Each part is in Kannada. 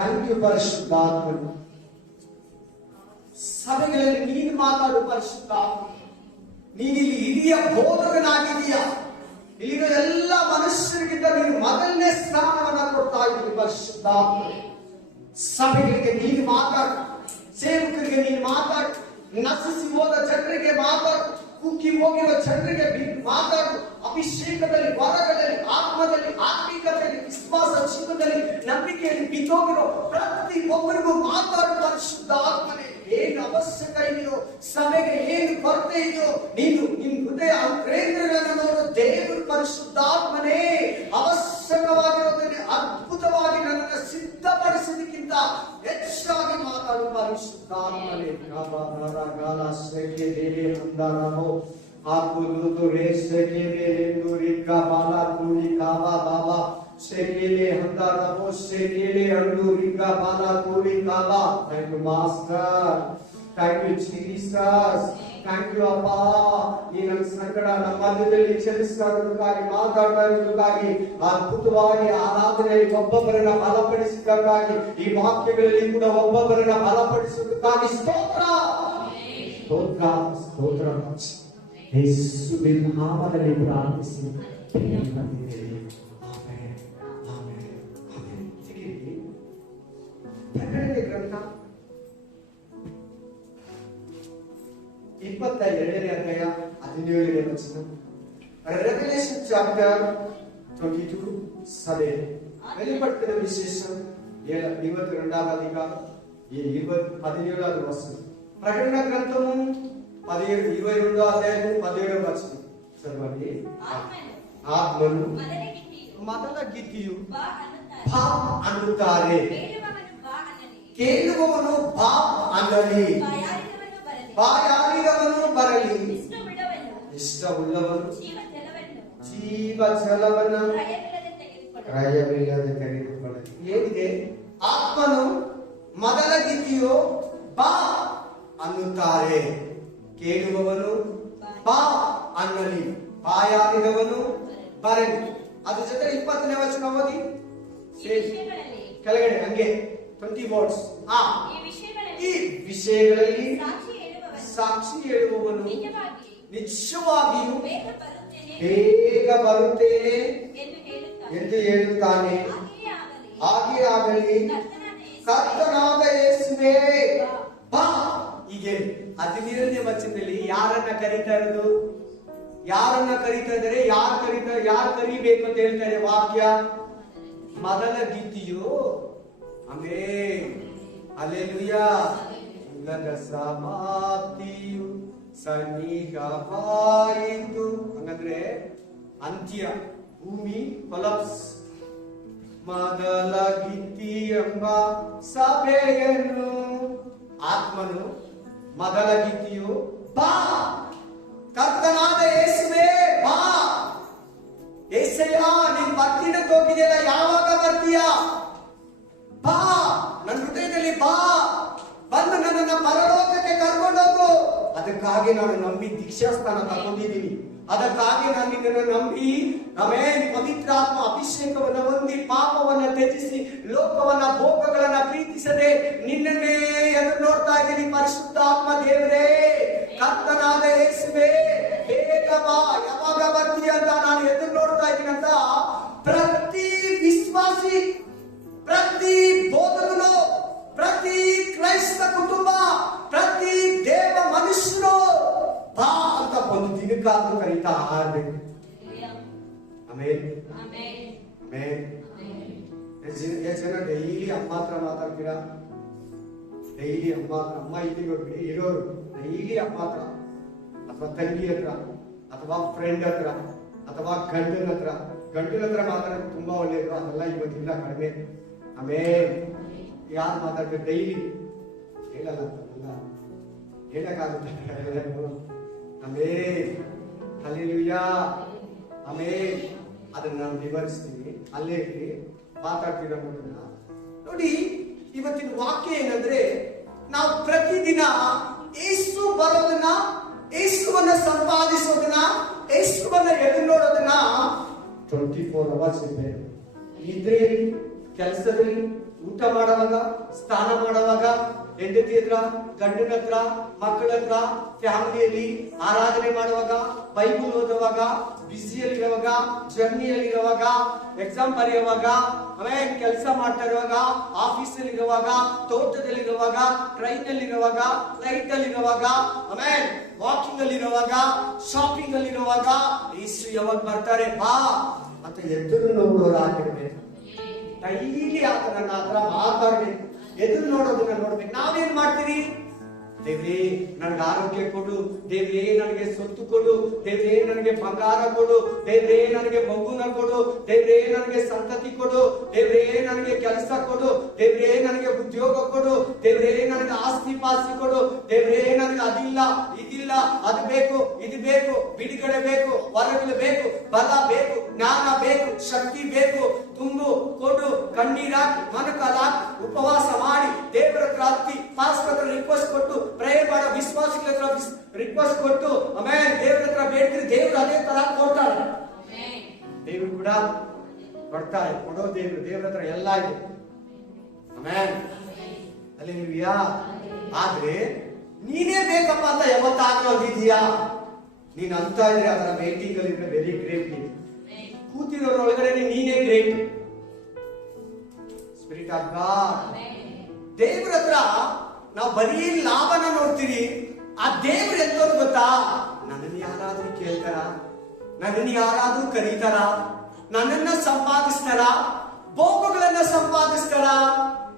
Thank you ಪರಿಶುದ್ಧಾತ್ಮನು. ಸಭೆಗಳಲ್ಲಿ ನೀನು ಮಾತಾಡು ಪರಿಶುದ್ಧಾತ್ಮ. ನೀನಿಲ್ಲಿ ಹಿರಿಯ ಬೋಧಕನಾಗಿದೀಯಾ. ಇಲ್ಲಿನ ಎಲ್ಲ ಮನುಷ್ಯರಿಗಿಂತ ನೀನು ಮೊದಲನೇ ಸ್ಥಾನವನ್ನ ಕೊಡ್ತಾ ಇದ್ದೀನಿ ಪರಿಶುದ್ಧಾತ್ಮ. ಸಭೆಗಳಿಗೆ ನೀನು ಮಾತಾಡು, ಸೇವಕರಿಗೆ ನೀನು ಮಾತಾಡು, ನಶಿಸಿ ಹೋದ ಜನರಿಗೆ ಮಾತಾಡು, ಕುಕ್ಕಿ ಹೋಗಿರುವ ಜನರಿಗೆ ಮಾತಾಡು. ಅಭಿಷೇಕದಲ್ಲಿ, ವರಗಳಲ್ಲಿ, ಆತ್ಮದಲ್ಲಿ, ಆತ್ಮಿಕತೆಯಲ್ಲಿ, ವಿಶ್ವಾಸ ಜೀವನದಲ್ಲಿ, ನಂಬಿಕೆಯಲ್ಲಿ ಬಿದ್ದೋಗಿರೋ ಪ್ರತಿ ಒಬ್ಬರಿಗೂ ಮಾತಾಡು ಪರಿಶುದ್ಧಾತ್ಮನೇ. ಏನು ಅವಶ್ಯಕ ಇದೆಯೋ, ಸಭೆಗೆ ಏನು ಕೊರತೆ ಇದೆಯೋ, ನೀನು ನಿನ್ನ ಹೃದಯ ಕೇಂದ್ರಗಳನ್ನು ನೋಡು ದೇವರು ಪರಿಶುದ್ಧಾತ್ಮನೇ. ಅವಶ್ಯಕವಾಗಿರೋದನ್ನೇ ಅದ್ಭುತವಾಗಿ ನನ್ನನ್ನು ಸಿದ್ಧಪಡಿಸೋದಕ್ಕಿಂತ ಹೆಚ್ಚಾಗಿ ಮಾತಾಡು ಪರಿಶುದ್ಧಾತ್ಮನೇ. Apulutu resekele endurika bala tulika baba sekele handarabo sekele endurika bala tulika ba. Thank you Master, thank you Jesus, thank you Appa. ಈ ನನ್ನ ಸಂಕಟ ನಮ್ಮ ಮಧ್ಯದಲ್ಲಿ ಚಲಿಸಿದಕ್ಕಾಗಿ ಮಾತಾಡೋದಕ್ಕಾಗಿ ಅದ್ಭುತವಾಗಿ ಆರಾಧನೆಯಲ್ಲಿ ಒಬ್ಬೊಬ್ಬರನ್ನ ಬಲಪಡಿಸಿದ್ದಕ್ಕಾಗಿ ಈ ವಾಕ್ಯಗಳಲ್ಲಿ ಕೂಡ ಒಬ್ಬೊಬ್ಬರನ್ನ ಬಲಪಡಿಸುವುದಕ್ಕಾಗಿ ಸ್ತೋತ್ರ ಸ್ತೋತ್ರ ಸ್ತೋತ್ರ. ಯೇಸುವಿನ ನಾಮದಲ್ಲಿ ಪ್ರಾರ್ಥಿಸಿ ಪ್ರಕಟಣೆ ಗ್ರಂಥ 22ನೇ ಅಧ್ಯಾಯ 17ನೇ ವಚನ. Revolution chapter 22 7. வெளிப்படுத்தின விசேஷம் 22వ అధికారం 17వ వచనం. ప్రకటన గ్రంథము 22వ అధ్యాయం 17వ వచనం చదవండి. ఆత్మను ಮೊದಲ ಗಿತ್ತಿಯು ಬಾ ಅನ್ನುತ್ತಾರೆ, ಕೇಳುವವನು ಬಾ ಅನ್ನಲಿ, ಬಾಯಾರಿದವನು ಬರಲಿ, ಇಷ್ಟವುಳ್ಳವನು ಜೀವ ಜಲವನ್ನು ಕ್ರಯವಿಲ್ಲದೆ ತೆಗೆದುಕೊಳ್ಳಲಿ. ಏನಿದೆ? ಆತ್ಮನು ಮೊದಲ ಗಿತ್ತಿಯು ಬಾ ಅನ್ನುತ್ತಾರೆ, ಕೇಳುವವನು ಬಾ ಅನ್ನಲಿ, ಬಾಯಾರಿದವನು ಬರಲಿ. ಅದ್ರ ಜೊತೆ 20ನೇ ವಚನ ಓದಿ ಕೆಳಗಡೆ ಹಂಗೆ 20 ವರ್ಡ್ಸ್. ಈ ವಿಷಯಗಳಲ್ಲಿ ಸಾಕ್ಷಿ ಹೇಳುವವನು ನಿಶ್ಚಯವಾಗಿಯೂ ಬೇಗ ಬರುತ್ತೇನೆ ಎಂದು ಹೇಳುತ್ತಾನೆ. ಹಾಗೆ ಆಗಲಿ, ಕರ್ತನಾದ ಯೇಸುವೇ ಬಾ. ಹೀಗೆ 17ನೇ ವಚನದಲ್ಲಿ ಯಾರನ್ನ ಕರೀತಾ ಇರೋದು? ಯಾರನ್ನ ಕರೀತಾ ಇದ್ದಾರೆ? ಯಾರು ಕರಿಬೇಕು ಅಂತ ಹೇಳ್ತಾರೆ ವಾಕ್ಯ? ಮೊದಲ ಗಿತ್ತಿಯು. Amen, hallelujah. ಯುಗದ ಸಮಾಪ್ತಿಯು ಸನ್ನಿಹಿತವಾಯಿತು. ಹಂಗಂದ್ರೆ ಅಂತ್ಯ, ಭೂಮಿ ಕೊಲಾಪ್ಸ್. ಮೊದಲ ಗಿತ್ತಿ ಎಂಬ ಸಭೆಯನ್ನು ಆತ್ಮನು ಮೊದಲ ಗಿತ್ತಿಯು ಬಾ. ಕರ್ತನಾದ ಯೇಸುವೇ ಬಾ. ಯೇಸಯ್ಯ, ನೀನ್ ಪಟ್ಟಣಕ್ಕೆ ಹೋಗಿದೆಯಲ್ಲ, ಯಾವಾಗ ಬರ್ತೀಯ? ಬಾ, ನನ್ನ ಹೃದಯದಲ್ಲಿ ಬಾ, ಬಂದು ನನ್ನನ್ನು ಪರಲೋಕಕ್ಕೆ ಕರ್ಕೊಂಡೋಗು. ಅದಕ್ಕಾಗಿ ನಾನು ನಂಬಿ ದೀಕ್ಷಾಸ್ಥಾನ ತಗೊಂಡಿದ್ದೀನಿ. ಅದಕ್ಕಾಗಿ ನಾನು ನಿನ್ನನ್ನು ನಂಬಿ ಪವಿತ್ರಾತ್ಮ ಅಭಿಷೇಕವನ್ನು ಹೊಂದಿ ಪಾಪವನ್ನ ತ್ಯಜಿಸಿ ಲೋಕವನ್ನ ಭೋಗಗಳನ್ನ ಪ್ರೀತಿಸದೆ ನಿನ್ನನ್ನೇ ಎದುರು ನೋಡ್ತಾ ಇದ್ದೀನಿ. ಪರಿಶುದ್ಧಾತ್ಮ ದೇವರೇ, ಕರ್ತನಾದ ಯೇಸುವೇ ಬೇಗ ಬಾ. ಯಾವಾಗ ಬರ್ತೀಯ ಅಂತ ನಾನು ಎದುರು ನೋಡ್ತಾ ಇದ್ದೀನಿ ಅಂತ ಪ್ರತಿ ವಿಶ್ವಾಸಿ, ಪ್ರತಿ ಬೋಧಕನು, ಪ್ರತಿ ಕ್ರೈಸ್ತ ಕುಟುಂಬ, ಪ್ರತಿ ದೇವ ಮನುಷ್ಯರು ಬಾ ಅಂತ ಒಂದು ದಿನಕ್ಕಾದ್ರೂ ಕರೀತಾ ಇರಬೇಕು. ಆಮೇಲೆ ಎಷ್ಟು ಜನ ಡೈಲಿ ಅಮ್ಮ ಹತ್ರ ಮಾತಾಡ್ತೀರಾ? ಡೈಲಿ ಅಮ್ಮ ಇರೋರು ಡೈಲಿ ಅಮ್ಮ ಹತ್ರ ಅಥವಾ ತಂಗಿ ಹತ್ರ ಅಥವಾ ಫ್ರೆಂಡ್ ಹತ್ರ ಅಥವಾ ಗಂಡನ ಹತ್ರ ಮಾತಾಡೋದು ತುಂಬಾ ಒಳ್ಳೆಯದು. ಅದೆಲ್ಲ ಇವತ್ತಿಲ್ಲ, ಕಡಿಮೆ. ಆಮೇಲೆ ಯಾರು ಮಾತಾಡ್ತಾರೆ ಡೈಲಿ? ಹೇಳಲ್ಲ ಅಂತಲ್ಲ, ಹೇಳಕ್ಕಾಗುತ್ತೆ. ಆಮೇಲೆ ಹಲ್ಲೆಲೂಯಾ. ಆಮೇಲೆ ಅದನ್ನ ನಾನು ವಿವರಿಸ್ತೀನಿ, ಅಲ್ಲೇ ಮಾತಾಡ್ತೀರ ನೋಡಿ. ಇವತ್ತಿನ ವಾಕ್ಯ ಏನಂದ್ರೆ, ನಾವು ಪ್ರತಿದಿನ ಯೇಸು ಬರೋದನ್ನ, ಯೇಸುವನ್ನ ಸಂಪಾದಿಸೋದನ್ನ, ಯೇಸುವನ್ನ ಎದುರು ನೋಡೋದನ್ನ 24 hours ಇದೆ. ನಿದ್ರೆಯಲ್ಲಿ, ಕೆಲಸದಲ್ಲಿ, ಊಟ ಮಾಡುವಾಗ, ಸ್ನಾನ ಮಾಡುವಾಗ, ಹೆಂಡತಿ ಹತ್ರ, ಗಂಡನ ಹತ್ರ, ಮಕ್ಕಳ ಹತ್ರ, ಫ್ಯಾಮಿಲಿಯಲ್ಲಿ ಆರಾಧನೆ ಮಾಡುವಾಗ, ಬೈಬಲ್ ಓದುವಾಗ, ಬಿಸಿಯಲ್ಲಿರುವಾಗ, ಜರ್ನಿಯಲ್ಲಿರುವಾಗ, ಎಕ್ಸಾಮ್ ಬರೆಯುವಾಗ, ಆಮೇಲೆ ಕೆಲಸ ಮಾಡ್ತಾ ಇರುವಾಗ, ಆಫೀಸಲ್ಲಿ ಇರುವಾಗ, ತೋಟದಲ್ಲಿರುವಾಗ, ಟ್ರೈನ್ ಅಲ್ಲಿರುವಾಗ, ಫ್ಲೈಟ್ ಅಲ್ಲಿರುವಾಗ, ಆಮೇಲೆ ವಾಕಿಂಗ್ ಅಲ್ಲಿರುವಾಗ, ಶಾಪಿಂಗ್ ಅಲ್ಲಿರುವಾಗ, ಯೇಸು ಯಾವಾಗ ಬರ್ತಾರೆ ಬಾ ಅಂತ ಎದುರು ನೋಡೋರು ಆಗಿರ್ಬೇಕು. ಡೈಲಿ ಆತ ನನ್ನ ಹತ್ರ ಮಾತಾಡ್ಬೇಕು, ಎದುರು ನೋಡೋದನ್ನ ನೋಡ್ಬೇಕು. ನಾವೇನ್ ಮಾಡ್ತೀರಿ? ದೇವ್ರೇ ನನಗೆ ಆರೋಗ್ಯ ಕೊಡು, ದೇವ್ರೇ ನನಗೆ ಸೊತ್ತು ಕೊಡು, ದೇವ್ರೇ ನನಗೆ ಬಂಗಾರ ಕೊಡು, ದೇವ್ರೇ ನನಗೆ ಮಗುನ ಕೊಡು, ದೇವ್ರೇ ನನಗೆ ಸಂತತಿ ಕೊಡು, ದೇವ್ರೇ ನನಗೆ ಕೆಲಸ ಕೊಡು, ದೇವ್ರೇ ನನಗೆ ಉದ್ಯೋಗ ಕೊಡು, ದೇವ್ರೇ ನನಗೆ ಆಸ್ತಿ ಪಾಸ್ತಿ ಕೊಡು, ದೇವ್ರೇ ನನಗೆ ಅದಿಲ್ಲ ಇದಿಲ್ಲ, ಅದು ಬೇಕು ಇದು ಬೇಕು, ಬಿಡುಗಡೆ ಬೇಕು, ವರಗಳು ಬೇಕು, ಬಲ ಬೇಕು, ಜ್ಞಾನ ಬೇಕು, ಶಕ್ತಿ ಬೇಕು, ತುಂಬು ಕೊಡು, ಕಣ್ಣೀರಾಕಿ ಮನಕಾಲಾಕಿ ಉಪವಾಸ ಮಾಡಿ ದೇವರ ಹತ್ರ ಹತ್ತಿ ಪಾಸ್ಟರ್ ಹತ್ರ ರಿಕ್ವೆಸ್ಟ್ ಕೊಟ್ಟು ಪ್ರೇಯರ್ ಮಾಡೋ ವಿಶ್ವಾಸಿಗಳ ಹತ್ರ ರಿಕ್ವೆಸ್ಟ್ ಕೊಟ್ಟು ಆಮೇಲೆ ದೇವರ ಹತ್ರ ಬೇಡ್ರಿ, ದೇವರು ಅದೇ ತರ ಕೊಡ್ತಾರೆ. ದೇವರು ಕೂಡ ಕೊಡ್ತಾರೆ, ಕೊಡೋ ದೇವ್ರ ಹತ್ರ ಎಲ್ಲ ಇದೆ. ಆಮೇಲೆ ಹಲ್ಲೆಲೂಯಾ. ಆದ್ರೆ ನೀನೇ ಬೇಕಪ್ಪ ಅಂತ ಯಾವತ್ತಾದ್ರೂ ಅಂದಿದ್ಯಾ? ನೀನ್ ಅಂತ ಇದ್ರೆ ಅದರ ವೇಟಿಂಗ್ ಅಲ್ಲಿ ಇದ್ರೆ ವೆರಿ ಗ್ರೇಟ್. ನೀನು ಕೂತಿರೋರೊಳಗಡೆ ನೀನೇ ಗ್ರೇಟ್. Spirit of god. ದೇವ್ರ ಹತ್ರ ನಾವು ಬರೀ ಲಾಭನ ನೋಡ್ತೀರಿ. ಆ ದೇವ್ರ ಎಂತೋದು ಗೊತ್ತಾ? ನನ್ನನ್ನು ಯಾರಾದ್ರೂ ಕೇಳ್ತಾರ, ನನ್ನನ್ನು ಯಾರಾದ್ರೂ ಕರೀತಾರ, ನನ್ನನ್ನ ಸಂಪಾದಿಸ್ತಾರ, ಭೋಗಗಳನ್ನ ಸಂಪಾದಿಸ್ತಾರ.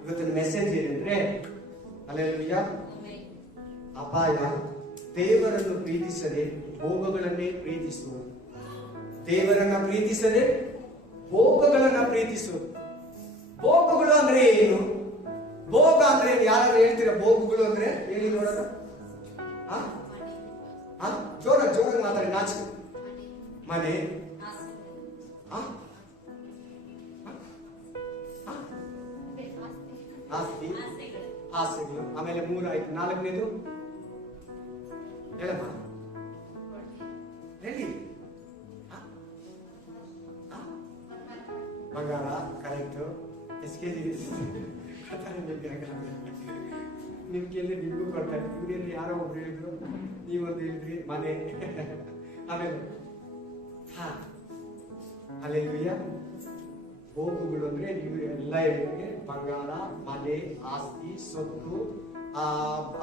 ಇವತ್ತಿನ ಮೆಸೇಜ್ ಏನಂದ್ರೆ ಹಲ್ಲೆಲೂಯಾ, ಅಪಾಯ ದೇವರನ್ನು ಪ್ರೀತಿಸದೆ ಭೋಗಗಳನ್ನೇ ಪ್ರೀತಿಸುವುದು. ದೇವರನ್ನ ಪ್ರೀತಿಸದೆ ಭೋಗಗಳನ್ನ ಪ್ರೀತಿಸುವುದು. ಭೋಗಗಳು ಅಂದ್ರೆ ಏನು? ಭೋಗ ಅಂದ್ರೆ ಯಾರು ಹೇಳ್ತೀರಾ? ಭೋಗಗಳು ಅಂದ್ರೆ ಹೇಳಿ ನೋಡೋಣ. ಜೋರಾಗಿ ಮಾತಾಡಿ, ನಾಚಿಕೆ. ಮನೆ, ಆಸ್ತಿ, ಆಸೆಗಳು. ಆಮೇಲೆ 3 ಆಯ್ತು. 4ನೇದು ಹೇಳಮ್ಮ. ಹೇಳಿ. ಬಂಗಾರ. ಕರೆಕ್ಟ್. ಎಷ್ಟು ಕೆಜಿ ನಿಮ್ ಕೇಳಿ ನಿಮ್ಗೂ ಕೊಡ್ತಾರೆ. ಇವ್ರಲ್ಲಿ ಯಾರೋ ಒಬ್ರು ಹೇಳಿದ್ರು, ನೀವೊಂದು ಹೇಳಿದ್ರಿ ಮನೆ. ಆಮೇಲೆ ಹಲ್ಲೆಲೂಯಾ. ಭೋಗಗಳು ಅಂದ್ರೆ ನೀವು ಎಲ್ಲ ಹೇಳಿದ್ರೆ ಬಂಗಾರ, ಮನೆ, ಆಸ್ತಿ, ಸೊತ್ತು,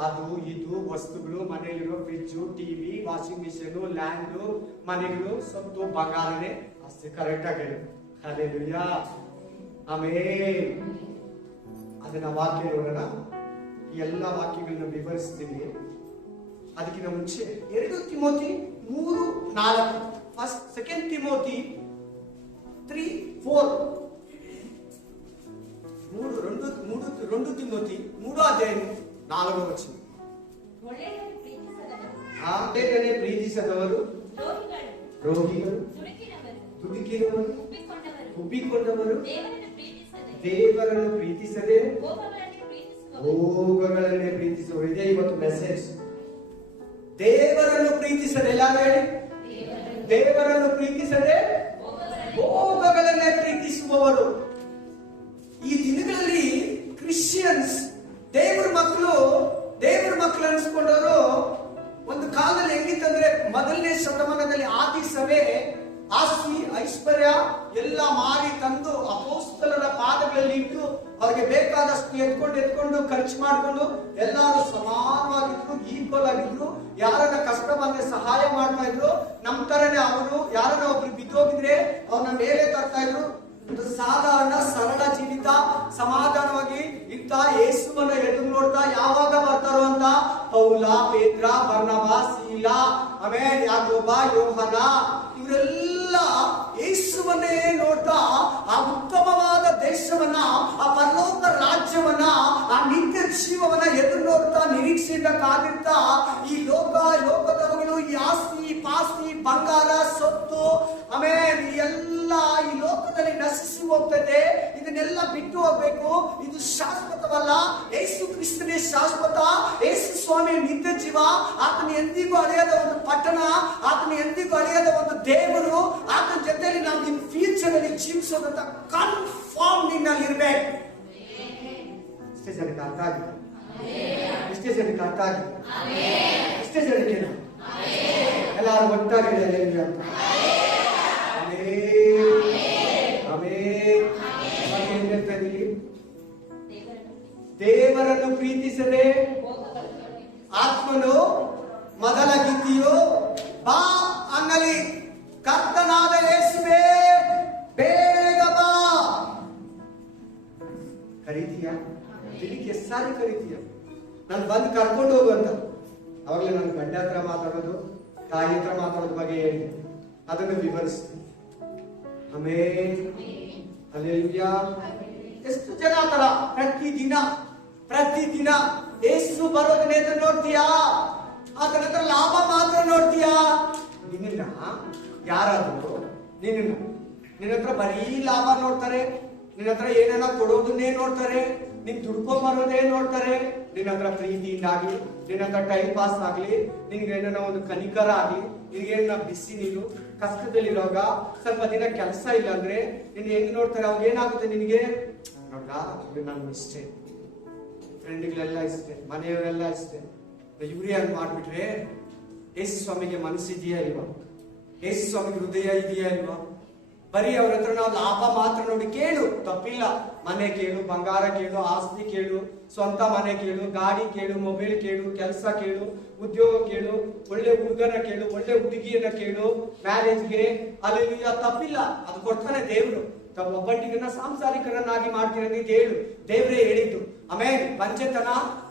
ಅದು ಇದು ವಸ್ತುಗಳು, ಮನೆಯಲ್ಲಿರೋ fridge, TV, washing machine, land, ಮನೆಗಳು, ಸೊತ್ತು, ಬಂಗಾರನೇ ಆಸ್ತಿ. ಕರೆಕ್ಟ್ ಆಗಿ ಹೇಳಿ. ಹಲ್ಲೆಲೂಯಾ. ಆಮೇಲೆ ಅದನ್ನ ವಾಕ್ಯ ನೋಡೋಣ. ಈ ಎಲ್ಲ ವಾಕ್ಯಗಳನ್ನ ವಿವರಿಸ್ತೀನಿ. ಅದಕ್ಕಿಂತ ಮುಂಚೆ 2 ತಿಮೋತಿ 3:4, ಫಸ್ಟ್ 2 ತಿಮೋತಿ 3:4, 2 ತಿಮೋತಿ 3:4. ಒಳ್ಳೆಯದನ್ನೇ ಪ್ರೀತಿಸದವರು, ರೋಗಿಗಳು, ದುಡುಕಿರುವವರು, ಉಬ್ಬಿಕೊಂಡವರು, ದೇವರನ್ನು ಪ್ರೀತಿಸದೆ ಭೋಗಗಳನ್ನೇ ಪ್ರೀತಿಸುವರು. ಇದೇ ಇವತ್ತು ಮೆಸೇಜ್. ದೇವರನ್ನು ಪ್ರೀತಿಸದೆ, ಎಲ್ಲರೂ ಹೇಳಿ, ದೇವರನ್ನು ಪ್ರೀತಿಸದೆ ಭೋಗಗಳನ್ನೇ ಪ್ರೀತಿಸುವವರು. ಈ ದಿನಗಳಲ್ಲಿ ಕ್ರಿಶ್ಚಿಯನ್ಸ್ ದೇವರ ಮಕ್ಕಳು ಅನಿಸ್ಕೊಂಡವರು ಒಂದು ಕಾಲದಲ್ಲಿ ಹೆಂಗಿತ್ತಂದ್ರೆ, ಮೊದಲನೇ ಶತಮಾನದಲ್ಲಿ ಆದಿ ಸಭೆ ಆಸ್ತಿ ಐಶ್ವರ್ಯ ಎಲ್ಲ ಮಾರಿ ತಂದು ಅಪೊಸ್ತಲರ ಪಾದಗಳಲ್ಲಿ ಇಟ್ಟು ಅವ್ರಿಗೆ ಬೇಕಾದಷ್ಟು ಎತ್ಕೊಂಡು ಖರ್ಚು ಮಾಡ್ಕೊಂಡು ಎಲ್ಲರೂ ಸಮಾನವಾಗಿದ್ರು, ಈಕ್ವಲ್ ಆಗಿದ್ರು. ಯಾರನ್ನ ಕಷ್ಟ ಬಂದ್ರೆ ಸಹಾಯ ಮಾಡ್ತಾ ಇದ್ರು. ನಮ್ ತರನೇ ಅವರು ಯಾರನ್ನ ಒಬ್ರು ಬಿದ್ದೋಗಿದ್ರೆ ಅವ್ರನ್ನ ಮೇಲೆ ತರ್ತಾ ಇದ್ರು. ಒಂದು ಸಾಧಾರಣ ಸರಳ ಜೀವಿತ, ಸಮಾಧಾನವಾಗಿ ಇರ್ತ ಯೇಸುವನ್ನ ಎದುರು ನೋಡ್ತಾ ಯಾವಾಗ ಬರ್ತಾರೋ ಅಂತ ಪೌಲ, ಪೇತ್ರ, ಬರ್ನಬ, ಸೀಲ, ಆಮೇಲೆ ಯಾಕೋಬ, ಯೋಹನ ಇವರೆಲ್ಲ ಯೇಸುವನ್ನೇ ನೋಡ್ತಾ ಆ ಉತ್ತಮವಾದ ದೇಶವನ್ನ, ಆ ಪರಲೋಕ ರಾಜ್ಯವನ್ನ, ಆ ನಿತ್ಯ ಜೀವವನ್ನ ಎದುರು ನೋಡ್ತಾ ನಿರೀಕ್ಷೆಯಿಂದ ಕಾದಿರ್ತಾ ಈ ಲೋಕದವುಗಳು, ಈ ಆಸ್ತಿ ಪಾಸ್ತಿ, ಬಂಗಾರ, ಸೊತ್ತು, ಆಮೇಲೆ ಎಲ್ಲ ಈ ಲೋಕದಲ್ಲಿ ನಶಿಸಿ ಹೋಗ್ತದೆ. ಇದನ್ನೆಲ್ಲ ಬಿಟ್ಟು ಹೋಗ್ಬೇಕು. ಇದು ಶಾಶ್ವತವಲ್ಲ. ಯೇಸು ಕ್ರಿಸ್ತನೇ ಶಾಶ್ವತ. ಯೇಸು ಸ್ವಾಮಿ ನಿತ್ಯ ಜೀವ. ಆತನ ಎಂದಿಗೂ ಅಳೆಯದ ಒಂದು ಪಟ್ಟಣ, ಆತನ ಎಂದಿಗೂ ಅಳೆಯದ ಒಂದು ದೇವರು. ಆತನ ಜೊತೆಯಲ್ಲಿ ನಾವು ಇನ್ ಫ್ಯೂಚರ್ ಅಲ್ಲಿ ಜೀವಿಸೋದಂತ ಕನ್ಫರ್ಮ್ ನಿನ್ನಲ್ಲಿ ಇರ್ಬೇಕು. ಇಷ್ಟೇ ಜನಕ್ಕೆ ಅರ್ಥ ಆಗಿದೆ, ಇಷ್ಟೇ ಜನಕ್ಕೆ ಅರ್ಥ ಆಗಿದೆ, ಇಷ್ಟೇ ಜನಕ್ಕೆ ಎಲ್ಲರೂ ಒಟ್ಟಾಗಿ ಅಂತ. ದೇವರನ್ನು ಪ್ರೀತಿಸದೆ ಆತ್ಮನು ಮೊದಲ ಗೀತಿಯು ಬಾ ಅನ್ನಲಿ, ಕರ್ತನಾದ ಯೇಸುವೇ ಬೇಗ ಬಾ. ಕರೀತೀಯ? ದಿನಕ್ಕೆ ಎಷ್ಟು ಸಾರಿ ಕರೀತೀಯ? ನಾನು ಬಂದು ಕರ್ಕೊಂಡು ಹೋಗುವಂತ. ಅವಾಗಲೇ ನನ್ನ ಗಂಡ ಹತ್ರ ಮಾತಾಡೋದು, ತಾಯಿ ಹತ್ರ ಮಾತಾಡೋದು ಬಗ್ಗೆ ಹೇಳಿ ಅದನ್ನು ವಿವರಿಸ್ತೀನಿ. ಆಮೇಲೆ ಹಲ್ಲೆಲೂಯಾ. ಎಷ್ಟು ಜನ ತರ ಪ್ರತಿದಿನ ಯೇಸು ಬರೋದನ್ನ ನೋಡ್ತೀಯಾ? ಆದ ನಂತರ ಲಾಭ ಮಾತ್ರ ನೋಡ್ತೀಯಾ? ನಿನ್ನ ಯಾರಾದ್ರು ನಿನ್ನ ಹತ್ರ ಬರೀ ಲಾಭ ನೋಡ್ತಾರೆ, ನಿನ್ನ ಹತ್ರ ಏನೇನ ಕೊಡೋದನ್ನೇ ನೋಡ್ತಾರೆ, ನಿನ್ ದುಡ್ಕೊಂಡ್ ಬರೋದೇ ನೋಡ್ತಾರೆ. ನಿನ್ನ ಹತ್ರ ಪ್ರೀತಿಯಿಂದ ಆಗ್ಲಿ, ನಿನ್ನ ಹತ್ರ ಟೈಮ್ ಪಾಸ್ ಆಗ್ಲಿ, ನಿನ್ಗೆ ಏನಾರ ಒಂದು ಕನಿಕರ ಆಗ್ಲಿ, ನಿನ್ಗೇನ ಬಿಸಿ ನೀನು ಕಷ್ಟದಲ್ಲಿರುವಾಗ ಸ್ವಲ್ಪ ದಿನ ಕೆಲಸ ಇಲ್ಲ ಅಂದ್ರೆ ನಿನ್ ಹೆಂಗ್ ನೋಡ್ತಾರೆ? ಅವಾಗ ಏನಾಗುತ್ತೆ ನಿನಗೆ? ನೋಡ್ದ, ನನ್ಗೆ ಇಷ್ಟೇ, ಫ್ರೆಂಡ್ಗಳೆಲ್ಲ ಇಷ್ಟೇ, ಮನೆಯವರೆಲ್ಲ ಇಷ್ಟೇ, ಇವ್ರೇ ಅಂತ ಮಾಡ್ಬಿಟ್ರೆ ಯೇಸು ಸ್ವಾಮಿಗೆ ಮನಸ್ಸಿದೆಯಾ ಇಲ್ವಾ? ಯೇಸು ಸ್ವಾಮಿಗೆ ಹೃದಯ ಇದೆಯಾ ಇಲ್ವಾ? ಬರೀ ಅವ್ರ ಹತ್ರ ನಾವು ಲಾಭ ಮಾತ್ರ ನೋಡಿ. ಕೇಳು, ತಪ್ಪಿಲ್ಲ, ಮನೆ ಕೇಳು, ಬಂಗಾರ ಕೇಳು, ಆಸ್ತಿ ಕೇಳು, ಸ್ವಂತ ಮನೆ ಕೇಳು, ಗಾಡಿ ಕೇಳು, ಮೊಬೈಲ್ ಕೇಳು, ಕೆಲಸ ಕೇಳು, ಉದ್ಯೋಗ ಕೇಳು, ಒಳ್ಳೆ ಹುಡುಗನ ಕೇಳು, ಒಳ್ಳೆ ಹುಡುಗಿಯನ್ನ ಕೇಳು, ಮ್ಯಾರೇಜ್ಗೆ. ಅಲ್ಲಿ ತಪ್ಪಿಲ್ಲ, ಅದು ಕೊಡ್ತಾನೆ ದೇವ್ರು. ಒಬ್ಬಟ್ಟಿಗನ್ನ ಸಾಂಸಾರಿಕರನ್ನಾಗಿ ಮಾಡ್ತೀನಿ ಅಂತ ಹೇಳು, ದೇವ್ರೇ ಹೇಳಿದ್ದು. ಆಮೇಲೆ ಪಂಚತನ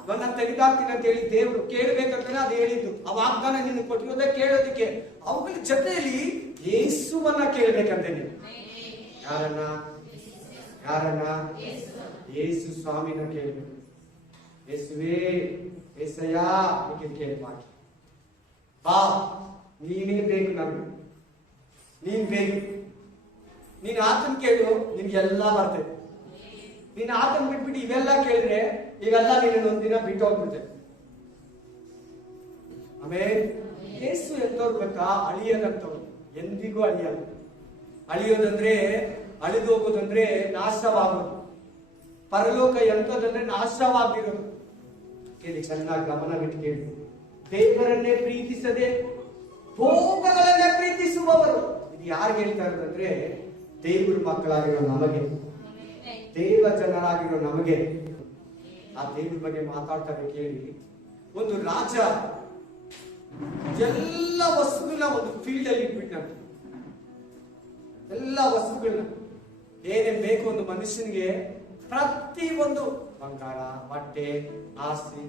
ನನ್ನ ತೆಗೆದಾಕ್ತೀನಿ ಅಂತ ಹೇಳಿ ದೇವ್ರು ಕೇಳಬೇಕಂತಾನೆ ಅದು ಹೇಳಿದ್ದು. ಆ ವಾಗ್ದಾನ ನಿನ್ನ ಕೊಟ್ಟಿರೋದೇ ಕೇಳೋದಕ್ಕೆ. ಅವುಗಳ ಜೊತೆಯಲ್ಲಿ ಯೇಸುವನ್ನ ಕೇಳ್ಬೇಕಂತ ನೀವು. ಯಾರನ್ನ? ಯೇಸು ಸ್ವಾಮಿನ ಕೇಳ್ಬೇಕು. ಯೇಸುವೇ, ಯೇಸಯ್ಯ ಹೀಗೆ ಕೇಳ್ಬಾರ್ದು. ಬಾ, ನೀನೇ ಬೇಕು ನಮ್ಗೆ, ನೀನ್ ಬೇಕು. ನೀನ್ ಆತನ್ ಕೇಳು, ನಿನ್ಗೆಲ್ಲ ಬರ್ತದೆ. ನೀನ್ ಆತನ್ ಬಿಟ್ಬಿಟ್ಟು ಇವೆಲ್ಲ ಕೇಳಿದ್ರೆ ಇವೆಲ್ಲ ನೀನು ಒಂದಿನ ಬಿಟ್ಟು ಹೋಗ್ಬಿಡ್ತೇವೆ. ಆಮೇಲೆ ಯೇಸು ಎಂತವ್ರು ಗೊತ್ತಾ? ಅಳಿಯದಂತವ್ರು, ಎಂದಿಗೂ ಅಳಿಯಲ್ಲ. ಅಳಿಯೋದಂದ್ರೆ, ಅಳಿದು ಹೋಗೋದಂದ್ರೆ ನಾಶವಾಗೋದು. ಪರಲೋಕ ಎಂತದಂದ್ರೆ ನಾಶವಾಗಿರೋದು. ಕೇಳಿ, ಚೆನ್ನಾಗಿ ಗಮನ ಬಿಟ್ಟು ಕೇಳಿ. ದೇವರನ್ನೇ ಪ್ರೀತಿಸದೆ ಭೋಗಗಳನ್ನೇ ಪ್ರೀತಿಸುವವರು. ಇದು ಯಾರು ಹೇಳ್ತಾ ಇರೋದಂದ್ರೆ ದೇವ್ರ ಮಕ್ಕಳಾಗಿರೋ ನಮಗೆ, ದೇವ ಜನರಾಗಿರೋ ನಮಗೆ ಆ ದೇವ್ರ ಬಗ್ಗೆ ಮಾತಾಡ್ತಾರೆ. ಕೇಳಿ, ಒಂದು ರಾಜ ಎಲ್ಲ ವಸ್ತುಗಳನ್ನ ಒಂದು ಫೀಲ್ಡ್ ಅಲ್ಲಿ ಇಟ್ಬಿಟ್ಟಂತೆ. ಎಲ್ಲ ವಸ್ತುಗಳನ್ನ ಏನೇನ್ ಬೇಕು ಒಂದು ಮನುಷ್ಯನಿಗೆ, ಪ್ರತಿ ಒಂದು ಬಂಗಾರ, ಬಟ್ಟೆ, ಆಸ್ತಿ,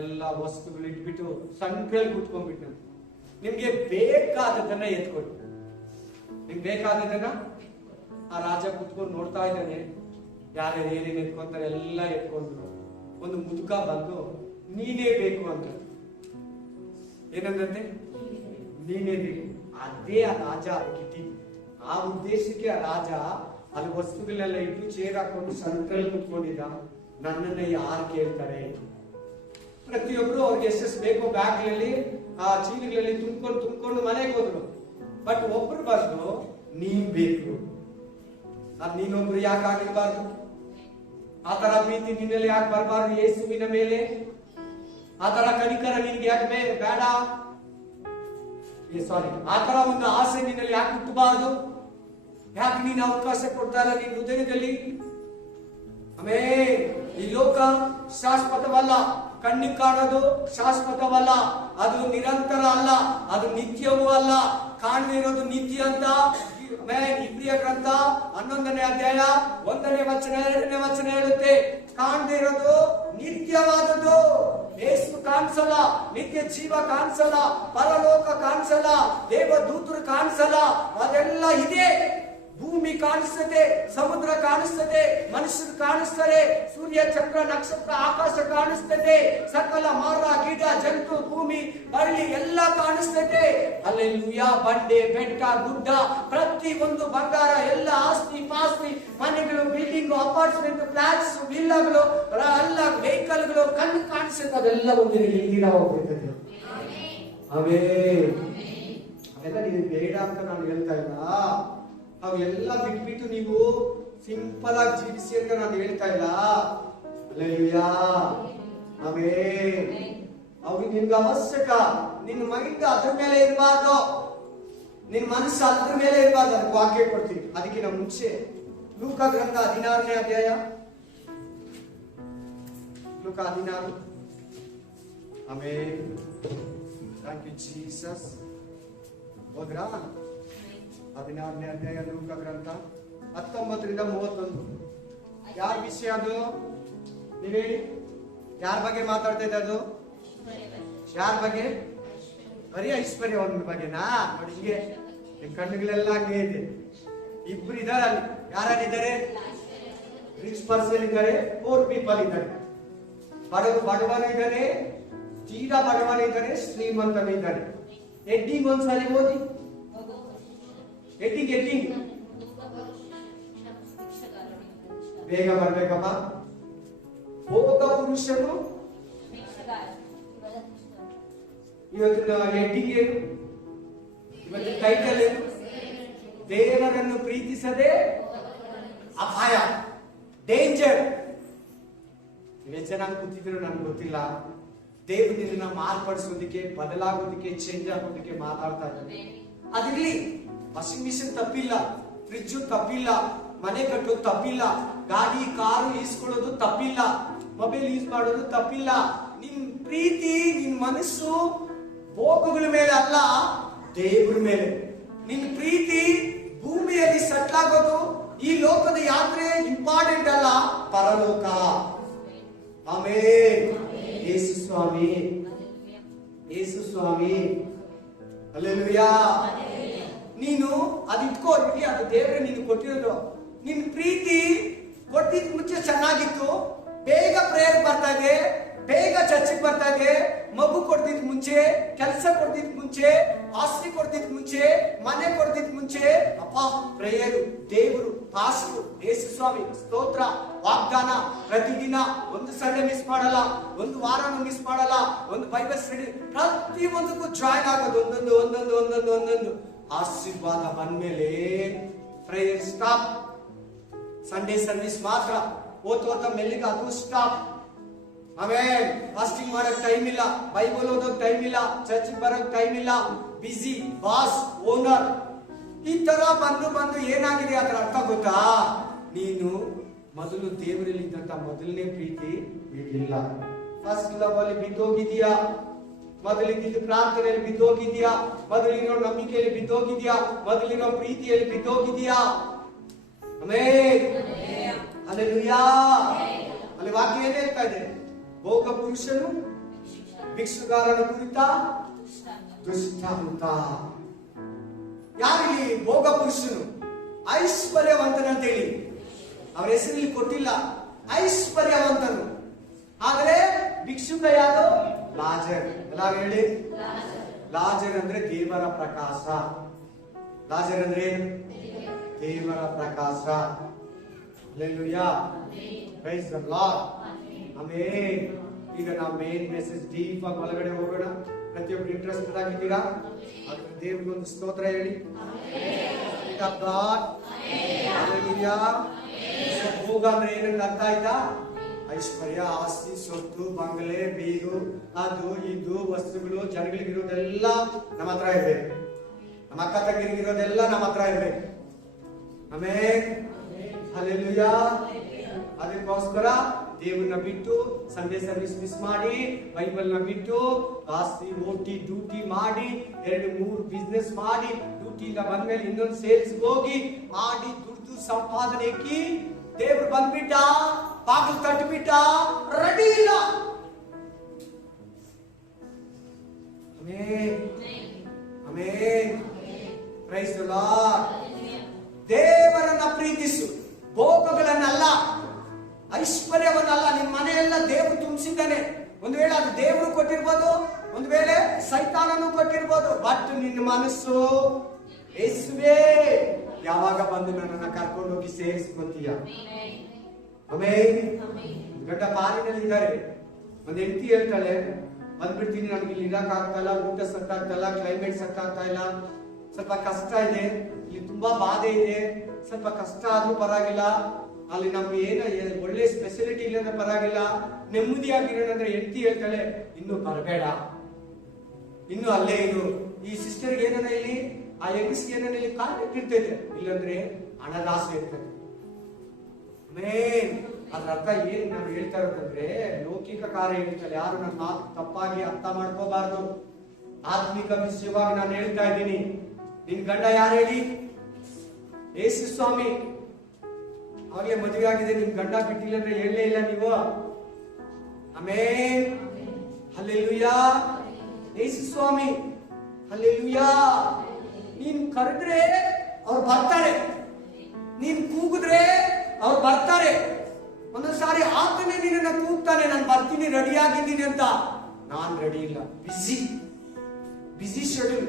ಎಲ್ಲ ವಸ್ತುಗಳು ಇಟ್ಬಿಟ್ಟು ಸಂಖ್ಯೆಯಲ್ಲಿ ಕುತ್ಕೊಂಡ್ಬಿಟ್ಟಂತೆ. ನಿಮ್ಗೆ ಬೇಕಾದದನ್ನ ಎತ್ಕೊಡಿ, ನಿಮ್ಗೆ ಬೇಕಾದದನ್ನ. ಆ ರಾಜ ಕುತ್ಕೊಂಡು ನೋಡ್ತಾ ಇದ್ದಾನೆ, ಯಾರ್ಯಾರು ಏನೇನು ಎತ್ಕೊಂತಾರೆ ಎಲ್ಲ ಎತ್ಕೊಂಡ್ರು. ಒಂದು ಮುದುಕ ಬಂದು ನೀನೇ ಬೇಕು ಅಂತ. ಏನಂದ್ರೆ ನೀನೇ ಬೇಕು. ಅದೇ ಆ ರಾಜ ಅದಕ್ಕಿಟ್ಟಿದ್ದು. ಆ ಉದ್ದೇಶಕ್ಕೆ ಆ ರಾಜ ಅಲ್ಲಿ ವಸ್ತುಗಳನ್ನೆಲ್ಲ ಇಟ್ಟು ಚೇರ್ ಹಾಕೊಂಡು ಸಂಕಲ್ ಕುತ್ಕೊಂಡಿದ್ದ. ನನ್ನನ್ನ ಯಾರು ಕೇಳ್ತಾರೆ? ಪ್ರತಿಯೊಬ್ರು ಅವ್ರಿಗೆ ಎಷ್ಟೆಷ್ಟು ಬೇಕೋ ಬ್ಯಾಗ್ಗಳಲ್ಲಿ, ಆ ಚೀಲಗಳಲ್ಲಿ ತುಂಬ್ಕೊಂಡು ಮನೆಗೆ ಹೋದ್ರು. ಬಟ್ ಒಬ್ರು ಬಂದು ನೀನ್ ಬೇಕು, ಅದ್ ನೀನೊಬ್ರು ಯಾಕೆ ಆಗಿರ್ಬಾರ್ದು? ಆ ತರ ಪ್ರೀತಿ ನಿನ್ನಲ್ಲಿ ಯಾಕೆ ಬರಬಾರ್ದು? ಯೇಸುವಿನ ಮೇಲೆ ಆ ತರ ಕನಿಕರ ನಿನ್ಗೆ ಯಾಕೆ ಬೇಡ? ಆ ತರ ಒಂದು ಆಸೆ ನಿನ್ನಲ್ಲಿ ಯಾಕೆ ಹುಟ್ಟಬಾರ್ದು? ಯಾಕೆ ನೀನು ಅವಕಾಶ ಕೊಡ್ತಾ ಇಲ್ಲ ನಿನ್ ಹೃದಯದಲ್ಲಿ? ಆಮೇಲೆ ಈ ಲೋಕ ಶಾಶ್ವತವಲ್ಲ, ಕಣ್ಣಿಗೆ ಕಾಣೋದು ಶಾಶ್ವತವಲ್ಲ, ಅದು ನಿರಂತರ ಅಲ್ಲ, ಅದು ನಿತ್ಯವೂ ಅಲ್ಲ. ಕಾಣದಿರೋದು ನಿತ್ಯ ಅಂತ ಇಬ್ರಿಯ ಗ್ರಂಥ 11ನೇ ಅಧ್ಯಾಯ 1ನೇ ವಚನ 2ನೇ ವಚನ ಹೇಳುತ್ತೆ. ಕಾಣದೇ ಇರೋದು ನಿತ್ಯವಾದದ್ದು. ಯೇಸು ಕಾಣಿಸಲ್ಲ, ನಿತ್ಯ ಜೀವ ಕಾಣಿಸಲ್ಲ, ಪರಲೋಕ ಕಾಣಿಸಲ್ಲ, ದೇವದೂತರು ಕಾಣಿಸಲ್ಲ. ಅದೆಲ್ಲ ಇದೆ. ಭೂಮಿ ಕಾಣಿಸ್ತದೆ, ಸಮುದ್ರ ಕಾಣಿಸ್ತದೆ, ಮನುಷ್ಯರು ಕಾಣಿಸ್ತಾರೆ, ಸೂರ್ಯ ಚಕ್ರ ನಕ್ಷತ್ರ ಆಕಾಶ ಕಾಣಿಸ್ತದೆ, ಸಕಲ ಮರ ಗಿಡ ಜಂತು ಭೂಮಿ ಬಳ್ಳಿ ಎಲ್ಲ ಕಾಣಿಸ್ತದೆ. ಅಲ್ಲೆಲ್ಲೂಯಾ. ಬಂಡೆ ಬೆಟ್ಟ ಗುಡ್ಡ ಪ್ರತಿ ಒಂದು ಬಂಗಾರ ಎಲ್ಲ ಆಸ್ತಿ ಪಾಸ್ತಿ ಮನೆಗಳು ಬಿಲ್ಡಿಂಗ್ ಅಪಾರ್ಟ್ಮೆಂಟ್ ಫ್ಲಾಟ್ಸ್ ವಿಲ್ಲಾಗಳು ಎಲ್ಲ ವೆಹಿಕಲ್ಗಳು ಕಣ್ಣು ಕಾಣಿಸುತ್ತೆ. ಅದೆಲ್ಲ ಒಂದು ಇಲ್ಲಿರ ಹೋಗ್ಬಿಡ್ತದೆ. ಅವೆಲ್ಲ ನೀವು ಬೇಡ ಅಂತ ನಾನು ಹೇಳ್ತಾ ಇಲ್ಲ. ಅವೆಲ್ಲ ಬಿಟ್ಬಿಟ್ಟು ನೀವು ಸಿಂಪಲ್ ಆಗಿ ಜೀವಿಸಿ ಅಂತ ನಾನು ಹೇಳ್ತಾ ಇಲ್ಲ. Hallelujah, amen. ಅವ್ರಿಗೆ ನಿನ್ಗೆ ಅವಶ್ಯಕ, ನಿನ್ನ ಮೈಂಡ್ ಅದ್ರ ಮೇಲೆ ಇರಬಾರ್ದು, ನಿನ್ನ ಮನಸ್ಸು ಅದ್ರ ಮೇಲೆ ಇರಬಾರ್ದು. ಅದಕ್ಕೆ ವಾಕ್ಯ ಕೊಡ್ತೀನಿ. ಅದಕ್ಕಿಂತ ಮುಂಚೆ ಲೂಕ ಗ್ರಂಥ 16ನೇ ಅಧ್ಯಾಯ, ಲೂಕ 16. ಆಮೆನ್. Thank you Jesus. ಹೋದ್ರಾ? 16ನೇ ಅಧ್ಯಾಯ ಲೂಕ ಗ್ರಂಥ 19ರಿಂದ 31. ಯಾರ ವಿಷಯ ಅದು? ನೀವು ಹೇಳಿ, ಯಾರ ಬಗ್ಗೆ ಮಾತಾಡ್ತಾ ಇದ್ದ ಅದು? ಯಾರ ಬಗ್ಗೆ? ಬರೀ ಐಶ್ವರ್ಯವನ್ನ ಬಗ್ಗೆನಾ? ನೋಡಿ, ಹಿಂಗೆ ನಿಮ್ ಕಣ್ಣುಗಳೆಲ್ಲ ಹಂಗೆ ಇದೆ. ಇಬ್ರು ಇದಾರೆ ಅಲ್ಲಿ. ಯಾರಿದ್ದಾರೆ? ರಿಚ್ ಪರ್ಸನ್ ಇದ್ದಾರೆ, ಪೋರ್ ಪೀಪಲ್ ಇದ್ದಾರೆ. ಬಡವನ ಇದ್ದಾರೆ, ತೀರಾ ಬಡವನ ಇದ್ದಾರೆ, ಶ್ರೀಮಂತನ ಇದ್ದಾರೆ. ಹೆಡ್ಡಿಂಗ್ ಒಂದ್ಸಲಿ ಓದಿ. ಹೆಡ್ಡಿಂಗ್ ಬೇಗ ಬರ್ಬೇಕಪ್ಪ. ಭೋಗ ಪುರುಷನು. ಇವತ್ತಿನ ಹೆಡ್ಡಿಂಗ್ ಏನು? ಇವತ್ತಿನ ಟೈಟಲ್ ಏನು? ದೇವರನ್ನು ಪ್ರೀತಿಸದೆ ಅಪಾಯ, ಡೇಂಜರ್. ನೀವೇ ಚೆನ್ನಾಗಿ ಕೂತಿದ್ರು ನನಗೆ ಗೊತ್ತಿಲ್ಲ. ದೇವರು ನಿನ್ನ ಮಾರ್ಪಡಿಸೋದಕ್ಕೆ, ಬದಲಾಗೋದಕ್ಕೆ, ಚೇಂಜ್ ಆಗೋದಕ್ಕೆ ಮಾತಾಡ್ತಾ ಇದ್ದಾನೆ. ಅದಿರ್ಲಿ, ವಾಷಿಂಗ್ ಮಿಷಿನ್ ತಪ್ಪಿಲ್ಲ, ಫ್ರಿಡ್ಜ್ ತಪ್ಪಿಲ್ಲ, ಮನೆ ಕಟ್ಟೋದು ತಪ್ಪಿಲ್ಲ, ಗಾಡಿ ಕಾರು ಈಸ್ಕೊಳ್ಳೋದು ತಪ್ಪಿಲ್ಲ, ಮೊಬೈಲ್ ಯೂಸ್ ಮಾಡೋದು ತಪ್ಪಿಲ್ಲ. ನಿನ್ ಪ್ರೀತಿ, ನಿನ್ ಮನಸ್ಸು ಭೋಗಗಳ ಮೇಲೆ ಅಲ್ಲ, ದೇವರ ಮೇಲೆ. ನಿನ್ ಪ್ರೀತಿ ಭೂಮಿಯಲ್ಲಿ ಸೆಟ್ಲ್ ಆಗೋದು, ಈ ಲೋಕದ ಯಾತ್ರೆ ಇಂಪಾರ್ಟೆಂಟ್ ಅಲ್ಲ, ಪರಲೋಕ. ಆಮೆನ್. ಯೇಸು ಸ್ವಾಮಿ, ಯೇಸು ಸ್ವಾಮಿ. ಹಲ್ಲೆಲೂಯಾ. ನೀನು ಅದಿಟ್ಕೋ, ಅದು ದೇವರೇ ನೀನು ಕೊಟ್ಟಿರೋದು. ನಿನ್ ಪ್ರೀತಿ ಕೊಟ್ಟಿದ್ ಮುಂಚೆ ಚೆನ್ನಾಗಿತ್ತು, ಬೇಗ ಪ್ರೇಯರ್ ಬರ್ತಾ ಇದೆ, ಬೇಗ ಚರ್ಚಿಗೆ ಬರ್ತಾ ಇದೆ. ಮಗು ಕೊಡ್ತಿದ್ ಮುಂಚೆ, ಕೆಲಸ ಕೊಡ್ತಿದ್ ಮುಂಚೆ, ಆಸ್ತಿ ಕೊಡ್ತಿದ್ ಮುಂಚೆ, ಮನೆ ಕೊಡ್ತಿದ್ ಮುಂಚೆ, ಅಪ್ಪ ಪ್ರೇಯರು, ದೇವರು, ಪಾಸ್ಟು, ಯೇಸು ಸ್ವಾಮಿ, ಸ್ತೋತ್ರ, ವಾಗ್ದಾನ, ಪ್ರತಿದಿನ ಒಂದು ಸಂಡೆ ಮಿಸ್ ಮಾಡಲ್ಲ, ಒಂದು ವಾರನೂ ಮಿಸ್ ಮಾಡಲ್ಲ, ಒಂದು ಬೈಬಲ್ ಸ್ಟಡಿ, ಪ್ರತಿ ಒಂದಕ್ಕೂ ಜಾಯ್ನ್ ಆಗೋದು. ಒಂದೊಂದು ಆಶೀರ್ವಾದ ಬಂದ್ಮೇಲೆ ಪ್ರೇಯರ್ ಸ್ಟಾಪ್. ಸಂಡೇ ಸರ್ವಿಸ್ ಮಾತ್ರ, ಓದ್ತಾ ಮೆಲ್ಲಿಗೆ ಅದು ಸ್ಟಾಪ್. ಆಮೇಲೆ ಫಾಸ್ಟಿಂಗ್ ಮಾಡಕ್ ಟೈಮ್ ಇಲ್ಲ, ಬೈಬಲ್ ಓದೋಕ್ ಟೈಮ್ ಇಲ್ಲ, ಚರ್ಚ್ ಬರೋಕ್ ಟೈಮ್ ಇಲ್ಲ, ಬಿಸಿ, ಬಾಸ್, ಓನರ್. ಈ ತರ ಬಂದು ಏನಾಗಿದೆ ಅದರ ಅರ್ಥ ಗೊತ್ತಾ? ನೀನು ಮೊದಲು ದೇವರಲ್ಲಿ ಇದ್ದಂತ ಮೊದಲನೇ ಪ್ರೀತಿ ಇಲ್ಲ. ಫಸ್ಟ್ ಲವ್ ಅಲ್ಲಿ ಬಿದ್ದೋಗಿದೀಯಾ, ಮೊದಲಿದ್ದ ಪ್ರಾರ್ಥನೆಯಲ್ಲಿ ಬಿದ್ದೋಗಿದೀಯಾ, ಮೊದಲಿರೋ ನಂಬಿಕೆಯಲ್ಲಿ ಬಿದ್ದೋಗಿದೀಯಾ, ಮೊದಲಿರೋ ಪ್ರೀತಿಯಲ್ಲಿ ಬಿದ್ದೋಗಿದೀಯಾ? ಆಮೆನ್. ಹಲ್ಲೆಲೂಯಾ. ಅಲ್ಲಿ ವಾಕ್ಯ ಏನ್ ಹೇಳ್ತಾ ಇದೆ? ಭೋಗ ಪುರುಷನು ಭಿಕ್ಷುಗಾರನ ಕುರಿತ ದುಷ್ಟಾಂತ. ಯಾರಿಲ್ಲಿ ಭೋಗ ಪುರುಷನು? ಐಶ್ವರ್ಯವಂತನಂತೇಳಿ ಅವರ ಹೆಸರಲ್ಲಿ ಕೊಟ್ಟಿಲ್ಲ, ಐಶ್ವರ್ಯವಂತನು. ಆದರೆ ಭಿಕ್ಷುಕ ಯಾರು? ಲಾಜರ್. ಎಲ್ಲ ಹೇಳಿ. ಲಾಜರ್ ಅಂದ್ರೆ ದೇವರ ಪ್ರಕಾಶ. ಲಾಜರ್ ಅಂದ್ರೆ ದೇವರ ಪ್ರಕಾಶ. Hallelujah. Praise the Lord. Amen. ಈಗ ನಾವು ಮೇನ್ ಮೆಸೇಜ್ ಡೀಪ್ ಆಗಿ ಒಳಗಡೆ ಹೋಗೋಣ. ಪ್ರತಿಯೊಬ್ಬರು ಇಂಟ್ರೆಸ್ಟೆಡ್ ಆಗಿದ್ದೀರಾ? ಅದಕ್ಕೆ ದೇವರಿಗೊಂದು ಸ್ತೋತ್ರ ಹೇಳಿ. ಭೋಗ ಅಂದ್ರೆ ಏನಂತ ಅರ್ಥ ಆಯ್ತಾ? ಐಶ್ವರ್ಯ, ಆಸ್ತಿ, ಸೊತ್ತು, ಬಂಗಲೆ, ಬೀರು, ಅದು ಇದು ವಸ್ತುಗಳು, ಜನಗಳಿಗಿರೋದೆಲ್ಲ ನಮ್ಮ ಹತ್ರ ಇರ್ಬೇಕು. ನಮ್ಮ ಅಕ್ಕ ತಂಗಿರಿಗಿರೋದೆಲ್ಲ ನಮ್ಮ ಹತ್ರ ಇರ್ಬೇಕು. ಆಮೆನ್. ಹಲ್ಲೆಲೂಯಾ. ಅದಕ್ಕೋಸ್ಕರ ದೇವರನ್ನ ಬಿಟ್ಟು, ಸಂಡೇ ಸರ್ವಿಸ್ ಮಿಸ್ ಮಾಡಿ, ಬೈಬಲ್ ನ ಬಿಟ್ಟು, ಆಸ್ತಿ, ಓಟಿ, ಡ್ಯೂಟಿ ಮಾಡಿ, 2-3 ಬಿಸ್ನೆಸ್ ಮಾಡಿ, ಡ್ಯೂಟಿಯಿಂದ ಬಂದ್ಮೇಲೆ ಇನ್ನೊಂದು ಸೇಲ್ಸ್ ಹೋಗಿ ಮಾಡಿ ದುಡ್ದು ಸಂಪಾದನೆ ಹಾಕಿ, ದೇವ್ರು ಬಂದ್ಬಿಟ್ಟ, ಬಾಗಿಲು ತಟ್ಟಿಬಿಟ್ಟ, ರೆಡಿ ಇಲ್ಲ. Amen. Amen. Praise the Lord. ದೇವರನ್ನ ಪ್ರೀತಿಸು, ಭೋಗಗಳನ್ನಲ್ಲ, ಐಶ್ವರ್ಯವನ್ನಲ್ಲ. ನಿನ್ನ ಮನೆಯೆಲ್ಲ ದೇವರು ತುಂಬಿಸಿದ್ದಾನೆ. ಒಂದು ವೇಳೆ ಅದು ದೇವರು ಕೊಟ್ಟಿರ್ಬೋದು, ಒಂದು ವೇಳೆ ಸೈತಾನನು ಕೊಟ್ಟಿರ್ಬೋದು, ಬಟ್ ನಿನ್ನ ಮನಸ್ಸು ಯೇಸುವೇ ಯಾವಾಗ ಬಂದು ನನ್ನನ್ನು ಕರ್ಕೊಂಡು ಹೋಗಿ ಸೇರಿಸ್ಕೊಂತೀಯ? ಆಮೆನ್. ಗಂಡ ಪಾಲಿನಲ್ಲಿ ಇದ್ದಾರೆ. ಒಂದು ಹೆಂಡತಿ ಹೇಳ್ತಾಳೆ, ಬಂದ್ಬಿಡ್ತೀನಿ, ನನಗೆ ಇಲ್ಲಿ ಇರಕ್ ಆಗ್ತಾ ಇಲ್ಲ, ಊಟ ಸಕ್ಕಾಗ್ತಾ ಇಲ್ಲ, ಕ್ಲೈಮೇಟ್ ಸಕ್ಕಾಗ್ತಾ ಇಲ್ಲ, ಸ್ವಲ್ಪ ಕಷ್ಟ ಇದೆ, ಇಲ್ಲಿ ತುಂಬಾ ಬಾಧೆ ಇದೆ, ಸ್ವಲ್ಪ ಕಷ್ಟ ಆದ್ರೂ ಪರವಾಗಿಲ್ಲ, ಅಲ್ಲಿ ನಮ್ಗೆ ಒಳ್ಳೆ ಸ್ಪೆಷಾಲಿಟಿ ಇಲ್ಲ ಅಂದ್ರೆ ಪರವಾಗಿಲ್ಲ, ನೆಮ್ಮದಿಯಾಗಿರೋಣಂದ್ರೆ ಹೆಂಡತಿ ಹೇಳ್ತಾಳೆ ಇನ್ನು ಬರಬೇಡ, ಇನ್ನು ಅಲ್ಲೇ ಇರು. ಈ ಸಿಸ್ಟರ್ಗೆ ಏನಾರ ಇಲ್ಲಿ, ಆ ಹೆಂಗಸ್ಗೆ ಏನಾರ ಇಲ್ಲಿ ಕಾಂಟ್ಯಾಕ್ಟ್ ಇರ್ತೈತೆ, ಇಲ್ಲಂದ್ರೆ ಹಣದ ಆಸೆ ಇರ್ತದೆ. ಮೇನ್ ಅದ್ರ ಅರ್ಥ ಏನ್ ನಾನು ಹೇಳ್ತಾ ಇರೋದಂದ್ರೆ ಲೌಕಿಕ ಕಾರ್ಯ ಹೇಳ್ತಾರೆ. ಯಾರು ನನ್ನ ಮಾತು ತಪ್ಪಾಗಿ ಅರ್ಥ ಮಾಡ್ಕೋಬಾರ್ದು. ಆತ್ಮಿಕ ವಿಷಯವಾಗಿ ನಾನು ಹೇಳ್ತಾ ಇದ್ದೀನಿ. ನಿನ್ ಗಂಡ ಯಾರು ಹೇಳಿ? ಯೇಸು ಸ್ವಾಮಿ. ಅವಾಗಲೇ ಮದುವೆ ಆಗಿದೆ, ನಿಮ್ ಗಂಡ ಬಿಟ್ಟಿಲ್ಲ ಅಂದ್ರೆ ಹೇಳಲೇ ಇಲ್ಲ ನೀವು. ಆಮೇನ್, ಹಲ್ಲೆಲೂಯಾ. ಯೇಸು ಸ್ವಾಮಿ, ಹಲ್ಲೆಲೂಯಾ. ನೀನ್ ಕರೆದ್ರೆ ಅವ್ರು ಬರ್ತಾರೆ, ನೀನ್ ಕೂಗಿದ್ರೆ ಅವ್ರು ಬರ್ತಾರೆ. ಒಂದೊಂದ್ಸಾರಿ ಆತನೇ ನಿನ್ನ ಕೂಗ್ತಾನೆ, ನಾನು ಬರ್ತೀನಿ, ರೆಡಿ ಆಗಿದ್ದೀನಿ ಅಂತ. ನಾನ್ ರೆಡಿ ಇಲ್ಲ, ಬಿಸಿ ಶೆಡ್ಯೂಲ್,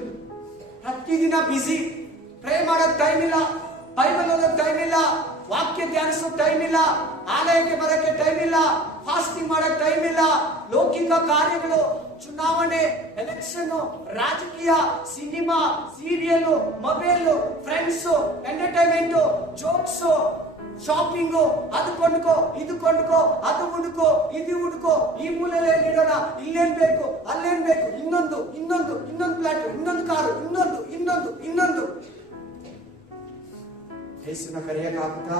ಪ್ರತಿದಿನ ಬಿಸಿ. ಪ್ರೇ ಮಾಡೋಕ್ ಟೈಮ್ ಇಲ್ಲ, ಬೈಬಲ್ ಓದೋಕ್ ಟೈಮ್ ಇಲ್ಲ, ವಾಕ್ಯ ಧ್ಯಾನಿಸೋಕ್ ಟೈಮ್ ಇಲ್ಲ, ಆಲಯಕ್ಕೆ ಬರಕ್ಕೆ ಟೈಮ್ ಇಲ್ಲ, ಫಾಸ್ಟಿಂಗ್ ಮಾಡಕ್ ಟೈಮ್ ಇಲ್ಲ. ಲೌಕಿಕ ಕಾರ್ಯಗಳು, ಚುನಾವಣೆ, ಎಲೆಕ್ಷನ್, ರಾಜಕೀಯ, cinema, serial, mobile, friends, entertainment, jokes, shopping, ಅದು ಕೊಂಡ್ಕೋ, ಇದು ಕೊಂಡ್ಕೋ, ಅದು ಹುಡುಕೋ, ಇದು ಹುಡುಕೋ, ಈ ಮೂಲೆಯಲ್ಲಿ ಏನಿಡೋಣ, ಇಲ್ಲೇನ್ ಬೇಕು, ಅಲ್ಲೇನ್ ಬೇಕು, ಇನ್ನೊಂದು ಫ್ಲಾಟ್, ಇನ್ನೊಂದು ಕಾರು, ಇನ್ನೊಂದು. ಯೇಸುನ ಕರೆಯಕ್ಕಾಗುತ್ತಾ?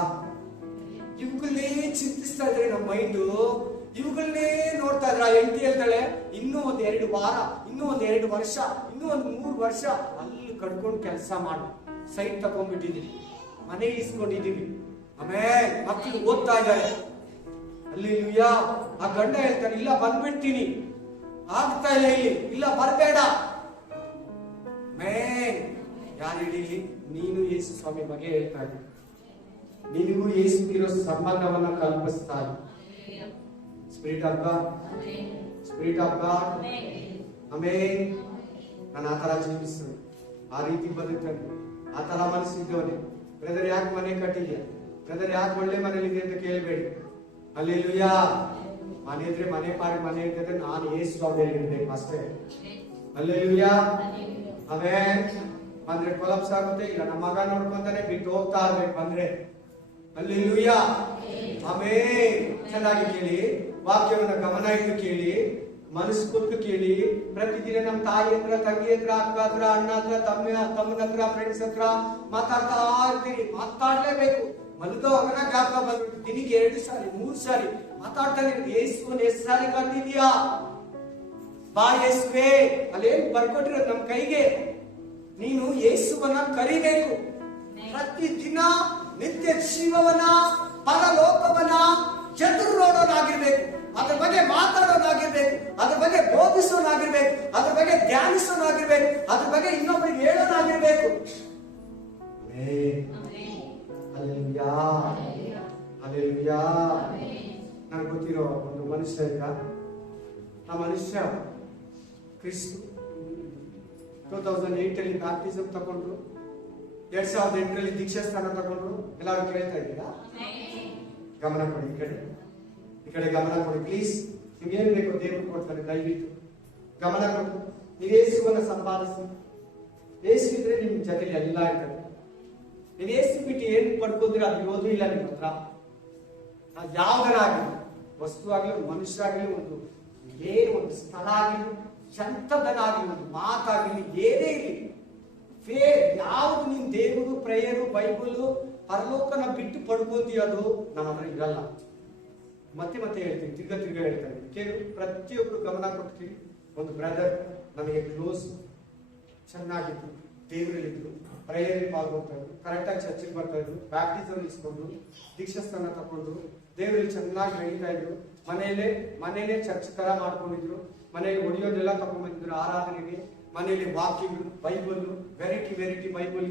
ಇವುಗಳನ್ನೇ ಚಿಂತಿಸ್ತಾ ಇದ್ರೆ ನಮ್ಮ ಮೈಂಡು, ಇವುಗಳನ್ನೇ ನೋಡ್ತಾ ಇದ್ರ. ಹೆಂಡತಿ ಹೇಳ್ತಾಳೆ ಇನ್ನೂ ಒಂದ್ 2 ವಾರ, ಇನ್ನೂ ಒಂದ್ 2 ವರ್ಷ, ಇನ್ನೂ ಒಂದ್ 3 ವರ್ಷ ಅಲ್ಲಿ ಕಡ್ಕೊಂಡು ಕೆಲಸ ಮಾಡು. ಸೈಟ್ ತಗೊಂಡ್ಬಿಟ್ಟಿದೀವಿ, ಮನೆ ಇಸ್ಕೊಂಡಿದೀವಿ, ಆಮೇಲೆ ಮಕ್ಕಳು ಓದ್ತಾ ಇದ್ದಾರೆ. ಹಲ್ಲೆಲೂಯಾ. ಆ ಗಂಡ ಹೇಳ್ತಾನೆ ಇಲ್ಲ ಬಂದ್ಬಿಡ್ತೀನಿ, ಆಗ್ತಾ ಇಲ್ಲ ಇಲ್ಲಿ, ಇಲ್ಲ ಬರಬೇಡ. ಯಾರು ಹಿಡೀಲಿ? ನೀನು ಯೇಸು ಸ್ವಾಮಿ ಬಗ್ಗೆ ಹೇಳ್ತಾ ಇದ್ದೀನಿ. ನಿನಗೂ ಯೇಸುಗಿರೋ ಸಂಬಂಧವನ್ನ ಕಲ್ಪಿಸ್ತಾ ಇದ್ದೀನಿ. Spirit of God, spirit of God. Amen. ನಾನು ಆ ತರ ಜೀವಿಸ್ತೇನೆ, ಆ ರೀತಿ ಬದುಕ್ತೇನೆ, ಆ ತರ ಮನಸ್ಸಿದ್ದವನೇ. ಬ್ರದರ್ ಯಾಕೆ ಮನೆ ಕಟ್ಟಿದ್ಯಾ, ಬ್ರದರ್ ಯಾಕೆ ಒಳ್ಳೆ ಮನೇಲಿದೆ ಅಂತ ಕೇಳಬೇಡಿ. ಹಲ್ಲೆಲೂಯಾ. ಮನೆ ಇದ್ರೆ ಮನೆ ಪಾಡಿ ಮನೆ ಇರ್ತದೆ, ನಾನು ಯೇಸು ಇರ್ಬೇಕು ಅಷ್ಟೇ. ಹಲ್ಲೆಲೂಯಾ. ಆಮೇನ್. ಬಂದ್ರೆ ಕೊಲಾಪ್ಸ್ ಆಗುತ್ತೆ, ಇಲ್ಲ ನಮ್ಮ ಮಗ ನೋಡ್ಕೊಂತಾನೆ ಬಿಟ್ಟು ಹೋಗ್ತಾ ಇರ್ಬೇಕು ಬಂದ್ರೆ. ಹಲ್ಲೆಲೂಯಾ. ಆಮೇನ್. ಚೆನ್ನಾಗಿ ಕೇಳಿ, ವಾಕ್ಯವನ್ನ ಗಮನ ಇಟ್ಟು ಕೇಳಿ, ಮನಸ್ಸು ಕೊಟ್ಟು ಕೇಳಿ. ಪ್ರತಿದಿನ ನಮ್ಮ ತಾಯಿ ಹತ್ರ, ತಂಗಿ ಹತ್ರ, ಅಕ್ಕ ಹತ್ರ, ಅಣ್ಣ ಹತ್ರ, ತಮ್ಮನ ಹತ್ರ, ಫ್ರೆಂಡ್ಸ್ ಹತ್ರ ಮಾತಾಡ್ತಾ ಇರ್ತೀರಿ. ಮಾತಾಡ್ಲೇಬೇಕು. ಮಲಗೋವಾಗ ಜ್ಞಾಪಕ ಬಂದ್ಬಿಟ್ಟು ದಿನಿಗೆ 2 ಸಾರಿ 3 ಸಾರಿ ಮಾತಾಡ್ತಾನೆ. ಯೇಸುವನ್ನ ಎಷ್ಟು ಸಾರಿ ಕರೆದಿದ್ಯಾ? ಬಾ ಯೇಸುವೆ. ಅಲ್ಲೇನ್ ಬರ್ಕೊಟ್ಟಿರೋದು ನಮ್ಮ ಕೈಗೆ. ನೀನು ಯೇಸುವನ್ನ ಕರಿಬೇಕು. ಪ್ರತಿದಿನ ನಿತ್ಯ ಜೀವವನ್ನ, ಪರಲೋಕವನ್ನ ಎದುರು ನೋಡೋನಾಗಿರ್ಬೇಕು. ಅದ್ರ ಬಗ್ಗೆ ಮಾತಾಡೋನಾಗಿರ್ಬೇಕು, ಅದ್ರ ಬಗ್ಗೆ ಬೋಧಿಸೋನಾಗಿರ್ಬೇಕು, ಅದ್ರ ಬಗ್ಗೆ ಧ್ಯಾನಿಸೋನಾಗಿರ್ಬೇಕು, ಅದ್ರ ಬಗ್ಗೆ ಇನ್ನೊಬ್ಬರಿಗೆ ಹೇಳೋನಾಗಿರ್ಬೇಕು. Hallelujah, hallelujah. ನನಗೆ ಗೊತ್ತಿರೋ ಒಂದು ಮನುಷ್ಯ ಇದ್ದ. ಆ ಮನುಷ್ಯ ಕ್ರಿಸ್ತು 2008 ಅಲ್ಲಿ ಬ್ಯಾಪ್ಟಿಸಮ್ ತಗೊಂಡ್ರು, 2008 ದೀಕ್ಷಾ ಸ್ಥಾನ ತಗೊಂಡ್ರು. ಎಲ್ಲರೂ ಕೇಳ್ತಾ ಇದ್ದೀರಾ? ಗಮನ ಕೊಡಿ, ಈ ಕಡೆ ಗಮನ ಕೊಡಿ ಪ್ಲೀಸ್. ನಿಮ್ಗೆ ಏನ್ ಬೇಕು ದೇವರು ಕೊಡ್ತಾರೆ, ದಯವಿಟ್ಟು ಗಮನ ಕೊಟ್ಟು ನೀವು ಯೇಸುವನ್ನ ಸಂಪಾದಿಸಿ. ಯೇಸು ಇದ್ರೆ ನಿಮ್ ಜೊತೆಲಿ ಎಲ್ಲ ಇರ್ತದೆ. ನೀವು ಯೇಸು ಬಿಟ್ಟು ಏನ್ ಪಡ್ಕೋದ್ರೆ ಅದು ಇರೋದು ಇಲ್ಲ ನಿಮ್ಮ ಹತ್ರ. ಯಾವ್ದನಾಗಲಿ, ವಸ್ತು ಆಗಲಿ, ಒಂದು ಮನುಷ್ಯ ಆಗಲಿ, ಒಂದು ಸ್ಥಳ ಆಗಲಿ, ಎಂಥದನಾಗಲಿ, ಒಂದು ಮಾತಾಗಲಿ, ಏನೇ ಇರಲಿ, ಯಾವ್ದು ನಿನ್ ದೇವರು, ಪ್ರೇಯರು, ಬೈಬಲ್, ಪರಲೋಕನ ಬಿಟ್ಟು ಪಡ್ಕೋತೀಯ ಅದು ನಮ್ಮ ಹತ್ರ ಇರಲ್ಲ. ಮತ್ತೆ ಹೇಳ್ತೀನಿ, ತಿರ್ಗಾ ಹೇಳ್ತಾರೆ ಕೇಳು. ಪ್ರತಿಯೊಬ್ರು ಗಮನ ಕೊಡ್ತೀವಿ. ಒಂದು ಬ್ರದರ್ ನನಗೆ ಕ್ಲೋಸ್, ಚೆನ್ನಾಗಿತ್ತು, ದೇವರಲ್ಲಿದ್ರು, ಪ್ರೇಯರ್ ಪಾಲ್ಗೊಳ್ತಾ ಇದ್ರು, ಕರೆಕ್ಟಾಗಿ ಚರ್ಚಿಗೆ ಬರ್ತಾ ಇದ್ರು, ಬ್ಯಾಪ್ಟಿಸಮ್ ಇಸ್ಕೊಂಡು ದೀಕ್ಷಾಸ್ಥಾನ ತಗೊಂಡ್ರು, ದೇವರಲ್ಲಿ ಚೆನ್ನಾಗಿ ಬೆಳೀತಾ ಇದ್ರು. ಮನೆಯಲ್ಲೇ ಚರ್ಚ್ ತರ ಮಾಡ್ಕೊಂಡಿದ್ರು. ಮನೆಯಲ್ಲಿ ಹೊಡೆಯೋದೆಲ್ಲ ತಗೊಂಡ್ಬಂದಿದ್ರು ಆರಾಧನೆಗೆ. ಮನೆಯಲ್ಲಿ ವಾಕ್ಯಗಳು, ಬೈಬಲ್, ವೆರೈಟಿ ಬೈಬಲ್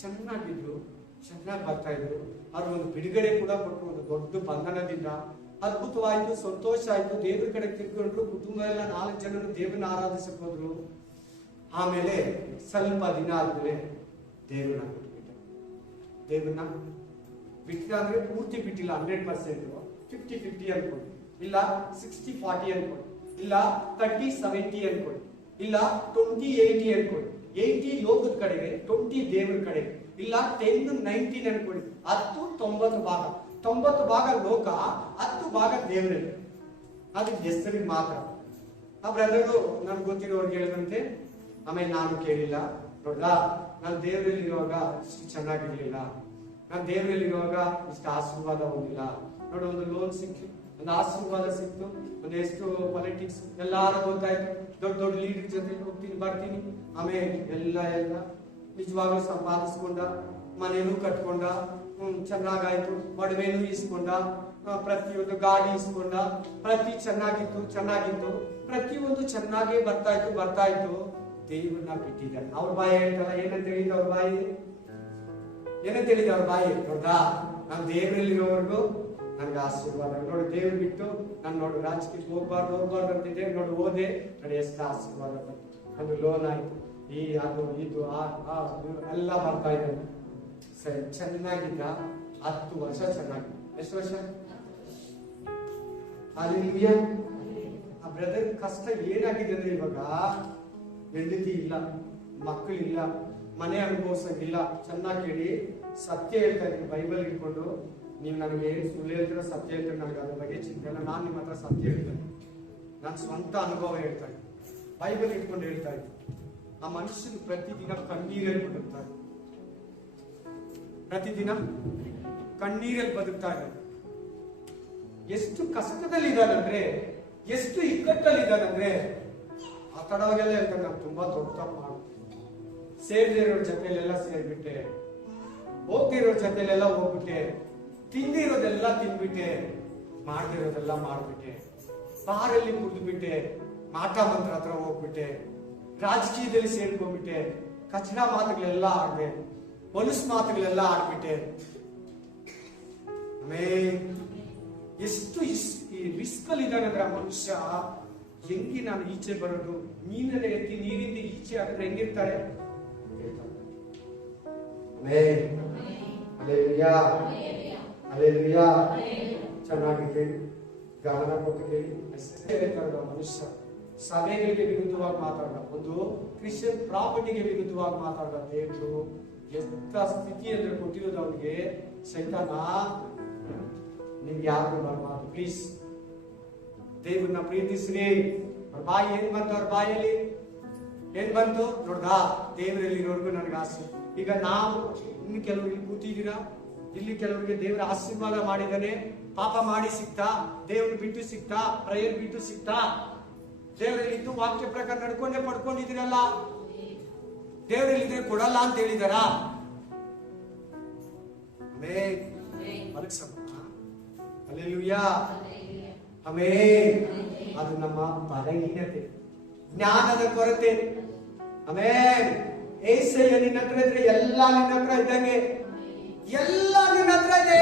ಚೆನ್ನಾಗಿದ್ರು, ಚೆನ್ನಾಗಿ ಬರ್ತಾ ಇದ್ರು. ಅದು ಒಂದು ಬಿಡುಗಡೆ ಕೂಡ ಕೊಟ್ಟು, ಒಂದು ದೊಡ್ಡ ಬಂಧನದಿಂದ ಅದ್ಭುತವಾಯ್ತು, ಸಂತೋಷ ಆಯ್ತು. ದೇವ್ರ ಕಡೆ ತಿರ್ಕೊಂಡ್ರು, ಕುಟುಂಬ ಎಲ್ಲ 4 ಜನರು ದೇವ್ರನ್ನ ಆರಾಧಿಸಕ್ ಹೋದ್ರು. ಆಮೇಲೆ ಸ್ವಲ್ಪ ದಿನ ಆದ್ಮೇಲೆ ದೇವ್ರನ್ನ ದೇವ್ರನ್ನ ಬಿಟ್ಟ ಅಂದ್ರೆ ಪೂರ್ತಿ ಬಿಟ್ಟಿಲ್ಲ, 100%, 50-50 ಅನ್ಕೊಳ್ಳಿ, ಇಲ್ಲ 60-40 ಅನ್ಕೊಳ್ಳಿ, ಇಲ್ಲ 30-70 ಅನ್ಕೊಳ್ಳಿ, ಇಲ್ಲ 20-80 ಅನ್ಕೊಳ್ಳಿ. 80 ಲೋಕದ ಕಡೆಗೆ, 20 ದೇವ್ರ ಕಡೆಗೆ. ಇಲ್ಲ 10-19 ಅನ್ಕೊಳ್ಳಿ. 10-90 ಭಾಗ. 90 ಭಾಗ ಲೋಕ, 10 ಭಾಗ ದೇವರಲ್ಲಿ. ಅದು ಹೆಸರಿಗೆ ಮಾತ್ರ. ಆ ಬ್ರದರು ನನ್ಗೆ ಗೊತ್ತಿರೋರ್ಗೆ ಹೇಳಿದಂತೆ, ಆಮೇಲೆ ನಾನು ಕೇಳಿಲ್ಲ ನೋಡ್ದ, ನಾನು ದೇವರಲ್ಲಿ ಇರುವಾಗ ಇಷ್ಟು ಚೆನ್ನಾಗಿರ್ಲಿಲ್ಲ, ನಾನು ದೇವರಲ್ಲಿ ಇರುವಾಗ ಇಷ್ಟು ಆಶೀರ್ವಾದ ಹೊಂದಿಲ್ಲ. ನೋಡಿ, ಒಂದು ಲೋನ್ ಸಿಕ್ತು, ಒಂದು ಆಶೀರ್ವಾದ ಸಿಕ್ತು, ಒಂದು ಎಷ್ಟು ಪಾಲಿಟಿಕ್ಸ್ ಎಲ್ಲಾರು ಗೊತ್ತಾಯ್ತು, ದೊಡ್ಡ ದೊಡ್ಡ ಲೀಡರ್ ಜೊತೆ ಹೋಗ್ತೀನಿ ಬರ್ತೀನಿ, ಆಮೇಲೆ ಎಲ್ಲ ನಿಜವಾಗ್ಲೂ ಸಂಪಾದಿಸ್ಕೊಂಡ, ಮನೇನು ಕಟ್ಕೊಂಡ, ಚೆನ್ನಾಗಾಯ್ತು, ಒಡವೆನೂ ಇಸ್ಕೊಂಡ, ಪ್ರತಿಯೊಂದು ಗಾಡಿ ಇಸ್ಕೊಂಡ, ಪ್ರತಿ ಚೆನ್ನಾಗಿತ್ತು, ಪ್ರತಿಯೊಂದು ಚೆನ್ನಾಗೇ ಬರ್ತಾ ಇತ್ತು. ದೇವರನ್ನ ಬಿಟ್ಟಿದ್ದಾರೆ. ಅವ್ರ ಬಾಯಿ ಹೇಳ್ತಾರ, ಏನಂತ ಹೇಳಿದ ಅವ್ರ ಬಾಯಿ, ನೋಡ್ದಾ, ನಾನು ದೇವರಲ್ಲಿರೋವರೆಗೂ ನನ್ಗೆ ಆಶೀರ್ವಾದ. ನೋಡಿ, ದೇವ್ರು ಬಿಟ್ಟು ನಾನು ನೋಡಿ ರಾಜಕೀಯ ಹೋಗ್ಬಾರ್ದು ಅಂತಿದ್ದೆ, ನೋಡಿ ಹೋದೆ, ನೋಡಿ ಎಷ್ಟು ಆಶೀರ್ವಾದ ಬಂತು. ಒಂದು ಲೋನ್ ಆಯ್ತು, ಅದು ಇದು ಎಲ್ಲ ಬರ್ತಾ ಇದೆ. ಸರಿ, ಚೆನ್ನಾಗಿದ್ದ 10 ವರ್ಷ ಚೆನ್ನಾಗಿದ್ದ. ಎಷ್ಟು ವರ್ಷ? ಅಲ್ಲಿ ಆ ಬ್ರದರ್ ಕಷ್ಟ ಏನಾಗಿದೆ ಅಂದ್ರೆ, ಇವಾಗ ಹೆಂಡತಿ ಇಲ್ಲ, ಮಕ್ಕಳಿಲ್ಲ, ಮನೆ ಅನುಭವಿಸಂಗಿಲ್ಲ. ಚೆನ್ನಾಗಿ ಕೇಳಿ, ಸತ್ಯ ಹೇಳ್ತಾ ಇದ್ದೀನಿ, ಬೈಬಲ್ ಇಟ್ಕೊಂಡು. ನೀವು ನನಗೆ ಸುಳ್ಳು ಹೇಳ್ತೀರ, ಸತ್ಯ ಹೇಳ್ತಾರೆ, ನನಗೆ ಅದ್ರ ಬಗ್ಗೆ ಚಿಂತೆ ಇಲ್ಲ. ನಾನು ನಿಮ್ಮ ಹತ್ರ ಸತ್ಯ ಹೇಳ್ತೇನೆ, ನಾನು ಸ್ವಂತ ಅನುಭವ ಹೇಳ್ತಾ ಇದ್ದೀನಿ, ಬೈಬಲ್ ಇಟ್ಕೊಂಡು ಹೇಳ್ತಾ ಇದ್ದೀನಿ. ಆ ಮನುಷ್ಯನು ಪ್ರತಿದಿನ ಕಣ್ಣೀರಲ್ಲಿ ಬದುಕ್ತಾ ಇದ್ದಾನೆ. ಎಷ್ಟು ಕಷ್ಟದಲ್ಲಿದ್ದಾನಂದ್ರೆ, ಎಷ್ಟು ಇಕ್ಕಟ್ಟಲ್ಲಿದ್ದಾನಂದ್ರೆ, ಮಾತಾಡೋವಾಗೆಲ್ಲ ಹೇಳ್ತಾನೆ, ನಾನು ತುಂಬಾ ದೊಡ್ಡ ತಪ್ಪು ಮಾಡು, ಸೇರ್ದಿರೋರ ಜೊತೆಲೆಲ್ಲ ಸೇರ್ಬಿಟ್ಟೆ, ಹೋಗ್ತಿರೋ ಜೊತೆಲೆಲ್ಲ ಹೋಗ್ಬಿಟ್ಟೆ, ತಿಂದಿರೋದೆಲ್ಲ ತಿನ್ಬಿಟ್ಟೆ, ಮಾಡ್ದಿರೋದೆಲ್ಲ ಮಾಡ್ಬಿಟ್ಟೆ, ಬಾರಲ್ಲಿ ಕುಡಿದ್ಬಿಟ್ಟೆ, ಮಾಟ ಮಂತ್ರ ಹತ್ರ ಹೋಗ್ಬಿಟ್ಟೆ, ರಾಜಕೀಯದಲ್ಲಿ ಸೇರ್ಕೊಂಡ್ಬಿಟ್ಟೆ, ಕಚಡ ಮಾತುಗಳೆಲ್ಲ ಆಡ್ದೆ, ಹೊಲಸು ಮಾತುಗಳೆಲ್ಲ ಆಡ್ಬಿಟ್ಟೆ. ಎಷ್ಟು ರಿಸ್ಕ್ ಅಲ್ಲಿ ಇದ್ದಾನೆ ಅಂದ್ರೆ ಆ ಮನುಷ್ಯ. ಹೆಂಗಿ ನಾನು ಈಚೆ ಬರೋದು? ಮೀನನ್ನ ಎತ್ತಿ ನೀರಿಂದ ಈಚೆ ಹಾಕಿದ್ರೆ ಹೆಂಗಿರ್ತಾರೆ? ಚೆನ್ನಾಗಿ ಕೇಳಿ, ಗಮನ ಕೊಟ್ಟು ಕೇಳಿ. ಅಷ್ಟೇ ಹೇಳ್ತಾರೆ ಮನುಷ್ಯ. ಸಭೆಗಳಿಗೆ ವಿರುದ್ಧವಾಗಿ ಮಾತಾಡ, ಒಂದು ಕ್ರಿಶ್ಚಿಯನ್ ಪ್ರಾಪರ್ಟಿಗೆ ವಿರುದ್ಧವಾಗಿ ಮಾತಾಡ. ದೇವರು ಎಂತ ಸ್ಥಿತಿ ಅಂದ್ರೆ ಕೊಟ್ಟಿರೋದು ಅವ್ರಿಗೆ. ಸೈತಾನ ನಿಮ್ಗೆ ಯಾರು ಮಾತು, ಪ್ಲೀಸ್ ದೇವ್ರನ್ನ ಪ್ರೀತಿಸ್ರಿ. ಅವ್ರ ಬಾಯಿ ಏನ್ ಬಂತು? ಅವ್ರ ಬಾಯಲ್ಲಿ ಏನ್ ಬಂತು? ನೋಡ್ದಾ, ದೇವರಲ್ಲಿರೋರ್ಗು ನನಗೆ ಆಸೆ. ಈಗ ನಾವು ಇನ್ನು ಕೆಲವರು ಇಲ್ಲಿ ಕೂತಿದ್ದೀರಾ, ಇಲ್ಲಿ ಕೆಲವರಿಗೆ ದೇವರ ಆಶೀರ್ವಾದ ಮಾಡಿದಾನೆ. ಪಾಪ ಮಾಡಿ ಸಿಕ್ತಾ? ದೇವ್ರ ಬಿಟ್ಟು ಸಿಕ್ತಾ? ಪ್ರೇಯರ್ ಬಿಟ್ಟು ಸಿಕ್ತಾ? ದೇವರಲ್ಲಿ ಇದ್ದು ವಾಕ್ಯ ಪ್ರಕಾರ ನಡ್ಕೊಂಡೇ ಪಡ್ಕೊಂಡಿದ್ದೀರಲ್ಲ. ದೇವರಲ್ಲಿ ಇದ್ರೆ ಕೊಡಲ್ಲ ಅಂತ ಹೇಳಿದಾರ? ಅದು ನಮ್ಮ ಬಲಹೀನತೆ, ಜ್ಞಾನದ ಕೊರತೆ. ಏಸಯ್ಯ ನಿನ್ನ ಹತ್ರ ಇದ್ರೆ ಎಲ್ಲ ನಿನ್ನ ಹತ್ರ ಇದ್ದಂಗೆ, ಎಲ್ಲ ನಿನ್ನ ಹತ್ರ ಇದೆ.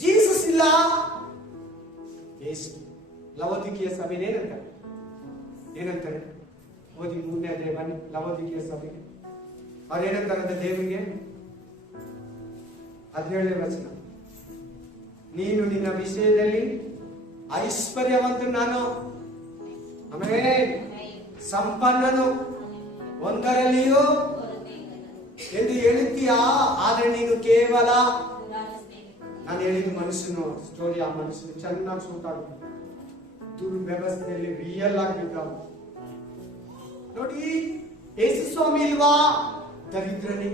ಜೀಸಸ್ ಇಲ್ಲ. ಲವೋದಿಕೀಯ ಸಭೆಗೆ ಏನಂತಾರೆ? ಓದಿ 3ನೇ ಅಧ್ಯಾಯ ಬನ್ನಿ. ಲವೋದಿಕೀಯ ಸಭೆಗೆ ಅವ್ರು ಏನಂತಾರಂತೆ ದೇವರಿಗೆ? 17ನೇ ವಚನ, ನೀನು ನಿನ್ನ ವಿಷಯದಲ್ಲಿ ಐಶ್ವರ್ಯವಂತ, ನಾನು ಸಂಪನ್ನನು, ಒಂದರಲ್ಲಿಯೂ ಎಂದು ಹೇಳುತ್ತೀಯಾ, ಆದ್ರೆ ನೀನು ಕೇವಲ, ನಾನು ಹೇಳಿದ ಮನುಷ್ಯನು ಸ್ಟೋರಿ, ಆ ಮನುಷ್ಯನು ಚೆನ್ನಾಗಿ ಸೂಟ್ ಆಗುತ್ತೆ. ದುರ್ವ್ಯವಸ್ಥೆಯಲ್ಲಿ ರಿಯಲ್ ಆಗಿದ್ದ ನೋಡಿ. ಯೇಸು ಸ್ವಾಮಿ ಇಲ್ವಾ? ದರಿದ್ರನೇ,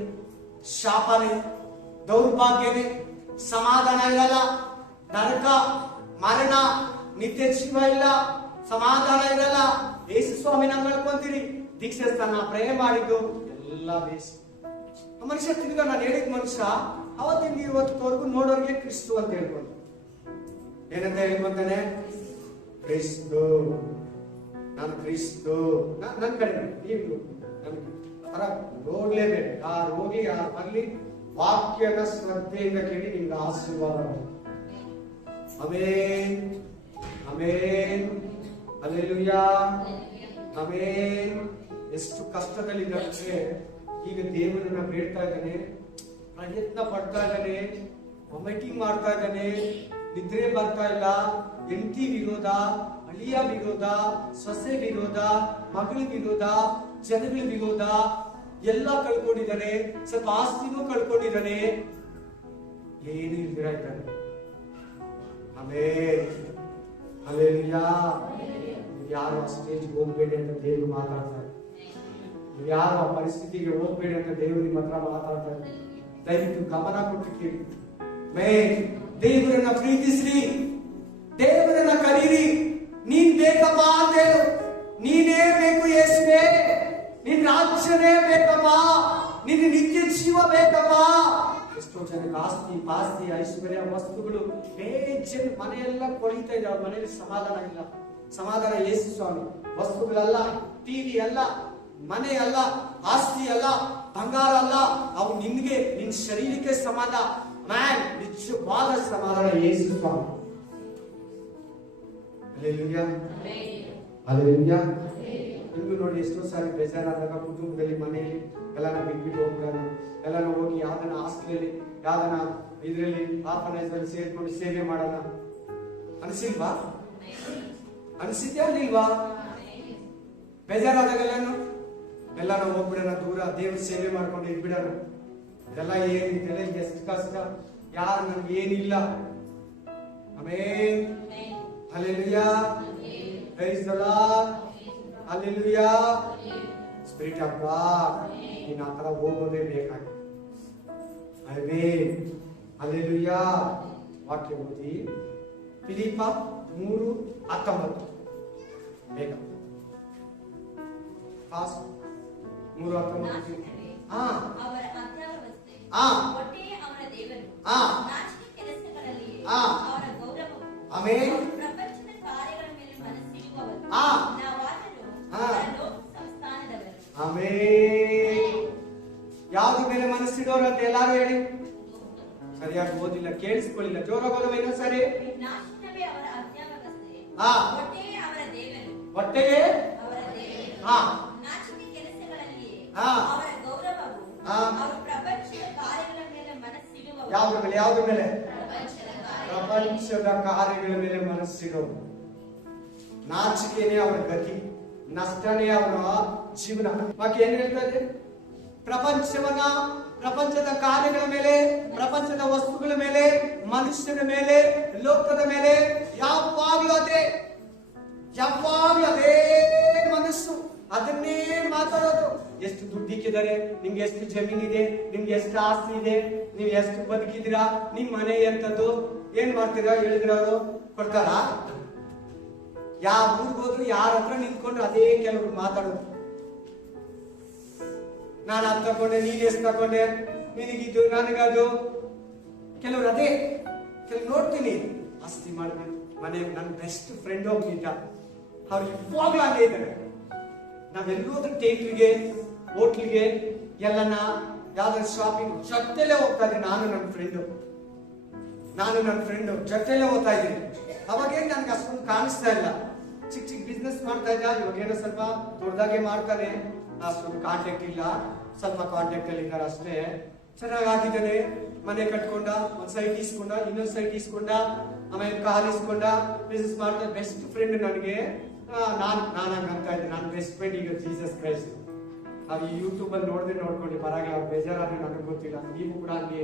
ಶಾಪನೇ, ದೌರ್ಭಾಗ್ಯನೇ, ಸಮಾಧಾನ ಇರಲ್ಲ, ನರಕ, ಮರಣ, ನಿತ್ಯ ಜೀವ ಇಲ್ಲ, ಸಮಾಧಾನ ಇರಲ್ಲ. ಯೇಸು ಸ್ವಾಮಿನ ಕಳ್ಕೊಂತೀರಿ. ದೀಕ್ಷೆ ಸ್ಥಾನ ಪ್ರೇಮ ಮಾಡಿದ್ದು ಎಲ್ಲ ಬೇಸ್. ಮನುಷ್ಯ ತಿರ್ಗ ನಾನು ಹೇಳಿದ ಮನುಷ್ಯ ಅವತ್ತಿಂದ ಇವತ್ತವರೆಗೂ ನೋಡೋರಿಗೆ ಕ್ರಿಸ್ತು ಅಂತ ಹೇಳ್ಕೊಂಡು ಏನಂತ ಹೇಳ್ಕೊಂತಾನೆ? ಕ್ರಿಸ್ತು, ನಾನು ಕ್ರಿಸ್ತು. ನನ್ ಕಡೆ ನೀವು ತರ ನೋಡ್ಲೇಬೇಕು. ಯಾರು ಹೋಗಿ ಯಾರು ಬರ್ಲಿ, ವಾಕ್ಯನ ಶ್ರದ್ಧೆಯಿಂದ ಕೇಳಿ ನಿಮ್ಗೆ ಆಶೀರ್ವಾದ. Amen, amen, hallelujah, amen. ಎಷ್ಟು ಕಷ್ಟದಲ್ಲಿದ್ದಾರೆ. ಈಗ ದೇವರನ್ನ ಬೇಡ್ತಾ ಇದ್ದಾನೆ, ಪ್ರಯತ್ನ ಪಡ್ತಾ ಇದ್ದಾನೆ, ವಾಮಿಟಿಂಗ್ ಮಾಡ್ತಾ ಇದ್ದಾನೆ, ನಿದ್ರೆ ಬರ್ತಾ ಇಲ್ಲ, ಹೆಂಡತಿ ವಿರೋಧ, ಅಳಿಯ ವಿರೋಧ, ಸೊಸೆ ವಿರೋಧ, ಮಗಳ ವಿರೋಧ, ಜನಗಳ ವಿರೋಧ, ಎಲ್ಲ ಕಳ್ಕೊಂಡಿದ್ದಾನೆ, ಸ್ವಲ್ಪ ಆಸ್ತಿನೂ ಕಳ್ಕೊಂಡಿದ್ದಾನೆ, ಏನು ಇಲ್ದಿರ ಇದ್ದಾನೆ. ಆಮೇಲೆ ಹಲ್ಲೆಲೂಯಾ. ಯಾರು ಆ ಸ್ಟೇಜ್ಗೆ ಹೋಗ್ಬೇಡಿ ಅಂತ ದೇವರು ಮಾತಾಡ್ತಾರೆ. ಯಾರು ಆ ಪರಿಸ್ಥಿತಿಗೆ ಹೋಗ್ಬೇಡಿ ಅಂತ ದೇವರು ನಿಮ್ಮ ಹತ್ರ ಮಾತಾಡ್ತಾರೆ. ದಯವಿಟ್ಟು ಗಮನ ಕೊಟ್ಟು ಕೇಳಿ. ದೇವರನ್ನ ಪ್ರೀತಿಸ್ರಿ, ದೇವರನ್ನ ಕರೀರಿ. ನೀನ್ ಬೇಕಪ್ಪ ಅಂತ ಹೇಳು. ನೀನೇ ಬೇಕು ಯೇಸುವೇ, ನಿನ್ ರಾಜ್ಯವೇ ಬೇಕಪ್ಪ, ನಿನ್ನ ನಿತ್ಯ ಜೀವ ಬೇಕಪ್ಪ. ಎಷ್ಟೋ ಜನಕ್ಕೆ ಆಸ್ತಿ ಪಾಸ್ತಿ ಐಶ್ವರ್ಯ ವಸ್ತುಗಳು ಬೇಜನ್ ಮನೆಯೆಲ್ಲ ಕೊಳಿತಾ ಇದೆ. ಅವ್ರ ಮನೆಯಲ್ಲಿ ಸಮಾಧಾನ ಇಲ್ಲ. ಸಮಾಧಾನ ಯೇಸು ಸ್ವಾಮಿ. ವಸ್ತುಗಳಲ್ಲ, ಟಿವಿ ಅಲ್ಲ, ಮನೆ ಅಲ್ಲ, ಆಸ್ತಿ ಅಲ್ಲ, ಬಂಗಾರ ಅಲ್ಲ, ಅವು ನಿನ್ಗೆ ನಿನ್ ಶರೀರಕ್ಕೆ ಸಮಾಧಾನ. ಮ್ಯಾನ್ ನಿಜವಾದ ಸಮಾಧಾನ ಯೇಸು ಸ್ವಾಮಿ. Hallelujah, hallelujah. ನಿಮ್ಗೂ ನೋಡಿ ಎಷ್ಟೋ ಸಾರಿ ಬೇಜಾರಾದಾಗ ಕುಟುಂಬದಲ್ಲಿ ಮನೆಯಲ್ಲಿ ಎಲ್ಲಾನ ಬಿಟ್ಬಿಟ್ಟು ಹೋಗ್ತಾನ, ಎಲ್ಲಾನ ಹೋಗಿ ಯಾವ್ದನ ಹಾಸ್ಟೆಲಲ್ಲಿ ಯಾವ್ದನ ಇದ್ರಲ್ಲಿ ಆರ್ಫನೈಜ್ ಸೇರ್ಕೊಂಡು ಸೇವೆ ಮಾಡೋಣ ಅನಿಸಿಲ್ವಾ? ಅನಿಸಿದ್ಯಾ ಇಲ್ವಾ? ಬೇಜಾರಾದಾಗೆಲ್ಲಾನು ಎಲ್ಲಾನ ಹೋಗ್ಬಿಡೋಣ, ದೂರ ದೇವ್ರ ಸೇವೆ ಮಾಡ್ಕೊಂಡು ಇದ್ಬಿಡೋಣ. ಇದೆಲ್ಲ ಏನಿದೆಲ್ಲ ಎಷ್ಟು ಕಷ್ಟ, ಯಾರು ನಮ್ಗೆ ಏನಿಲ್ಲ. Amen, hallelujah, praise the Lord, hallelujah. Spirit of God ನೀನು ಆ ಥರ ಹೋಗೋದೇ ಬೇಕಾಗಿದೆ. Amen, hallelujah. ವಾಕ್ಯ ಓದಿ ಫಿಲಿಪ್ಪ 3:19 ಬೇಗ ಫಾಸ್ಟ್. 3:19. ಅವರ ಅತ್ಯಾವಸ್ಥೆ ಒಟ್ಟೆಯೇ ಅವರ ದೇವರು, ನಾಚಿಕೆ ಕೆಲಸಗಳಲ್ಲಿ ಅವರ ಗೌರವವು, ಆಮೆನ್, ಪ್ರಪಂಚದ ಕಾರ್ಯಗಳ ಮೇಲೆ ಮನಸ್ಸಿಡುವವರು, ನಾವಾದರೂ ಅವರ ಲೋಕ ಸಂಸ್ಥಾನದವರು. ಆಮೆನ್. ಯಾವ್ದು ಮೇಲೆ ಮನಸ್ಸಿಡೋರು ಅಂತ ಎಲ್ಲಾರು ಹೇಳಿ. ಸರಿಯಾಗಿ ಓದಿಲ್ಲ, ಕೇಳಿಸ್ಕೊಳ್ಳಿಲ್ಲ, ಜೋರಾಗೋದವ ಇನ್ನೊಂದ್ಸರಿ. ನಾಶನವೇ ಅವರ ಅತ್ಯಾವಸ್ಥೆ, ಒಟ್ಟೆಯೇ ಅವರ ದೇವರು, ಒಟ್ಟೆಯೇ ಅವರ ದೇವರು, ನಾಚಿಕೆ ಕೆಲಸಗಳಲ್ಲಿ ಅವರ ಗೌರವವು, ಅವರು ಪ್ರಪಂಚದ ಕಾರ್ಯಗಳ ಮೇಲೆ ಮನಸ್ಸಿಡುವವರು. ಯಾವ್ದ್ರ ಮೇಲೆ? ಯಾವ್ದ್ರ ಮೇಲೆ? ಪ್ರಪಂಚದ ಕಾರ್ಯಗಳ ಮೇಲೆ ಮನಸ್ಸಿಡೋರು. ನಾಚಿಕೆನೇ ಅವರ ಗತಿ, ನಷ್ಟನೇ ಅವರ ಜೀವನ. ಬಾಕಿ ಏನ್ ಹೇಳ್ತಾ ಇದೆ? ಪ್ರಪಂಚದ ಕಾರ್ಯಗಳ ಮೇಲೆ, ಪ್ರಪಂಚದ ವಸ್ತುಗಳ ಮೇಲೆ, ಮನುಷ್ಯನ ಮೇಲೆ, ಲೋಕದ ಮೇಲೆ ಯಾವಾಗ್ಲೂ ಅದೇ ಮನಸ್ಸು, ಅದನ್ನೇ ಮಾತಾಡೋದು. ಎಷ್ಟು ದುಡ್ಡಿಕ್ಕಿದ್ದಾರೆ, ನಿಮ್ಗೆ ಎಷ್ಟು ಜಮೀನಿದೆ, ನಿಮ್ಗೆ ಎಷ್ಟು ಆಸ್ತಿ ಇದೆ, ನೀವು ಎಷ್ಟು ಬದುಕಿದ್ದೀರಾ, ನಿಮ್ ಮನೆ ಎಂತದ್ದು, ಏನ್ ಮಾಡ್ತೀರಾ ಹೇಳಿದ್ರ ಅವರು ಕೊಡ್ತಾರ? ಯಾವ ಊರಿಗೆ ಹೋದ್ರು ಯಾರ ಹತ್ರ ನಿಂತ್ಕೊಂಡು ಅದೇ ಕೆಲವರು ಮಾತಾಡೋದು. ನಾನು ಅದು ತಗೊಂಡೆ, ನೀನ್ ಎಷ್ಟು ತಗೊಂಡೆ, ನಿನಗಿದ್ದು ನನಗದು. ಕೆಲವರು ಅದೇ ನೋಡ್ತೀನಿ, ಆಸ್ತಿ ಮಾಡ್ಬೇಕು. ಮನೆ ನನ್ನ ಬೆಸ್ಟ್ ಫ್ರೆಂಡ್ ಒಬ್ಬನಿದ್ದ, ಅವ್ರು ಇವಾಗ್ಲೂ ಅಲ್ಲೇ ಇದ್ದಾರೆ. ನಾವೆಲ್ಲೋದ್ರೂ ಥಿಯೇಟ್ರಿಗೆ, ಹೋಟ್ಲಿಗೆ, ಎಲ್ಲನ ಯಾವ್ದಾದ್ರು ಶಾಪಿಂಗ್ ಜೊತೆಲೆ ಹೋಗ್ತಾ ಇದ್ದೀನಿ. ನಾನು ನನ್ನ ಫ್ರೆಂಡು ಜೊತೆಲೆ ಹೋಗ್ತಾ ಇದ್ದೀನಿ. ಅವಾಗೇನು ನನ್ಗೆ ಅಷ್ಟೊಂದು ಕಾಣಿಸ್ತಾ ಇಲ್ಲ. ಚಿಕ್ಕ ಬಿಸ್ನೆಸ್ ಮಾಡ್ತಾ ಇದ್ದ, ಇವಾಗೇನೋ ಸ್ವಲ್ಪ ದೊಡ್ಡದಾಗೆ ಮಾಡ್ತಾನೆ. ಅಷ್ಟೊಂದು ಕಾಂಟ್ಯಾಕ್ಟ್ ಇಲ್ಲ, ಸ್ವಲ್ಪ ಕಾಂಟ್ಯಾಕ್ಟ್ ಅಲ್ಲಿ ಇದ್ದಾರೆ ಅಷ್ಟೇ. ಚೆನ್ನಾಗಿದ್ದಾನೆ, ಮನೆ ಕಟ್ಕೊಂಡ, ಒಂದ್ ಸೈಟ್ ಇಸ್ಕೊಂಡ, ಇನ್ನೊಂದ್ ಸೈಟ್ ಇಸ್ಕೊಂಡ, ಆಮೇಲೆ ಕಾರ್ ಇಸ್ಕೊಂಡ, ಬಿಸ್ನೆಸ್ ಮಾಡ್ತಾ. ಬೆಸ್ಟ್ ಫ್ರೆಂಡ್ ನನಗೆ. ನಾನು ಹಂಗ ಅಂತ ಇದ್ದೆ, ನನ್ನ ಬೆಸ್ಟ್ ಫ್ರೆಂಡ್ ಈಗ ಜೀಸಸ್ ಕ್ರೈಸ್ಟ್. ನಾವು ಈ ಯೂಟ್ಯೂಬ್ ಅಲ್ಲಿ ನೋಡ್ಕೊಂಡು ಪರವಾಗಿಲ್ಲ, ಅವ್ರು ಬೇಜಾರಾದ್ರೆ ನನಗೆ ಗೊತ್ತಿಲ್ಲ. ನೀವು ಕೂಡ ಹಂಗೆ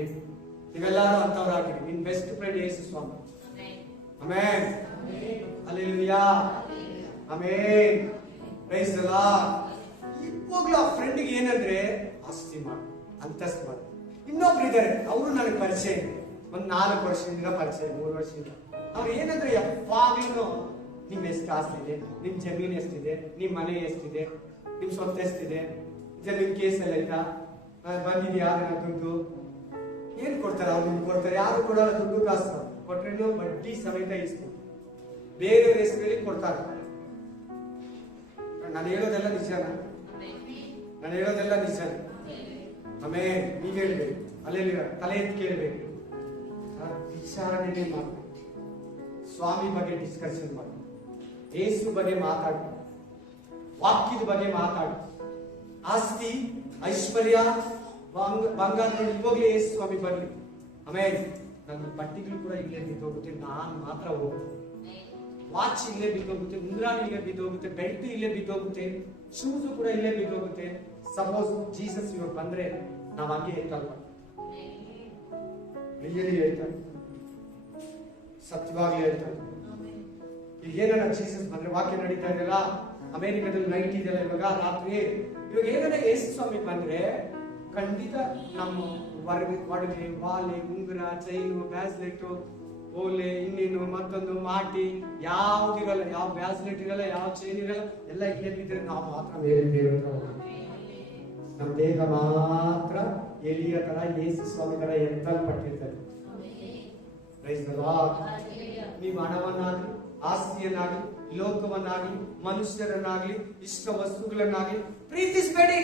ನೀವೆಲ್ಲರೂ ಅಂತವ್ರು ಆಗಿರಿ. ನಿನ್ ಬೆಸ್ಟ್ ಫ್ರೆಂಡ್ ಯೇಸು ಸ್ವಾಮಿ. Amen, hallelujah, amen, praise the Lord. ಇವಾಗ್ಲೂ ಆ ಫ್ರೆಂಡ್ಗೆ ಏನಂದ್ರೆ ಆಸ್ತಿ ಮಾಡು, ಅಂತಸ್ತು ಮಾಡು. ಇನ್ನೊಬ್ರು ಇದ್ದಾರೆ, ಅವರು ನನಗೆ ಪರಿಚಯ, ಒಂದ್ 4 ವರ್ಷದಿಂದ ಪರಿಚಯ, 3 ವರ್ಷದಿಂದ. ಅವ್ರು ಏನಂದ್ರೆ ಯಾವಾಗ್ಲೂ ನಿಮ್ ಎಷ್ಟು ಆಸ್ತಿ ಇದೆ, ನಿಮ್ ಜಮೀನ್ ಎಷ್ಟಿದೆ, ನಿಮ್ ಮನೆ ಎಷ್ಟಿದೆ, ನಿಮ್ ಸ್ವತ್ತು ಎಷ್ಟಿದೆ, ಜಮೀನ್ ಕೇಸ್ ಎಲ್ಲ ಇಲ್ಲ, ಬಂದಿದ್ಯಾ ಅದನ್ನ ದುಡ್ಡು ಏನ್ ಕೊಡ್ತಾರೆ? ಅವ್ರು ನಿಮ್ಗೆ ಕೊಡ್ತಾರೆ. ಯಾರು ಕೊಡೋಲ್ಲ, ದುಡ್ಡು ಕಾಸು ಕೊಟ್ರೇನು ಬಡ್ಡಿ ಸಮೇತ ಇಸ್ತು ಬೇರೆ ಹೆಸರಲ್ಲಿ ಕೊಡ್ತಾರೆ. ನಾನು ಹೇಳೋದೆಲ್ಲ ನಿಜಾನ? ಆಮೇಲೆ ನೀವ್ ಹೇಳ್ಬೇಕು, ಅಲ್ಲೆಲ್ಲ ತಲೆ ಎತ್ತು ಕೇಳ್ಬೇಕು, ವಿಚಾರಣೆ ಮಾಡ್ಬೇಕು, ಸ್ವಾಮಿ ಬಗ್ಗೆ ಡಿಸ್ಕಷನ್ ಮಾಡಿ, ಏಸು ಬಗ್ಗೆ ಮಾತಾಡಿ, ವಾಕ್ಯದ ಬಗ್ಗೆ ಮಾತಾಡಿ. ಆಸ್ತಿ ಐಶ್ವರ್ಯ ಬಂಗಾರ ಇವಾಗಲೇ ಏಸು ಸ್ವಾಮಿ ಬರ್ಲಿ. ಆಮೇಲೆ ನನ್ನ ಬಟ್ಟೆಗಳು ಕೂಡ ಇಲ್ಲೇ ಬಿದ್ದೋಗುತ್ತೆ, ನಾನು ಮಾತ್ರ ಹೋಗ್ತೀನಿ. ವಾಚ್ ಇಲ್ಲೇ ಬಿದ್ದೋಗುತ್ತೆ, ಉಂಗ್ರಾನ್ ಇಲ್ಲೇ ಬಿದ್ದೋಗುತ್ತೆ, ಬೆಲ್ಟ್ ಇಲ್ಲೇ ಬಿದ್ದೋಗುತ್ತೆ, ಶೂಸು ಕೂಡ ಇಲ್ಲೇ ಬಿದ್ದೋಗುತ್ತೆ, ಸಪೋಸ್ ಜೀಸಸ್ ಇವಾಗ ಬಂದ್ರೆ ನಾವ್ ಹಂಗೆ ಹೇಳ್ತಲ್ವ, ರಿಯಲಿ ಹೇಳ್ತಾರೆ, ಸತ್ಯವಾಗಿ ಹೇಳ್ತಾರೆ. ಈಗ ಏನಾರ ಜೀಸಸ್ ಬಂದ್ರೆ ವಾಕ್ಯ ನಡೀತಾ ಇದೆಯಲ್ಲ, ಅಮೆರಿಕದಲ್ಲಿ ನೈಟ್ ಇದೆಯಲ್ಲ ಇವಾಗ ರಾತ್ರಿ, ಇವಾಗ ಏನಾರ ಯೇಸು ಸ್ವಾಮಿ ಬಂದ್ರೆ ಖಂಡಿತ ನಮ್ಮ ಒಡವೆ ವಾಲೆ ಉಂಗುರ ಚೈನು ಬ್ಯಾಸ್ಲೆಟ್ ಓಲೆ ಇನ್ನೇನು ಮತ್ತೊಂದು ಮಾಟಿ ಯಾವ್ದಿರಲ್ಲ, ಯಾವ ಬ್ಯಾಸ್ಲೆಟ್ ಇರಲ್ಲ, ಯಾವ ಚೈನ್ ಇರಲ್ಲ, ಎಲ್ಲ ಎಲ್ಲಿದ್ರೆ ನಾವು ಮಾತ್ರ ಮೇಲೆ ನಮ್ಮ ದೇಹ ಮಾತ್ರ ಎಲಿಯ ತರ ಯೇಸು ಸ್ವಾಮಿ ತರ ಎತ್ತಲ್ಪಟ್ಟಿರ್ತಾರೆ. ನೀವು ಹಣವನ್ನಾಗಲಿ ಆಸ್ತಿಯನ್ನಾಗಲಿ ಲೋಕವನ್ನಾಗಲಿ ಮನುಷ್ಯರನ್ನಾಗಲಿ ಇಷ್ಟ ವಸ್ತುಗಳನ್ನಾಗಲಿ ಪ್ರೀತಿಸಬೇಡಿ.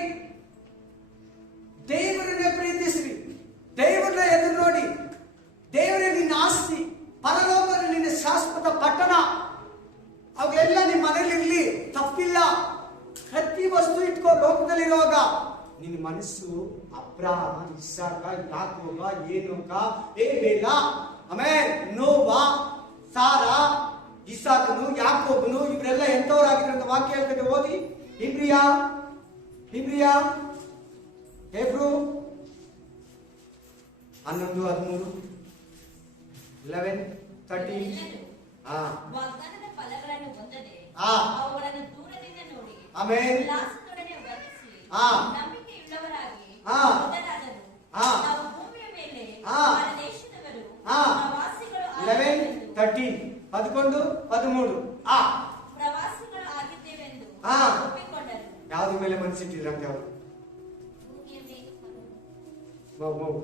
ದೇವರನ್ನೇ ಪ್ರೀತಿಸ್ರಿ, ದೇವರನ್ನ ಎದುರು ನೋಡಿ. ದೇವರೇ ನಿನ್ನ ಆಸ್ತಿ, ಪರಲೋಕದಲ್ಲಿ ನಿನ್ನ ಶಾಶ್ವತ ಪಟ್ಟಣ, ಅವೆಲ್ಲ ನಿಮ್ಮ ಮನೇಲಿರ್ಲಿ, ತಪ್ಪಿಲ್ಲ. ಪ್ರತಿ ವಸ್ತು ಇಟ್ಕೋ ಲೋಕದಲ್ಲಿರುವಾಗ. ನಿನ್ನ ಮನಸ್ಸು ಅಬ್ರಹಾಮ, ಇಸಾಕ, ಯಾಕೋಬ, ಏನೋಕ, ಏಬೇಲ, ಆಮೇಲೆ ನೋವಾ, ಸಾರಾ, ಇಸಾಕನು, ಯಾಕೋಬನು ಇವರೆಲ್ಲ ಎಂತವರಾಗಿದ್ರು ಅಂತ ವಾಕ್ಯ ಹೇಳ್ತದೆ. ಓದಿ ಇಬ್ರಿಯಾ ಹೆಬ್ರು 11:13 11:13. ವಾಗ್ದಾನದ ಫಲಗಳನ್ನು ಹೊಂದದೆ ಅವುಗಳನ್ನು ದೂರದಿಂದ ನೋಡಿ ಆಮೇಲೆ ಉಲ್ಲಾಸದೊಡನೆ ವರ್ತಿಸಿ ನಂಬಿಕೆಯುಳ್ಳವರಾಗಿ ಮೊದಲಾದರು ನಾವು ಭೂಮಿಯ ಮೇಲೆ ದೇಶದವರು ಪ್ರವಾಸಿಗಳು 11:13 11:13 ಪ್ರವಾಸಿಗಳು ಆಗಿದ್ದೇವೆಂದು ಒಪ್ಪಿಕೊಂಡರು. ಯಾವ್ದ್ರ ಮೇಲೆ ಮನಸ್ಸಿಟ್ಟಿದ್ರಂತೆ ಅವರು?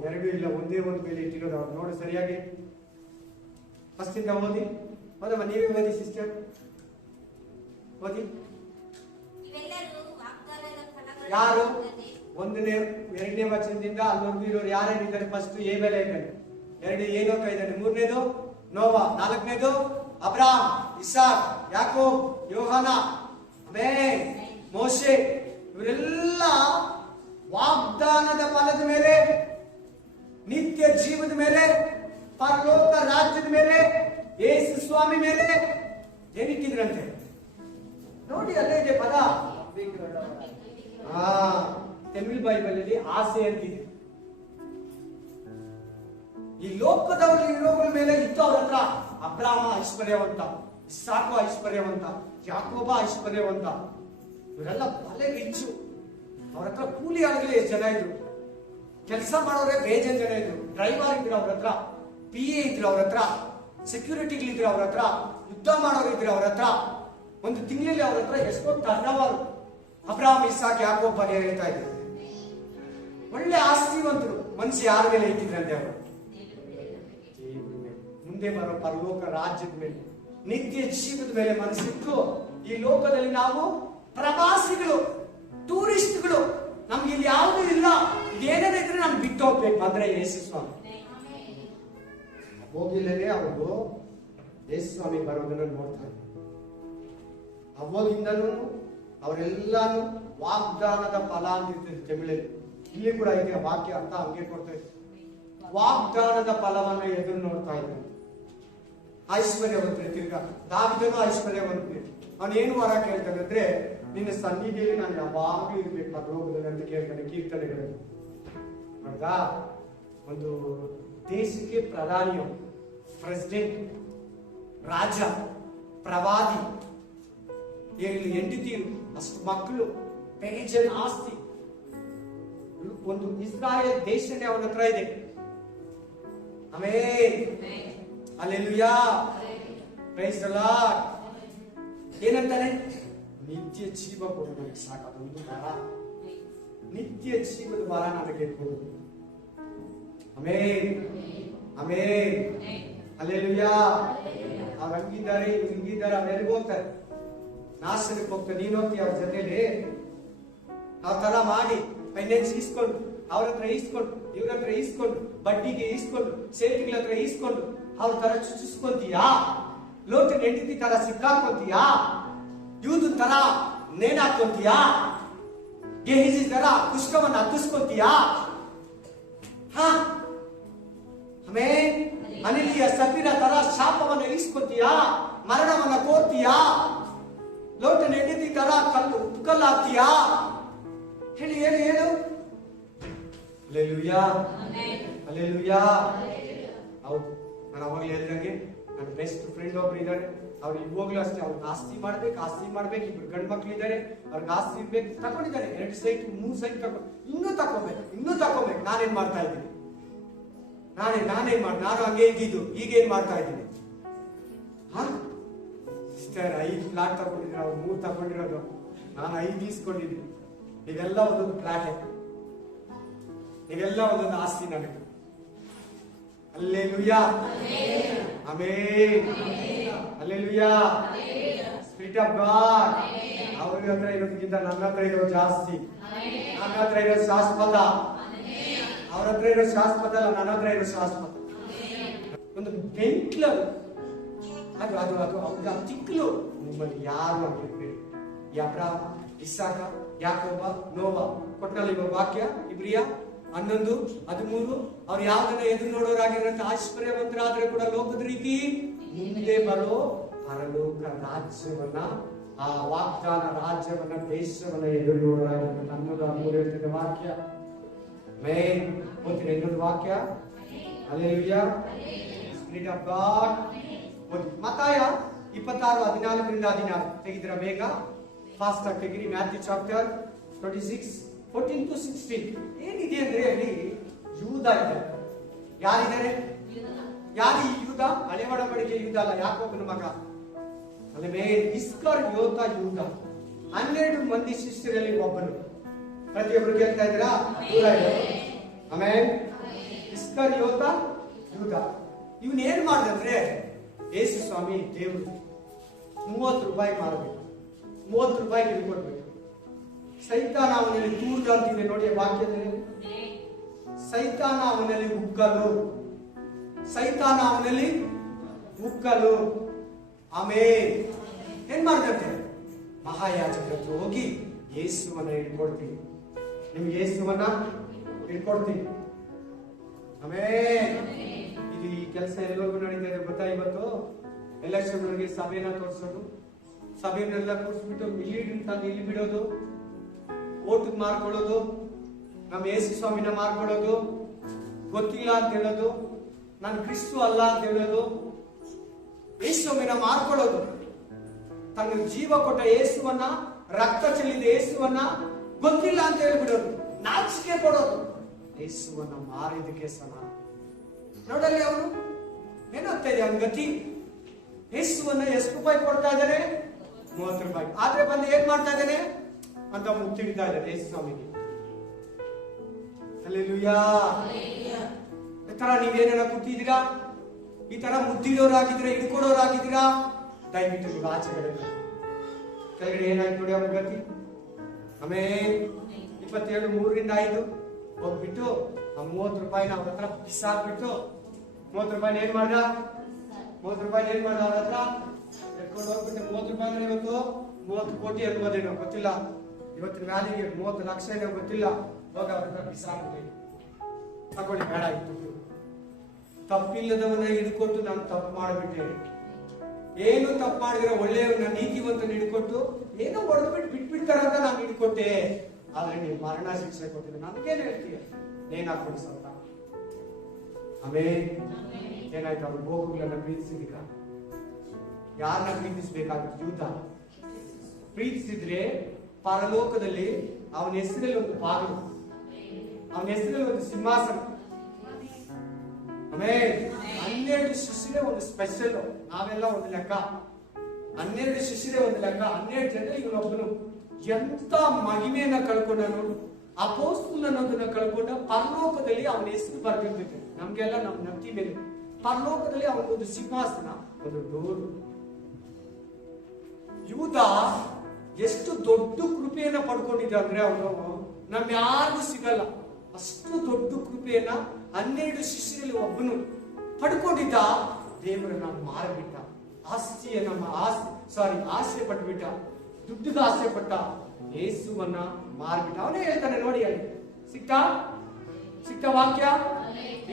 ಎರಡೂ ಇಲ್ಲ, ಒಂದೇ ಒಂದು ಮೇಲೆ ಇಟ್ಟಿರೋದು ಅವ್ರು. ನೋಡಿ ಸರಿಯಾಗಿ ಫಸ್ಟ್ ಇಂದ ಓದಿ. ಹೌದಮ್ಮ, ನೀವೇ ಓದಿ ಸಿಸ್ಟರ್, ಓದಿ. ಯಾರು 1ನೇ 2ನೇ ವಚನದಿಂದ ಅಲ್ಲೊಂದು ಇರೋರು ಯಾರೇನಿದ್ದಾರೆ? ಫಸ್ಟ್ ಏಬೇಲ ಇದ್ದಾನೆ, 2 ಏನೋಕ ಇದ್ದಾನೆ, 3ನೇದು ನೋವಾ, 4ನೇದು ಅಬ್ರಾಮ್, ಇಸಾಕ್, ಯಾಕೋಬ್, ಯೋಹಾನ, ಮೋಶೆ. ಇವರೆಲ್ಲ ವಾಗ್ದಾನದ ಫಲದ ಮೇಲೆ, ನಿತ್ಯ ಜೀವದ ಮೇಲೆ, ಪರಲೋಕ ರಾಜ್ಯದ ಮೇಲೆ, ಯೇಸು ಸ್ವಾಮಿ ಮೇಲೆ ಏನಿಟ್ಟಿದ್ರಂತೆ ನೋಡಿ. ಅಲ್ಲೇ ಇದೆ ಪದ, ತಮಿಳ್ ಬೈಬಲ್ ಅಲ್ಲಿ ಆಸೆ ಅಂತಿದೆ. ಈ ಲೋಕದಲ್ಲಿ ಇರೋಗಳ ಮೇಲೆ ಇತ್ತು ಅವ್ರ ಹತ್ರ. ಅಬ್ರಾಮ ಐಶ್ವರ್ಯವಂತ, ಇಸಾಕು ಐಶ್ವರ್ಯವಂತ, ಯಾಕೋಬ ಐಶ್ವರ್ಯವಂತ, ಇವರೆಲ್ಲ ಬಲೆ ರಿಚ್ಚು. ಅವ್ರ ಹತ್ರ ಕೂಲಿ ಆಳುಗಳೇ ಎಷ್ಟು ಜನ ಇದ್ರು, ಕೆಲಸ ಮಾಡೋರೇ ಬೇಜನ್ ಜನ ಇದ್ರು. ಡ್ರೈವರ್ ಇದ್ರು ಅವ್ರ ಹತ್ರ, PA ಇದ್ರು ಅವ್ರ ಹತ್ರ, ಸೆಕ್ಯೂರಿಟಿಗಳಿದ್ರು ಅವ್ರ ಹತ್ರ, ಯುದ್ಧ ಮಾಡೋರು ಇದ್ರು ಅವ್ರ ಹತ್ರ. ಒಂದು ತಿಂಗಳಲ್ಲಿ ಅವ್ರ ಹತ್ರ ಎಷ್ಟೋ ಟರ್ನೋವರ್. ಅಬ್ರಾಮ್, ಇಸಾಕ್, ಯಾಕೋಬ್ ಬಗ್ಗೆ ಹೇಳ್ತಾ ಇದ್ರು. ಒಳ್ಳೆ ಆಸ್ತಿವಂತರು. ಮನಸ್ಸು ಯಾರ ಮೇಲೆ ಇಟ್ಟಿದ್ರಂತೆ ಅವರು? ಮುಂದೆ ಬರೋ ಪರಲೋಕ ರಾಜ್ಯದ ಮೇಲೆ, ನಿತ್ಯ ಜೀವದ ಮೇಲೆ ಮನಸ್ಸಿಟ್ಟು. ಈ ಲೋಕದಲ್ಲಿ ನಾವು ಪ್ರವಾಸಿಗಳು, ಟೂರಿಸ್ಟ್ಗಳು. ನಮ್ಗೆ ಇಲ್ಲಿ ಯಾವುದೂ ಇಲ್ಲ, ಇದೇನೇ ಇದ್ರೆ ನಮ್ಗೆ ಬಿಟ್ಟು ಹೋಗ್ಬೇಕು ಅಂದ್ರೆ ಯೇಸು ಸ್ವಾಮಿ. ಹೋಗಿಲ್ಲದೆ ಅವರು ಯೇಸು ಸ್ವಾಮಿ ಬರೋದನ್ನ ನೋಡ್ತಾ ಇದ್ರು. ಅವಾಗಿಂದನೂ ಅವರೆಲ್ಲಾನು ವಾಗ್ದಾನದ ಫಲ ಅಂತಿರ್ತಿದ್ರು ತಮಿಳಲ್ಲಿ. ಇಲ್ಲಿ ಕೂಡ ಇದೆ ವಾಕ್ಯ ಅರ್ಥ ಹಂಗೆ ಕೊಡ್ತಾ ಇದ್ರು. ವಾಗ್ದಾನದ ಫಲವನ್ನ ಎದುರು ನೋಡ್ತಾ ಇದ್ರು. ಐಶ್ವರ್ಯವಂತರೆ, ತಿರ್ಗಾ ದಾವಿದನು ಐಶ್ವರ್ಯವಂತನೆ. ಅವನೇನು ವರ ಕೇಳ್ತಾನೆ ಅಂದ್ರೆ, ನಿನ್ನ ಸನ್ನಿಧಿಯಲ್ಲಿ ನಾನು ಯಾವಾಗಲೂ ಇರ್ಬೇಕು ಪರಲೋಕದಲ್ಲಿ ಅಂತ ಕೇಳ್ತಾನೆ. ಕೀರ್ತನೆಗಳಲ್ಲಿ ನೋಡ್ದಾ, ಒಂದು ದೇಶಕ್ಕೆ ಪ್ರಧಾನಿ, ಪ್ರೆಸಿಡೆಂಟ್, ರಾಜ, ಪ್ರವಾದಿ, 7 ಹೆಂಡತಿಯರು, ಅಷ್ಟು ಮಕ್ಕಳು, ಬೇಜನ್ ಆಸ್ತಿ, ಒಂದು ಇಸ್ರಾಯೇಲ್ ದೇಶನೇ ಅವನ ಹತ್ರ ಇದೆ. Amen, hallelujah, praise the Lord. ಏನಂತಾನೆ? ನಿತ್ಯ ಜೀವ ಕೊಡು ನನಗೆ ಸಾಕು. ಅದೊಂದು ವರ, ನಿತ್ಯ ಜೀವದ ವರ ನನಗೆ ಕೊಡು. Amen, amen, hallelujah. ಅವ್ರು ಹಂಗಿದ್ದಾರೆ, ಇವ್ರು ಹಿಂಗಿದ್ದಾರೆ, ಅವ್ರೆಲ್ಲಿಗೆ ಹೋಗ್ತಾರೆ? ನಾಶನಕ್ಕೆ ಹೋಗ್ತಾರೆ. ನೀನು ಹೋಗ್ತೀಯ ಅವ್ರ ಜೊತೆಲಿ? ಆ ತರ ಮಾಡಿ ಫೈನಾನ್ಸ್ ಇಸ್ಕೊಂಡು, ಅವ್ರ ಹತ್ರ ಈಸ್ಕೊಂಡು, ಇವ್ರ ಹತ್ರ ಈಸ್ಕೊಂಡು, ಬಡ್ಡಿಗೆ ಈಸ್ಕೊಂಡು, ಸೇಫ್ಟಿಗಳ ಹತ್ರ ಈಸ್ಕೊಂಡು ಅವ್ರ ತರ ಚುಚ್ಚಿಸ್ಕೊಂತೀಯಾ? ಲೋಟದ ಹೆಂಡತಿ ತರ ಸಿಕ್ಕಾಕೊಂತೀಯಾ? ಯೂದ ತರ ನೇಣಾಕೊಂತೀಯಾ? ಗೆಹಿಜಿ ತರ ಕುಷ್ಕವನ್ನ ಹತ್ತಿಸ್ಕೊಂತೀಯಾ? ಆಮೇಲೆ ಅನಿಲಿಯ ಸಫೀರ ತರ ಶಾಪವನ್ನ ಇಳಿಸ್ಕೊಂತೀಯಾ? ಮರಣವನ್ನ ಕೋರ್ತೀಯಾ? ಲೋಟನ ಹೆಂಡತಿ ತರ ಕಲ್ಲು ಉತ್ಕಲ್ಲಾಗ್ತೀಯಾ? ಹೇಳಿ ಹೇಳಿ ಹೇಳು. Hallelujah, hallelujah. ಹೌದು, ನಾನು ಅವಾಗಲೇ ಹೇಳಿದಂಗೆ ನನ್ನ ಬೆಸ್ಟ್ ಫ್ರೆಂಡ್ ಒಬ್ರು ಇದ್ದಾರೆ. ಅವ್ರು ಇವಾಗಲೂ ಅಷ್ಟೇ, ಅವ್ರಿಗೆ ಆಸ್ತಿ ಮಾಡ್ಬೇಕು. ಇಬ್ರು ಗಂಡು ಮಕ್ಳು ಇದ್ದಾರೆ, ಅವ್ರಿಗೆ ಆಸ್ತಿ ಇರ್ಬೇಕು. ತಗೊಂಡಿದ್ದಾರೆ 2 ಸೈಟ್ 3 ಸೈಟ್ ತಗೊಂಡು ಇನ್ನೂ ತಗೋಬೇಕು. ನಾನೇನ್ ಮಾಡ್ತಾ ಇದ್ದೀನಿ? ನಾನು ಹಂಗೆ ಇದ್ದಿದ್ದು, ಈಗೇನ್ ಮಾಡ್ತಾ ಇದ್ದೀನಿ? ಸಿಸ್ಟರ್ 5 ಫ್ಲಾಟ್ ತಗೊಂಡಿದ್ರು, ಅವ್ರು 3 ತಗೊಂಡಿರೋದು, ನಾನು 5 ಈಸ್ಕೊಂಡಿದ್ದೀನಿ. ನೀವೆಲ್ಲ ಒಂದೊಂದು ಫ್ಲಾಟ್, ನೀವೆಲ್ಲ ಒಂದೊಂದು ಆಸ್ತಿ ನನಗೆ. Hallelujah, amen, hallelujah. Spirit of god ಅವ್ರ ಹತ್ರ ಇರೋದಕ್ಕಿಂತ ನನ್ನ ಹತ್ರ ಇರೋ ಜಾಸ್ತಿ. ನನ್ನ ಹತ್ರ ಇರೋ ಶಾಶ್ವತ, ಅವ್ರ ಹತ್ರ ಇರೋ ಶಾಶ್ವತ ಅಲ್ಲ, ನನ್ನ ಹತ್ರ ಇರೋ ಶಾಶ್ವತ. ಒಂದು ಬೆಂಕ್ಲು ಅದು ಅವ್ರ ತಿಕ್ಲು. ನಿಮ್ಮಲ್ಲಿ ಯಾರು ಆಗಿರ್ಬೇಡಿ. ಅಬ್ರಹಾಮ, ಇಸಾಕ, ಯಾಕೋಬ, ನೋವ ಕೊಟ್ಟನಲ್ಲ ಇವಾಗ ವಾಕ್ಯ, ಇಬ್ರಿಯ 11:13. ಅವ್ರು ಯಾವ್ದನ್ನ ಎದುರು ನೋಡೋರಾಗಿರಂತ ಐಶ್ವರ್ಯವಂತರಾದ್ರೆ ಕೂಡ ಲೋಕದ ರೀತಿ ಮುಂದೆ ಬರೋ ಪರಲೋಕ ರಾಜ್ಯವನ್ನ, ಆ ವಾಗ್ದಾನ ರಾಜ್ಯವನ್ನ, ದೇಶವನ್ನ ಎದುರು ನೋಡೋರಾಗಿರಂತ ಅನ್ನೋದು ಅದು ಹೇಳ್ತಿದ್ದ ವಾಕ್ಯ. ಮೇನ್ ಓದ್ತೀನಿ ಇನ್ನೊಂದು ವಾಕ್ಯ. Hallelujah, spirit of God. ಮತ್ತಾಯ 26:14 ತೆಗಿದ್ರ ಬೇಗ, ಫಾಸ್ಟ್ ಆಗಿ ತೆಗಿರಿ. ಮ್ಯಾಥ್ಯೂ ಚಾಪ್ಟರ್ 26:14-16 ಏನಿದೆ ಅಂದ್ರೆ ಅಲ್ಲಿ ಯೂದ ಇದೆ. ಯಾರಿದ್ದಾರೆ? ಯಾರು ಈ ಯೂದ? ಹಳೆ ಒಡಂಬಡಿಕೆ ಯೂದ ಅಲ್ಲ, ಯಾಕೋಬನ ಮಗ. ಅಲ್ಲ, ಇಸ್ಕರಿಯೋತ ಯೂದ. 12 ಮಂದಿ ಶಿಷ್ಯರಲ್ಲಿ ಒಬ್ಬನು. ಪ್ರತಿಯೊಬ್ಬರು ಕೇಳ್ತಾ ಇದ್ದೀರಾ? ಆಮೇಲೆ ಇಸ್ಕರಿಯೋತ ಯೂದ ಇವನ್ ಏನ್ ಮಾಡಿದ್ರೆ, ಯೇಸು ಸ್ವಾಮಿ ದೇವರು 30 ರೂಪಾಯಿ ಮಾಡಬೇಕು, 30 ರೂಪಾಯಿ ಹಿಡ್ಕೊಡ್ಬೇಕು. ಸೈತಾನ ಅವನಲ್ಲಿ ತೂರ್ದ ಅಂತಿದೆ ನೋಡಿ ವಾಕ್ಯದಲ್ಲಿ. ಸೈತಾನ ಅವನಲ್ಲಿ ಉಕ್ಕಲು. ಆಮೇಲೆ ಏನ್ ಮಾಡ್ದಂತೆ? ಮಹಾಯಾಜಕರ ಹತ್ರ ಹೋಗಿ ಯೇಸುವನ್ನ ಹಿಡ್ಕೊಡ್ತೀನಿ, ನಿಮ್ಗೆ ಯೇಸುವನ್ನ ಹಿಡ್ಕೊಡ್ತೀನಿ. ಆಮೇಲೆ ಇದು ಈ ಕೆಲಸ ಎಲ್ಲರಿಗೂ ನಡೀತಾ ಇದೆ ಗೊತ್ತಾ? ಇವತ್ತು ಎಲೆಕ್ಷನ್ ಒಳಗೆ ಸಭೆನ ತೋರಿಸೋದು, ಸಭೆಯನ್ನೆಲ್ಲ ಕೂರಿಸ್ಬಿಟ್ಟು ಇಲ್ಲಿ ಬಿಡೋದು, ಓಟ್ ಮಾರ್ಕೊಳ್ಳೋದು, ನಮ್ಮ ಯೇಸು ಸ್ವಾಮಿನ ಮಾರ್ಕೊಳ್ಳೋದು, ಗೊತ್ತಿಲ್ಲ ಅಂತ ಹೇಳೋದು, ನಾನು ಕ್ರಿಸ್ತು ಅಲ್ಲ ಅಂತ ಹೇಳೋದು, ಯೇಸು ಸ್ವಾಮಿನ ಮಾರ್ಕೊಳ್ಳೋದು, ತನ್ನ ಜೀವ ಕೊಟ್ಟ ಯೇಸುವನ್ನ, ರಕ್ತ ಚೆಲ್ಲಿದ ಯೇಸುವನ್ನ ಗೊತ್ತಿಲ್ಲ ಅಂತ ಹೇಳ್ಬಿಡೋದು, ನಾಚಿಕೆ ಕೊಡೋದು. ಯೇಸುವನ್ನ ಮಾರಿದಕ್ಕೆ ಸಮ ನೋಡಲ್ಲಿ ಅವನು ಏನಾಗ್ತಾ ಇದೆ ಅವನ ಗತಿ. ಯೇಸುವನ್ನ ಎಷ್ಟು ರೂಪಾಯಿ ಕೊಡ್ತಾ ಇದ್ದಾನೆ? 30 ರೂಪಾಯಿ. ಆದ್ರೆ ಬಂದು ಏನ್ ಮಾಡ್ತಾ ಇದ್ದಾನೆ ಅಂತ ಮುತ್ತಿಡ್ತಾ ಇದ್ದಾರೆ ಯೇಸು ಸ್ವಾಮಿಗೆ. ಹಲ್ಲೆಲೂಯಾ. ಈ ತರ ನೀವೇನ ಕೂತಿದ್ದೀರಾ? ಈ ತರ ಮುದ್ದಿಡೋರಾಗಿದ್ದೀರಾ, ಹಿಡ್ಕೊಡೋರಾಗಿದ್ದೀರಾ? ದಯವಿಟ್ಟು ನೀವು ಆಚೆಗಡೆ ಕೆಳಗಡೆ ಏನಾಯ್ತು ನೋಡಿ ಅವನ ಗತಿ. ಆಮೇಲೆ 27:3-5 ಹೋಗ್ಬಿಟ್ಟು ಆ 30 ರೂಪಾಯಿನ ಅವ್ರ ಹತ್ರ ಬಿಸಾಕ್ಬಿಟ್ಟು 30 ರೂಪಾಯಿನ ಏನ್ ಮಾಡ್ದ? 30 ರೂಪಾಯಿನ ಏನ್ ಮಾಡ್ದ? ಅವ್ರ ಹತ್ರ ಎತ್ಕೊಂಡು ಹೋಗ್ಬಿಟ್ಟು 30 ರೂಪಾಯಿ ಇವತ್ತು 30 ಕೋಟಿ ಅನ್ಬೋದೇನೋ ಗೊತ್ತಿಲ್ಲ, ಇವತ್ತಿನ ವ್ಯಾಲಿಗೆ 30 ಲಕ್ಷ ಏನೋ ಗೊತ್ತಿಲ್ಲ. ಹೋಗ ಅವ್ರ ಹತ್ರ ಬಿಸಾಕ್ಬಿಟ್ಟು ತಗೊಳ್ಳಿ, ಬೇಡ ಇತ್ತು. ತಪ್ಪಿಲ್ಲದವನ್ನ ಹಿಡ್ಕೊಟ್ಟು ನಾನು ತಪ್ಪು ಮಾಡ್ಬಿಟ್ಟೆ. ಏನು ತಪ್ಪು ಮಾಡಿದ್ರೆ ಒಳ್ಳೆಯವನ್ನ ನೀತಿವಂತನ ಹಿಡ್ಕೊಟ್ಟು ಏನೋ ಹೊಡೆದ್ಬಿಟ್ಟು ಬಿಟ್ಬಿಡ್ತಾರ ಅಂತ ನಾನು ಹಿಡ್ಕೊಟ್ಟೆ. ಆದ್ರೆ ನೀವು ಮರಣ ಶಿಕ್ಷೆ ಕೊಟ್ಟಿದ್ರೆ ನನ್ಗೇನ್ ಹೇಳ್ತೀಯ? ನೇನ್ ಹಾಕೊಂಡು ಸತ್ತ. ಆಮೇಲೆ ಏನಾಯ್ತು? ಅವ್ರು ಗೋವುಗಳನ್ನ ಪ್ರೀತಿಸಿದ. ಯಾರನ್ನ ಪ್ರೀತಿಸ್ಬೇಕಾಗಿತ್ತು? ಯೂದ. ಪ್ರೀತಿಸಿದ್ರೆ ಪರಲೋಕದಲ್ಲಿ ಅವನ ಹೆಸರಲ್ಲಿ ಒಂದು ಬಾಗಿಲು, ಅವನ ಹೆಸರಲ್ಲಿ ಒಂದು ಸಿಂಹಾಸನ. ಆಮೇಲೆ 12 ಶಿಷ್ಯರೇ ಒಂದು ಸ್ಪೆಷಲ್, ನಾವೆಲ್ಲ ಒಂದು ಲೆಕ್ಕ. 12 ಶಿಷ್ಯರೇ ಒಂದು ಲೆಕ್ಕ. 12 ಜನ ಇವನೊಬ್ಬನು ಎಂತ ಮಹಿಮೆಯನ್ನ ಕಳ್ಕೊಂಡ ನೋಡು. ಅಪೋಸ್ತಲ ಅನ್ನೋದನ್ನ ಕಳ್ಕೊಂಡ. ಪರಲೋಕದಲ್ಲಿ ಅವನ ಹೆಸರು ಬರ್ತಿರ್ತೈತೆ ನಮ್ಗೆಲ್ಲ, ನಮ್ ನತ್ತಿ ಮೇಲೆ. ಪರಲೋಕದಲ್ಲಿ ಅವನೊಂದು ಸಿಂಹಾಸನ, ಒಂದು ಡೋರು. ಯೂದ ಎಷ್ಟು ದೊಡ್ಡ ಕೃಪೆಯನ್ನ ಪಡ್ಕೊಂಡಿದ್ದ ಅಂದ್ರೆ ಅವನು ನಮ್ ಯಾರಿಗೂ ಸಿಗಲ್ಲ. ಅಷ್ಟು ದೊಡ್ಡ ಕೃಪೆಯನ್ನ 12 ಶಿಷ್ಯರಲ್ಲಿ ಒಬ್ಬನು ಪಡ್ಕೊಂಡಿದ್ದ. ದೇವರನ್ನ ಮಾರಿಬಿಟ್ಟ. ಆಸೆ ಪಟ್ಬಿಟ್ಟ. ದುಡ್ಡಿಗೆ ಆಸೆ ಪಟ್ಟ. ಯೇಸುವನ್ನ ಮಾರ್ಬಿಟ್ಟ. ಅವನೇ ಹೇಳ್ತಾನೆ ನೋಡಿ, ಅಲ್ಲಿ ಸಿಕ್ತ ವಾಕ್ಯ.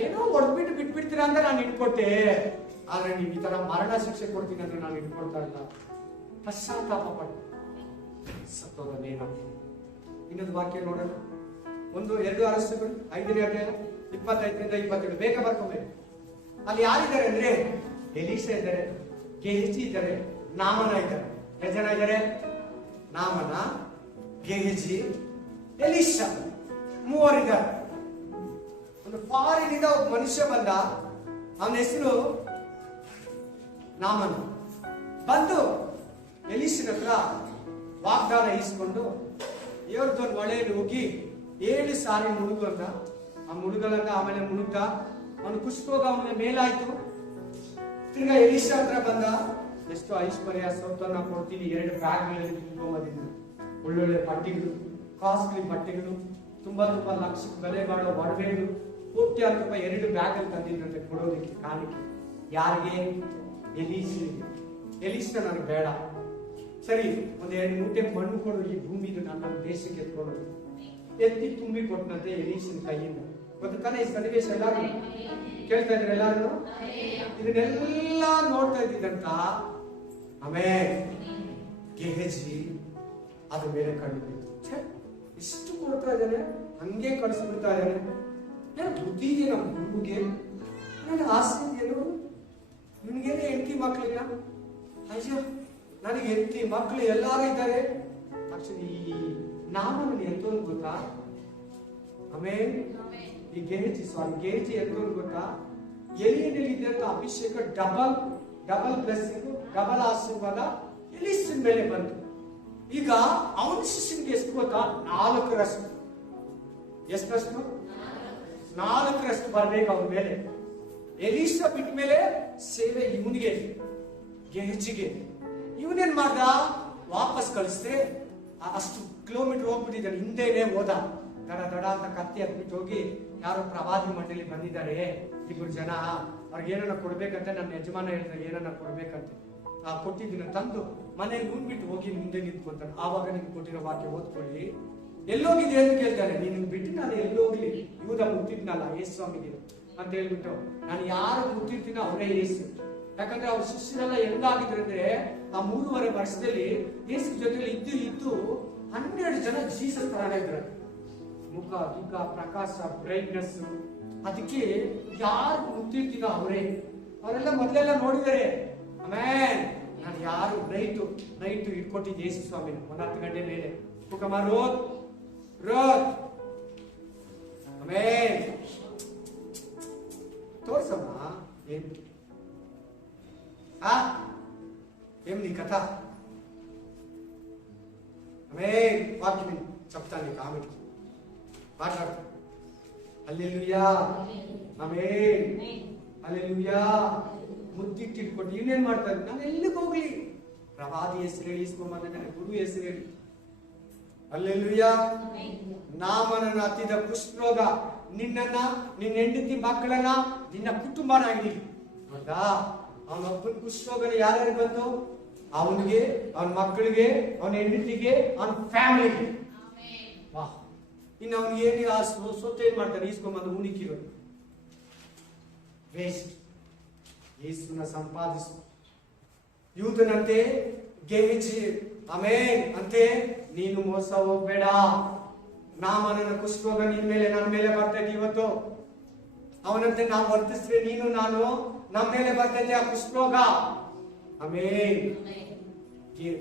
ಏನೋ ಹೊಡೆದ್ಬಿಟ್ಟು ಬಿಟ್ಬಿಡ್ತೀರಾ ಅಂತ ನಾನು ಇಟ್ಕೊಟ್ಟೆ. ಆದ್ರೆ ನೀವು ಈ ತರ ಮರಣ ಶಿಕ್ಷೆ ಕೊಡ್ತೀನಿ ಅಂದ್ರೆ ನಾನು ಇಟ್ಕೊಡ್ತಾ ಇಲ್ಲ. ಪಶ್ಚಾತ್ತಾಪ ಪಟ್ಟು ಸತ್ತೋದನೇನ ಇನ್ನೊಂದು ವಾಕ್ಯ ನೋಡೋಣ. 1-2 ಅರಸುಗಳು 5ನೇ ಅಧ್ಯಾಯ 25ರಿಂದ 27. ಬೇಗ ಬರ್ಕೋಬೇಕು. ಅಲ್ಲಿ ಯಾರಿದ್ದಾರೆ ಅಂದ್ರೆ ಎಲೀಷ ಇದ್ದಾರೆ, ಗೆಹಜಿ ಇದ್ದಾರೆ, ನಾಮನ ಇದ್ದಾರೆ. ಎಷ್ಟು ಜನ ಇದ್ದಾರೆ? ನಾಮನ, ಗೆಹಜಿ, ಎಲೀಷ, 3 ಇದ್ದಾರೆ. ಒಂದು ಫಾರಿನಿಂದ ಒಬ್ಬ ಮನುಷ್ಯ ಬಂದ, ಅವನ ಹೆಸರು ನಾಮನ. ಬಂದು ಎಲೀಷನ ಹತ್ರ ವಾಗ್ದಾನ ಇಸ್ಕೊಂಡು ದೇವ್ರದೊಂದು ಒಳೆಯಲ್ಲಿ ಹೋಗಿ 7 ಸಾರಿ ಮುಳುಗು ಅಂತ. ಆ ಮುಳುಗಲನ್ನ ಆಮೇಲೆ ಮುಳುಗ್ದ, ಅವನು ಕುಷ್ಠರೋಗ ಅವನ ಮೇಲಾಯ್ತು. ತಿರ್ಗಾ ಎಲೀಷ ಹತ್ರ ಬಂದ, ಎಷ್ಟು ಐಶ್ವರ್ಯ ಸೌತನ್ನ ಕೊಡ್ತೀನಿ, 2 ಬ್ಯಾಗ್ಗಳಲ್ಲಿ ತುಂಬಿದ್ರು. ಒಳ್ಳೊಳ್ಳೆ ಬಟ್ಟೆಗಳು, ಕಾಸ್ಟ್ಲಿ ಬಟ್ಟೆಗಳು, ತುಂಬಾ ಲಕ್ಷ ಬೆಲೆ ಮಾಡೋ ಒಡವೆಗಳು, ಕೋಟ್ಯಾಂತರ ರೂಪಾಯಿ 2 ಬ್ಯಾಗ್ ಅಲ್ಲಿ ತಂದಿದ್ರಂತೆ ಕೊಡೋದಕ್ಕೆ ಕಾಣಿಕೆ. ಯಾರಿಗೆ? ಎಲೀಷ ನನಗೆ ಬೇಡ, ಸರಿ 1-2 ಮೂಟೆ ಮಣ್ಣು ಕೊಡು, ಈ ಭೂಮಿ ನನ್ನ ದೇಶಕ್ಕೆ ಎತ್ಕೊಂಡು ಎತ್ತಿ ತುಂಬಿ ಕೊಟ್ಟನಂತೆ ಎಲೀಷನ ಕೈಯಿಂದ. ಗೊತ್ತಕ್ಕನ ಈ ಸನ್ನಿವೇಶ ಎಲ್ಲಾರು ಕೇಳ್ತಾ ಇದ್ರೆ? ಎಲ್ಲಾರು ಇದನ್ನೆಲ್ಲ ನೋಡ್ತಾ ಇದ್ದಿದ್ದಂತ ಆಮೇಲೆ ಗೆಹಜಿ ಅದ್ರ ಮೇಲೆ ಕಣ್ಣು ಇಷ್ಟು ಕೊಡ್ತಾ ಇದ್ದಾನೆ, ಹಂಗೆ ಕಳಿಸ್ಬಿಡ್ತಾ ಇದ್ದಾನೆ. ಬುದ್ಧಿ ಇದೆ ನಮ್ಮ ಗುರುಗೆ, ನನಗೆ ಆಸೆ ಇದೆಯೇನು, ನಿನ್ಗೇನೆ ಹೆಂಡತಿ ಮಕ್ಕಳಿಲ್ಲ? ಅಯ್ಯೋ ನನಗೆ ಹೆಂಡತಿ ಮಕ್ಕಳು ಎಲ್ಲಾರು ಇದ್ದಾರೆ. ಆಕ್ಚುಲಿ ಈ ನಾಮನು ಎಂತೋನು ಗೊತ್ತಾ? ಆಮೇಲೆ ಈ ಗೆಹಜಿ ಎಂತೋನು ಗೊತ್ತಾ? ಎಲಿಯಲ್ಲಿದ್ದಂತ ಅಭಿಷೇಕ ಡಬಲ್ ಬ್ಲೆಸ್ಸಿಂಗ್, ಡಬಲ್ ಆಶೀರ್ವಾದ ಎಲೀಷನ ಮೇಲೆ ಬಂತು. ಈಗ ಅವನ ಶಿಷ್ಯನಿಗೆ ಎಷ್ಟು ಗೊತ್ತಾ? 4ರಷ್ಟು. ಎಷ್ಟರಷ್ಟು? 4ರಷ್ಟು ಬರ್ಬೇಕು ಅವನ ಮೇಲೆ. ಎಲೀಷ ಬಿಟ್ಟ ಮೇಲೆ ಸೇವೆ ಇವನಿಗೆ, ಗೆಹಜಿಗೆ. ಇವನೇನ್ ಮಾಡ್ದ? ವಾಪಸ್ ಕಳಿಸ್ದೆ. ಅಷ್ಟು ಕಿಲೋಮೀಟರ್ ಹೋಗ್ಬಿಟ್ಟಿದ್ದಾನೆ, ಹಿಂದೆನೆ ಹೋದ. ದಡ ಅಂತ ಕತ್ತಿ ಹತ್ಬಿಟ್ಟು ಹೋಗಿ, ಯಾರೋ ಪ್ರವಾದಿ ಮಂಡಳಿ ಬಂದಿದ್ದಾರೆ 2 ಜನ, ಅವ್ರಿಗೆ ಏನನ್ನ ಕೊಡ್ಬೇಕಂತ ನನ್ನ ಯಜಮಾನ ಹೇಳಿದ್ರೆ ಏನನ್ನ ಕೊಡ್ಬೇಕಂತೆ. ಕೊಟ್ಟಿದ್ದನ್ನ ತಂದು ಮನೆಯಲ್ಲಿ ಉಂಡ್ಬಿಟ್ಟು ಹೋಗಿ ಮುಂದೆ ನಿಂತ್ಕೊಂತಾನೆ. ಆವಾಗ ನಿಮ್ಗೆ ಕೊಟ್ಟಿರೋ ವಾಕ್ಯ ಓದ್ಕೊಳ್ಳಿ. ಎಲ್ಲೋಗಿದೆ ಅಂತ ಕೇಳ್ತಾನೆ. ನೀನು ಬಿಟ್ಟು ನಾನು ಎಲ್ಲೋಗ್ಲಿ? ಯೂದ ಮುತ್ತಿದ್ನಲ್ಲ ಯೇಸು ಸ್ವಾಮಿಗೆ ಅಂತ ಹೇಳ್ಬಿಟ್ಟು, ನಾನು ಯಾರು ಮುತ್ತಿರ್ತೀನೋ ಅವರೇ ಯೇಸು. ಯಾಕಂದ್ರೆ ಅವ್ರ ಶಿಷ್ಯರೆಲ್ಲ ಹೆಂಗಾಗಿದ್ರು ಅಂದ್ರೆ, ಆ 3.5 ವರ್ಷದಲ್ಲಿ ಯೇಸು ಜೊತೆಲಿ ಇದ್ದು 12 ಜನ ಜೀಸಸ್ ತರಾನೇ ಇದ್ರು. ಮುಖ ದುಃಖ ಪ್ರಕಾಶ ಬ್ರೈಟ್ನೆಸ್. ಅದಕ್ಕೆ ಯಾರು ಮುತ್ತಿರ್ತೀನೋ ಅವರೇ. ಅವರೆಲ್ಲ ಮೊದಲೆಲ್ಲ ನೋಡಿದರೆ ಆಮೇಲೆ ನಾನು ಯಾರು ನೈಟ್ ಇಟ್ಕೊಟ್ಟಿದ್ದೆ ಯೇಸು ಸ್ವಾಮಿನ 1-10 ಗಂಟೆ ಮೇಲೆ ಮುಖಮ ರೋದ್ ಆಮೇಲೆ తోసమ్మా ఏం నీ కథ వాక్యం చెప్తాను నీకు ఆమెకి మాట్లాడు హల్లెలూయా ఆమేన్ హల్లెలూయా ಮುದ್ದಿಟ್ಟಿಟ್ಕೊಂಡು ಇನ್ನೇನ್ ಮಾಡ್ತಾರೆ ನಾನು ಎಲ್ಲಿಗೆ ಹೋಗ್ಲಿ ಪ್ರವಾದಿ ಹೆಸರು ಹೇಳಿ ಇಸ್ಕೊಂಬಂದ ನನ್ನ ಗುರು ಹೆಸರು ಹೇಳಿ ಹಲ್ಲೆಲೂಯಾ ನಾಮನನ್ನ ಹತ್ತಿದ ಕುಷ್ಠರೋಗ ನಿನ್ನನ್ನ ನಿನ್ನ ಹೆಂಡತಿ ಮಕ್ಕಳನ್ನ ನಿನ್ನ ಕುಟುಂಬನ ಹಿಡಿ ಹೌದಾ ಅವನೊಬ್ಬನ ಕುಷ್ಠರೋಗನ ಯಾರ್ಯಾರು ಬಂತು ಅವನಿಗೆ ಅವನ ಮಕ್ಕಳಿಗೆ ಅವನ ಹೆಂಡತಿಗೆ ಅವನ ಫ್ಯಾಮಿಲಿಗೆ ವಾ ಇನ್ನು ಅವನಿಗೆ ಏನಿಲ್ಲ ಆ ಸೊತ್ತು ಏನ್ ಮಾಡ್ತಾರೆ ಇಸ್ಕೊಂಬಂದು ಉಣಿಕಿರೋದು ವೇಸ್ಟ್ ಯೇಸುನ ಸಂಪಾದಿಸು ಯೂದನಂತೆ ಗೆಹಜಿ ಆಮೇನ್ ಅಂತೆ ನೀನು ಮೋಸ ಹೋಗ್ಬೇಡ ನಾಮನನ್ನ ಕುಷ್ಠರೋಗ ನಿನ್ ಮೇಲೆ ನನ್ನ ಮೇಲೆ ಬರ್ತೈತಿ ಇವತ್ತು ಅವನಂತೆ ನಾವು ವರ್ತಿಸಿದ್ರೆ ನೀನು ನಾನು ನಮ್ಮ ಮೇಲೆ ಬರ್ತೈತೆ ಆ ಕುಷ್ಠರೋಗ ಆಮೇನ್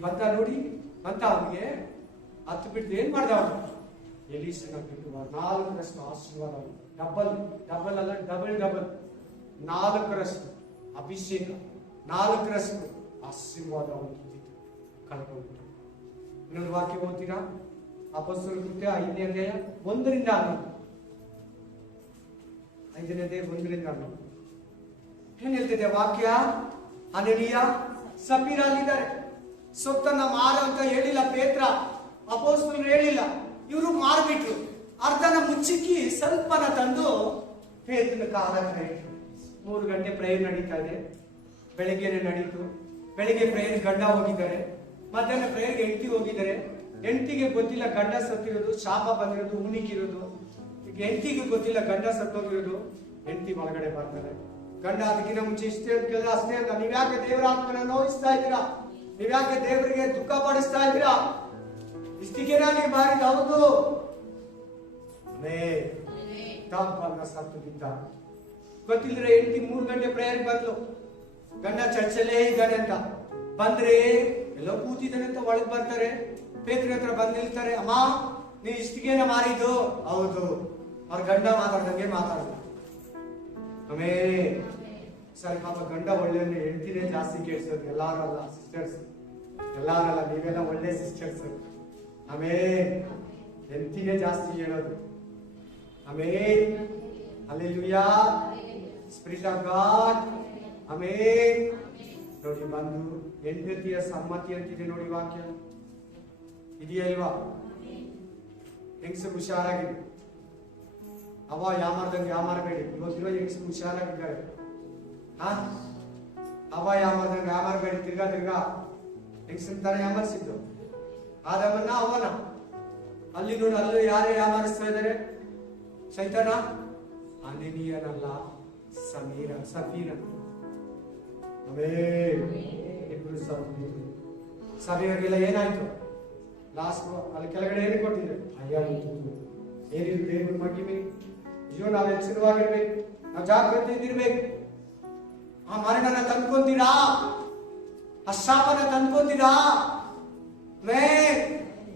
ಬಂತ ನೋಡಿ ಬಂತ ಅವನಿಗೆ ಹತ್ತು ಬಿಟ್ಟು ಏನ್ ಮಾಡ್ದ ಅವನು ಎಲೀಷನ ಬಿಟ್ಟು 4ರಷ್ಟು ಆಶೀರ್ವಾದ ಡಬಲ್ ಅಲ್ಲ ಡಬಲ್ 4ರಷ್ಟು ಅಭಿಷೇಕ 4ರಷ್ಟು ಆಶೀರ್ವಾದ ಅವನಿಗೆ ಕಳ್ಕೊಂಡ್ಬಿಟ್ಟು ಇನ್ನೊಂದು ವಾಕ್ಯ ಓದ್ತೀರಾ ಅಪೊಸ್ತಲರ ಕೃತ್ಯ 5ನೇ ಅಧ್ಯಾಯ 1ರಿಂದ 11 5ನೇ ಅಧ್ಯಾಯ 1ರಿಂದ 11 ಏನ್ ಹೇಳ್ತಿದೆ ವಾಕ್ಯ ಅನನೀಯ ಸಫೀರ ಅಲ್ಲಿದ್ದಾರೆ ಸೊತ್ತನ್ನ ಮಾರ ಅಂತ ಹೇಳಿಲ್ಲ ಪೇತ್ರ ಅಪೊಸ್ತಲರು ಹೇಳಿಲ್ಲ ಇವರು ಮಾರ್ಬಿಟ್ರು ಅರ್ಧನ ಮುಚ್ಚಿಕ್ಕಿ ಸ್ವಲ್ಪನ ತಂದು ಪೇತ್ರನ ಕಾಲಕ್ಕೆ 3 ಗಂಟೆ ಪ್ರೇಯರ್ ನಡೀತಾ ಇದೆ ಬೆಳಗ್ಗೆನೆ ನಡೀತು ಬೆಳಿಗ್ಗೆ ಪ್ರೇಯರ್ ಗಂಡ ಹೋಗಿದ್ದಾರೆ ಮಧ್ಯಾಹ್ನ ಪ್ರೇಯರ್ಗೆ ಹೆಂಡತಿ ಹೋಗಿದ್ದಾರೆ ಹೆಂಡತಿಗೆ ಗೊತ್ತಿಲ್ಲ ಗಂಡ ಸತ್ತಿರೋದು ಶಾಪ ಬಂದಿರೋದು ಉಣಿಕಿರೋದು ಈಗ ಹೆಂಡತಿಗೆ ಗೊತ್ತಿಲ್ಲ ಗಂಡ ಸತ್ತೋಗಿರೋದು ಹೆಂಡತಿ ಒಳಗಡೆ ಬರ್ತಾರೆ ಗಂಡ ಅದಕ್ಕಿಂತ ಮುಂಚೆ ಇಷ್ಟೇ ಅಂತ ಕೇಳಿದ್ರೆ ಅಷ್ಟೇ ಅಂತ ನೀವ್ಯಾಕೆ ದೇವರ ಆತ್ಮನ ನೋಯಿಸ್ತಾ ಇದ್ದೀರಾ ನೀವ್ಯಾಕೆ ದೇವರಿಗೆ ದುಃಖ ಪಡಿಸ್ತಾ ಇದ್ದೀರಾ ಇಷ್ಟಿಗೆನಾ ನೀವು ಮಾಡಿದ? ಹೌದು. ತಂಪನ್ನ ಸತ್ತು ಬಿದ್ದ. ಗೊತ್ತಿದ್ರೆ ಹೆಂಡತಿ 3 ಗಂಟೆ ಪ್ರೇಯರ್ ಬಂದ್ಲು, ಗಂಡ ಚರ್ಚಲ್ಲೇ ಇದ್ದಾನೆ ಅಂತ. ಬಂದ್ರೆ ಎಲ್ಲೋ ಕೂತಿದ್ದಾನೆ ಅಂತ ಒಳಗೆ ಬರ್ತಾರೆ, ಪೇತ್ರ ಹತ್ರ ಬಂದು ನಿಲ್ತಾರೆ. ಅಮ್ಮ, ನೀವ್ ಇಷ್ಟಿಗೆನ ಮಾರಿದ್ದು? ಹೌದು. ಅವ್ರ ಗಂಡ ಮಾತಾಡ್ದಂಗೆ ಮಾತಾಡ್ದ. ಸರಿ, ಪಾಪ ಗಂಡ ಒಳ್ಳೆ, ಹೆಂಡತಿನೇ ಜಾಸ್ತಿ ಕೇಳಿಸೋದು. ಎಲ್ಲಾರಲ್ಲ ಸಿಸ್ಟರ್ಸ್, ಎಲ್ಲಾರಲ್ಲ, ನೀವೆಲ್ಲ ಒಳ್ಳೆ ಸಿಸ್ಟರ್ಸ್. ಹೆಂಡತಿನೇ ಜಾಸ್ತಿ ಹೇಳೋದು. Hallelujah, spirit of god. ನೋಡಿ, ಬಂದು ಹೆಂಡತಿಯ ಸಮ್ಮತಿ ಅಂತಿದೆ ನೋಡಿ ವಾಕ್ಯ, ಇದೆಯಾ ಇಲ್ವಾ? ಹೆಂಗಸರು ಹುಷಾರಾಗಿದೆ. ಅವ ಯಾಮಾರ್ದಂಗೆ ಯಾಮಾರಬೇಡಿ. ಇವತ್ತಿರೋ ಹೆಂಗಸರು ಹುಷಾರಾಗಿದ್ದಾರೆ. ಅವ ಯಾಮಾರ್ದಂಗೆ ಯಾಮಾರಬೇಡಿ. ತಿರ್ಗಾ ಹೆಂಗಸನ್ ತರ ಯಾಮರ್ಸಿದ್ದು ಆದವನ್ನ ಅವನ. ಅಲ್ಲಿ ನೋಡಿ, ಅಲ್ಲೂ ಯಾರೇ ಯಾಮಾರಿಸ್ತಾ ಇದ್ದಾರೆ? ಸೈತಾನ. ಅನಿನಿಯನಲ್ಲ, ಸಫೀರ. ಇಬ್ರು ಸಭೆಯವರಿಗೆಲ್ಲ ಏನಾಯ್ತು? ಲಾಸ್ಟ್ ಅಲ್ಲಿ ಕೆಳಗಡೆ ಏನು ಕೊಟ್ಟಿದೆ? ಏನಿದು ದೇವ್ರ ಮಹಿಮೆ. ಅಯ್ಯೋ, ನಾವು ಎಚ್ಚರವಾಗಿರ್ಬೇಕು, ನಾವು ಜಾಗೃತಿಯಿಂದಿರ್ಬೇಕು. ಆ ಮರಣನ ತಂದ್ಕೊಂತೀರಾ? ಆ ಶಾಪನ ತಂದ್ಕೊಂತೀರಾ?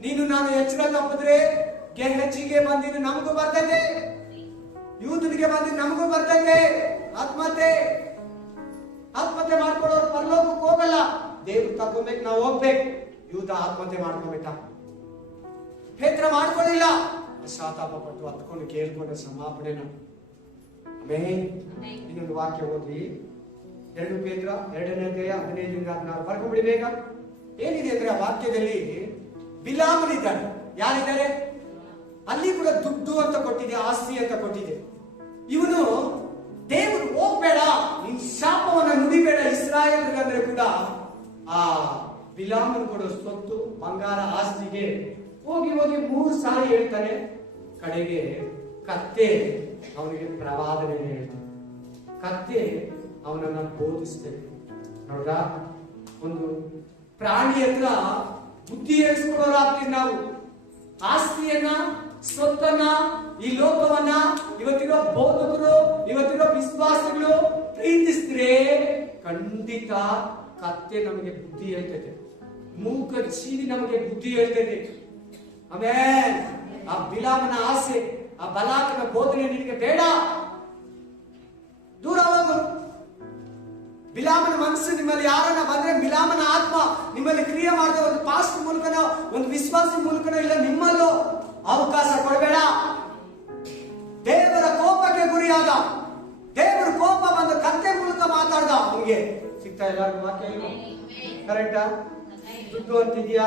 ನೀನು ನಾನು ಎಚ್ಚರ ತಪ್ಪಿದ್ರೆ ಹೆಚ್ಚಿಗೆ ಬಂದಿದ್ದು ನಮಗೂ ಬರ್ತೈತೆ, ಯೂತ್ನಿಗೆ ಬಂದಿದ್ದು ನಮಗೂ ಬರ್ತೈತೆ. ಆತ್ಮಹತ್ಯೆ ಮಾಡ್ಕೊಳ್ಳೋರು ಪರಲೋಕಕ್ಕೆ ಹೋಗಲ್ಲ. ದೇವ್ರು ತಕ್ಕೊಬೇಕು, ನಾವು ಹೋಗ್ಬೇಕು. ಯೂತ ಆತ್ಮಹತ್ಯೆ ಮಾಡ್ಕೋಬೇಕ? ಪೇತ್ರ ಮಾಡ್ಕೊಳ್ಳಿಲ್ಲ. ಪಶ್ಚಾತ್ತಾಪ ಪಟ್ಟು ಹತ್ಕೊಂಡು ಕೇಳ್ಕೊಂಡ ಸಮಾಪನೆನ. ಇನ್ನೊಂದು ವಾಕ್ಯ ಓದಿ, 2 ಪೇತ್ರ 2ನೇ ಅಧ್ಯಾಯ 15-16 ಬರ್ಕೊಂಡ್ಬಿಡಿ ಬೇಗ. ಏನಿದೆ ಅಂದ್ರೆ ಆ ವಾಕ್ಯದಲ್ಲಿ ಬಿಲಾಮನಿದ್ದಾನೆ. ಯಾರಿದ್ದಾರೆ ಅಲ್ಲಿ? ಕೂಡ ದುಡ್ಡು ಅಂತ ಕೊಟ್ಟಿದೆ, ಆಸ್ತಿ ಅಂತ ಕೊಟ್ಟಿದೆ. ಇವನು ದೇವರು ಹೋಗ್ಬೇಡ, ನಿನ್ ಶಾಪವನ್ನ ನುಡಿಬೇಡ ಇಸ್ರಾಯೇಲ್ರಿಗೆ ಅಂದ್ರೆ ಕೂಡ ಆ ಬಿಲಾಮನ್ ಕೊಡೋ ಸ್ವತ್ತು, ಬಂಗಾರ, ಆಸ್ತಿಗೆ ಹೋಗಿ 3 ಸಾರಿ ಹೇಳ್ತಾನೆ. ಕಡೆಗೆ ಕತ್ತೆ ಅವನಿಗೆ ಪ್ರವಾದನೆ ಹೇಳ್ತಾನೆ. ಕತ್ತೆ ಅವನನ್ನ ಬೋಧಿಸ್ತೇನೆ. ನೋಡ್ರಾ, ಒಂದು ಪ್ರಾಣಿ ಹತ್ರ ಬುದ್ಧಿ ಹೇಳಿಸ್ಕೊಡೋರಾಗ್ತೀವಿ ನಾವು. ಆಸ್ತಿಯನ್ನ, ಸ್ವತ್ತನ್ನ, ಈ ಲೋಕವನ್ನ ಇವತ್ತಿರೋ ಬೋಧಕರು, ಇವತ್ತಿರೋ ವಿಶ್ವಾಸಗಳು ಪ್ರೀತಿಸಿದ್ರೆ ಖಂಡಿತ ಕತ್ತೆ ನಮಗೆ ಬುದ್ಧಿ ಹೇಳ್ತೈತೆ, ಮೂಕ ಜೀವಿ ನಮಗೆ ಬುದ್ಧಿ ಹೇಳ್ತೈತೆ. ಆ ಬಿಲಾಮನ ಆಸೆ, ಆ ಬಲಾಕನ ಬೋಧನೆ ನಿನಗೆ ಬೇಡ, ದೂರ ಹೋಗು. ಬಿಲಾಮನ ಮನಸ್ಸು ನಿಮ್ಮಲ್ಲಿ ಯಾರನ್ನ ಬಂದ್ರೆ, ಬಿಲಾಮನ ಆತ್ಮ ನಿಮ್ಮಲ್ಲಿ ಕ್ರಿಯೆ ಮಾಡಿದ ಒಂದು ಪಾಸ್ಟ್ ಮೂಲಕನೋ, ಒಂದು ವಿಶ್ವಾಸಿ ಮೂಲಕನೋ ಇಲ್ಲ, ನಿಮ್ಮಲ್ಲೂ ಅವಕಾಶ ಕೊಡಬೇಡ. ದೇವರ ಕೋಪಕ್ಕೆ ಗುರಿಯಾದ, ದೇವರ ಕೋಪ ಬಂದ ಕತ್ತೆ ಮೂಲಕ ಮಾತಾಡ್ದ. ಅವನಿಗೆ ಸಿಗ್ತಾ ಎಲ್ಲರಿಗೂ ವಾಕ್ಯ ಕರೆಕ್ಟಾ? ದುಡ್ಡು ಅಂತಿದ್ಯಾ?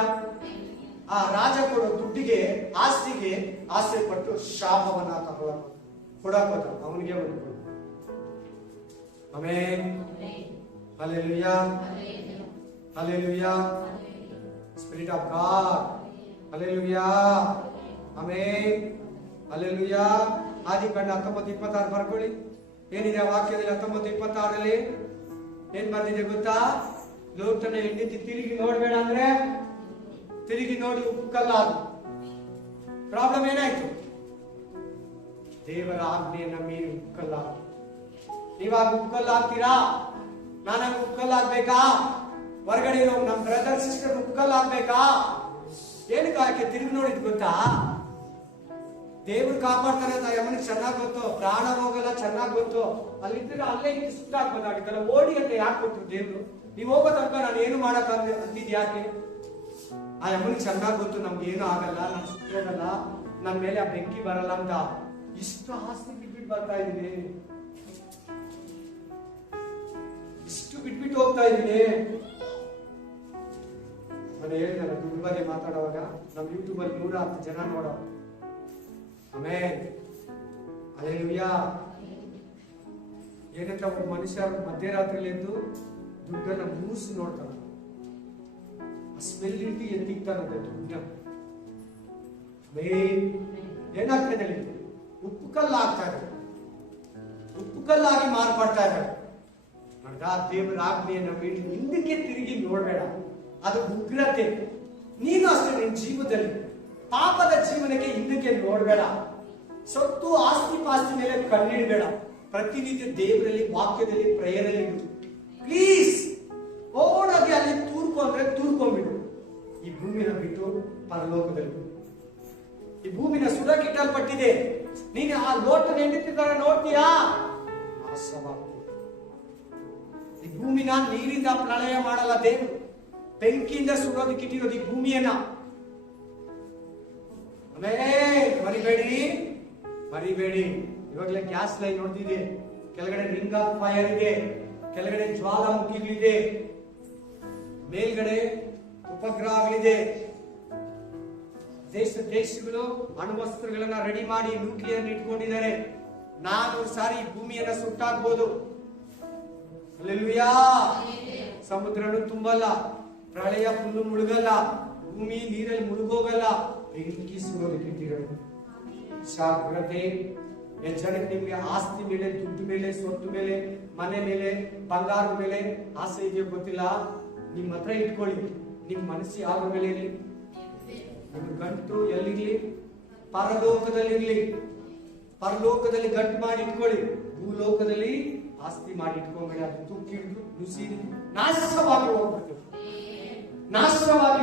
ಆ ರಾಜ ಕೊಡೋ ದುಡ್ಡಿಗೆ, ಆಸ್ತಿಗೆ ಆಸೆ ಪಟ್ಟು ಶಾಪವನ್ನ ಕೊಡಕೋತ ಅವನಿಗೆ ಒಂದು. Hallelujah, hallelujah, spirit of God. Hallelujah, hallelujah. ಆದಿಕಾಂಡ 19:26 ಬರ್ಕೊಳ್ಳಿ. ಏನಿದೆ ವಾಕ್ಯದಲ್ಲಿ? 19:26 ಏನ್ ಬರ್ದಿದೆ ಗೊತ್ತಾ? ಲೋಟನ ಹೆಂಡತಿ ತಿರುಗಿ ನೋಡ್ಬೇಡ ಅಂದ್ರೆ ತಿರುಗಿ ನೋಡಿ ಉಪ್ಪು ಕಲ್ಲಾದು. ಪ್ರಾಬ್ಲಮ್ ಏನಾಯ್ತು? ದೇವರ ಆಜ್ಞೆಯನ್ನ ಮೀರಿ ಉಪ್ಪು ಕಲ್ಲಾದು. ನೀವಾಗ ಉಪ್ಪು ಕಲ್ಲಾಗ್ತೀರಾ? ನಾನಾಗ ಉಪ್ಪು ಕಲ್ಲಾಗ್ಬೇಕಾ? ಹೊರಗಡೆ ಇರೋ ನಮ್ ಬ್ರದರ್ ಸಿಸ್ಟರ್ ಉಪ್ಪು ಕಲ್ಲಾಗ್ಬೇಕಾ? ಏನಕ್ಕೆ ತಿರುಗಿ ನೋಡಿದ್ ಗೊತ್ತಾ? ದೇವ್ರು ಕಾಪಾಡ್ತಾನೆ ಅಂತ ಯಮನಿಗೆ ಚೆನ್ನಾಗ್ ಗೊತ್ತು. ಪ್ರಾಣ ಹೋಗಲ್ಲ, ಚೆನ್ನಾಗ್ ಗೊತ್ತು. ಅಲ್ಲಿದ್ರೆ ಅಲ್ಲೇ ಇದ್ದು ಸುಟ್ಟಾಕ್ಬೋದಾಗಿತ್ತಲ್ಲ. ಓಡಿ ಅಂತ ಯಾಕೆ ಕೊಟ್ರು ದೇವ್ರು? ನೀವ್ ಹೋಗೋ ತನಕ ನಾನು ಏನು ಮಾಡಕ್ ಅಂತಿದ್ ಯಾಕೆ? ಆ ಯಮನಿಗೆ ಚೆನ್ನಾಗ್ ಗೊತ್ತು, ನಮ್ಗೆ ಏನು ಆಗಲ್ಲ, ನನ್ ಸುತ್ತೋಗಲ್ಲ, ನನ್ ಮೇಲೆ ಆ ಬೆಂಕಿ ಬರಲ್ಲ ಅಂತ. ಇಷ್ಟು ಆಸ್ತಿ ಬಿಟ್ಬಿಟ್ಟು ಬರ್ತಾ ಇದೀನಿ, ಇಷ್ಟು ಬಿಟ್ಬಿಟ್ಟು ಹೋಗ್ತಾ ಇದೀನಿ. ನಾನು ಹೇಳಿದಲ್ಲ, ದುಡ್ಡು ಬಗ್ಗೆ ಮಾತಾಡುವಾಗ ನಮ್ ಯೂಟ್ಯೂಬ್ ಅಲ್ಲಿ 110 ಜನ ನೋಡೋ. ಹಲ್ಲೆಲೂಯಾ. ಏನಂತ ಒಬ್ಬ ಮನುಷ್ಯ ಮಧ್ಯರಾತ್ರಿಯಲ್ಲಿ ಎದ್ದು ದುಡ್ಡನ್ನ ಮೂಸಿ ನೋಡ್ತಾನ. ಸ್ಮೆಲ್ ಹಿಡಿದು ಎತ್ತಿಕ್ತಾನಂತೆ ದುಡ್ಡ. ಏನಾಗ್ತದೆ? ಉಪ್ಪು ಕಲ್ಲಾಗ್ತಾ ಇದೆ, ಉಪ್ಪು ಕಲ್ಲಾಗಿ ಮಾರ್ಪಡ್ತಾ ಇದ್ದಾರೆ. ದೇವರ ಆಜ್ಞೆಯನ್ನು ಹಿಂದಕ್ಕೆ ತಿರುಗಿ ನೋಡ್ಬೇಡ, ಅದು ಉಗ್ರತೆ. ನೀನು ಅಷ್ಟೇ ನಿನ್ನ ಜೀವನದಲ್ಲಿ ಪಾಪದ ಜೀವನಕ್ಕೆ ಹಿಂದಕ್ಕೆ ನೋಡಬೇಡ. ಸೊತ್ತು ಆಸ್ತಿ ಪಾಸ್ತಿ ಮೇಲೆ ಕಣ್ಣಿಡಬೇಡ. ಪ್ರತಿನಿತ್ಯ ದೇವರಲ್ಲಿ, ವಾಕ್ಯದಲ್ಲಿ, ಪ್ರೇಯರಲ್ಲಿ ಪ್ಲೀಸ್. ಓಡಾಗಿ ಅಲ್ಲಿ ತೂರ್ಕೊಂಡ್ರೆ ತೂರ್ಕೊಂಡ್ಬಿಡು. ಈ ಭೂಮಿನ ಬಿಟ್ಟು ಪರಲೋಕದಲ್ಲಿ. ಈ ಭೂಮಿನ ಸುಡಕಿಟ್ಟಲ್ಪಟ್ಟಿದೆ. ನೀನು ಆ ಲೋಟ ಹೆಂಡತಿ ತರ ನೋಡ್ತೀಯಾ? ನಾಶವಾಗ್ತೀಯ. ಈ ಭೂಮಿನ ನೀರಿಂದ ಪ್ರಳಯ ಮಾಡಲ್ಲ ದೇವರು. ಬೆಂಕಿಯಿಂದ ಸುಡೋದಕ್ಕೆ ಇಟ್ಟಿರೋದು ಈ ಭೂಮಿಯನ್ನ. ಮರಿಬೇಡಿ. ಇವಾಗಲೇ ಗ್ಯಾಸ್ ಲೈನ್ ನೋಡ್ತಿದೆ, ಕೆಳಗಡೆ ರಿಂಗ್ ಆಫ್ ಫೈರ್ ಇದೆ, ಕೆಳಗಡೆ ಜ್ವಾಲಾಮುಖಿಗಳಿದೆ, ಮೇಲ್ಗಡೆ ಉಪಗ್ರಹಗಳಿದೆ. ದೇಶಗಳು ಅಣ್ವಸ್ತ್ರಗಳನ್ನ ರೆಡಿ ಮಾಡಿ ನ್ಯೂಕ್ಲಿಯರ್ ಇಟ್ಕೊಂಡಿದ್ದಾರೆ. 400 ಸಾರಿ ಭೂಮಿಯನ್ನ ಸುಟ್ಟಾಕ್ಬೋದು. ಹಲ್ಲೆಲೂಯಾ. ಸಮುದ್ರನು ತುಂಬಲ್ಲ, ಪ್ರಳಯ ಫುಲ್ಲು ಮುಳುಗಲ್ಲ, ಭೂಮಿ ನೀರಲ್ಲಿ ಮುಳುಗೋಗಲ್ಲ. ಬೆಂಕಿ ಸುಡೋದಕ್ಕೆ ಇಟ್ಟಿರೋದು. ಜಾಗ್ರತೆ. ಜನಕ್ಕೆ ನಿಮ್ಗೆ ಆಸ್ತಿ ಮೇಲೆ, ದುಡ್ಡು ಮೇಲೆ, ಸ್ವತ್ತು ಮೇಲೆ, ಮನೆ ಮೇಲೆ, ಬಂಗಾರದ ಮೇಲೆ ಆಸೆ ಇದೆಯೋ ಗೊತ್ತಿಲ್ಲ. ನಿಮ್ಮ ಹತ್ರ ಇಟ್ಕೊಳ್ಳಿ. ನಿಮ್ ಮನಸ್ಸು ಯಾವ ಮೇಲೆ ಇರ್ಲಿ. ನಿಮ್ಮ ಗಂಟು ಎಲ್ಲಿರ್ಲಿ? ಪರಲೋಕದಲ್ಲಿರ್ಲಿ. ಪರಲೋಕದಲ್ಲಿ ಗಂಟು ಮಾಡಿ ಇಟ್ಕೊಳ್ಳಿ. ಭೂಲೋಕದಲ್ಲಿ ಆಸ್ತಿ ಮಾಡಿ ಇಟ್ಕೊಂಡ್ಬೇಡಿ. ಅದು ತುಕ್ಕಿಡಿದು ನುಸಿ ನಾಶವಾಗಿ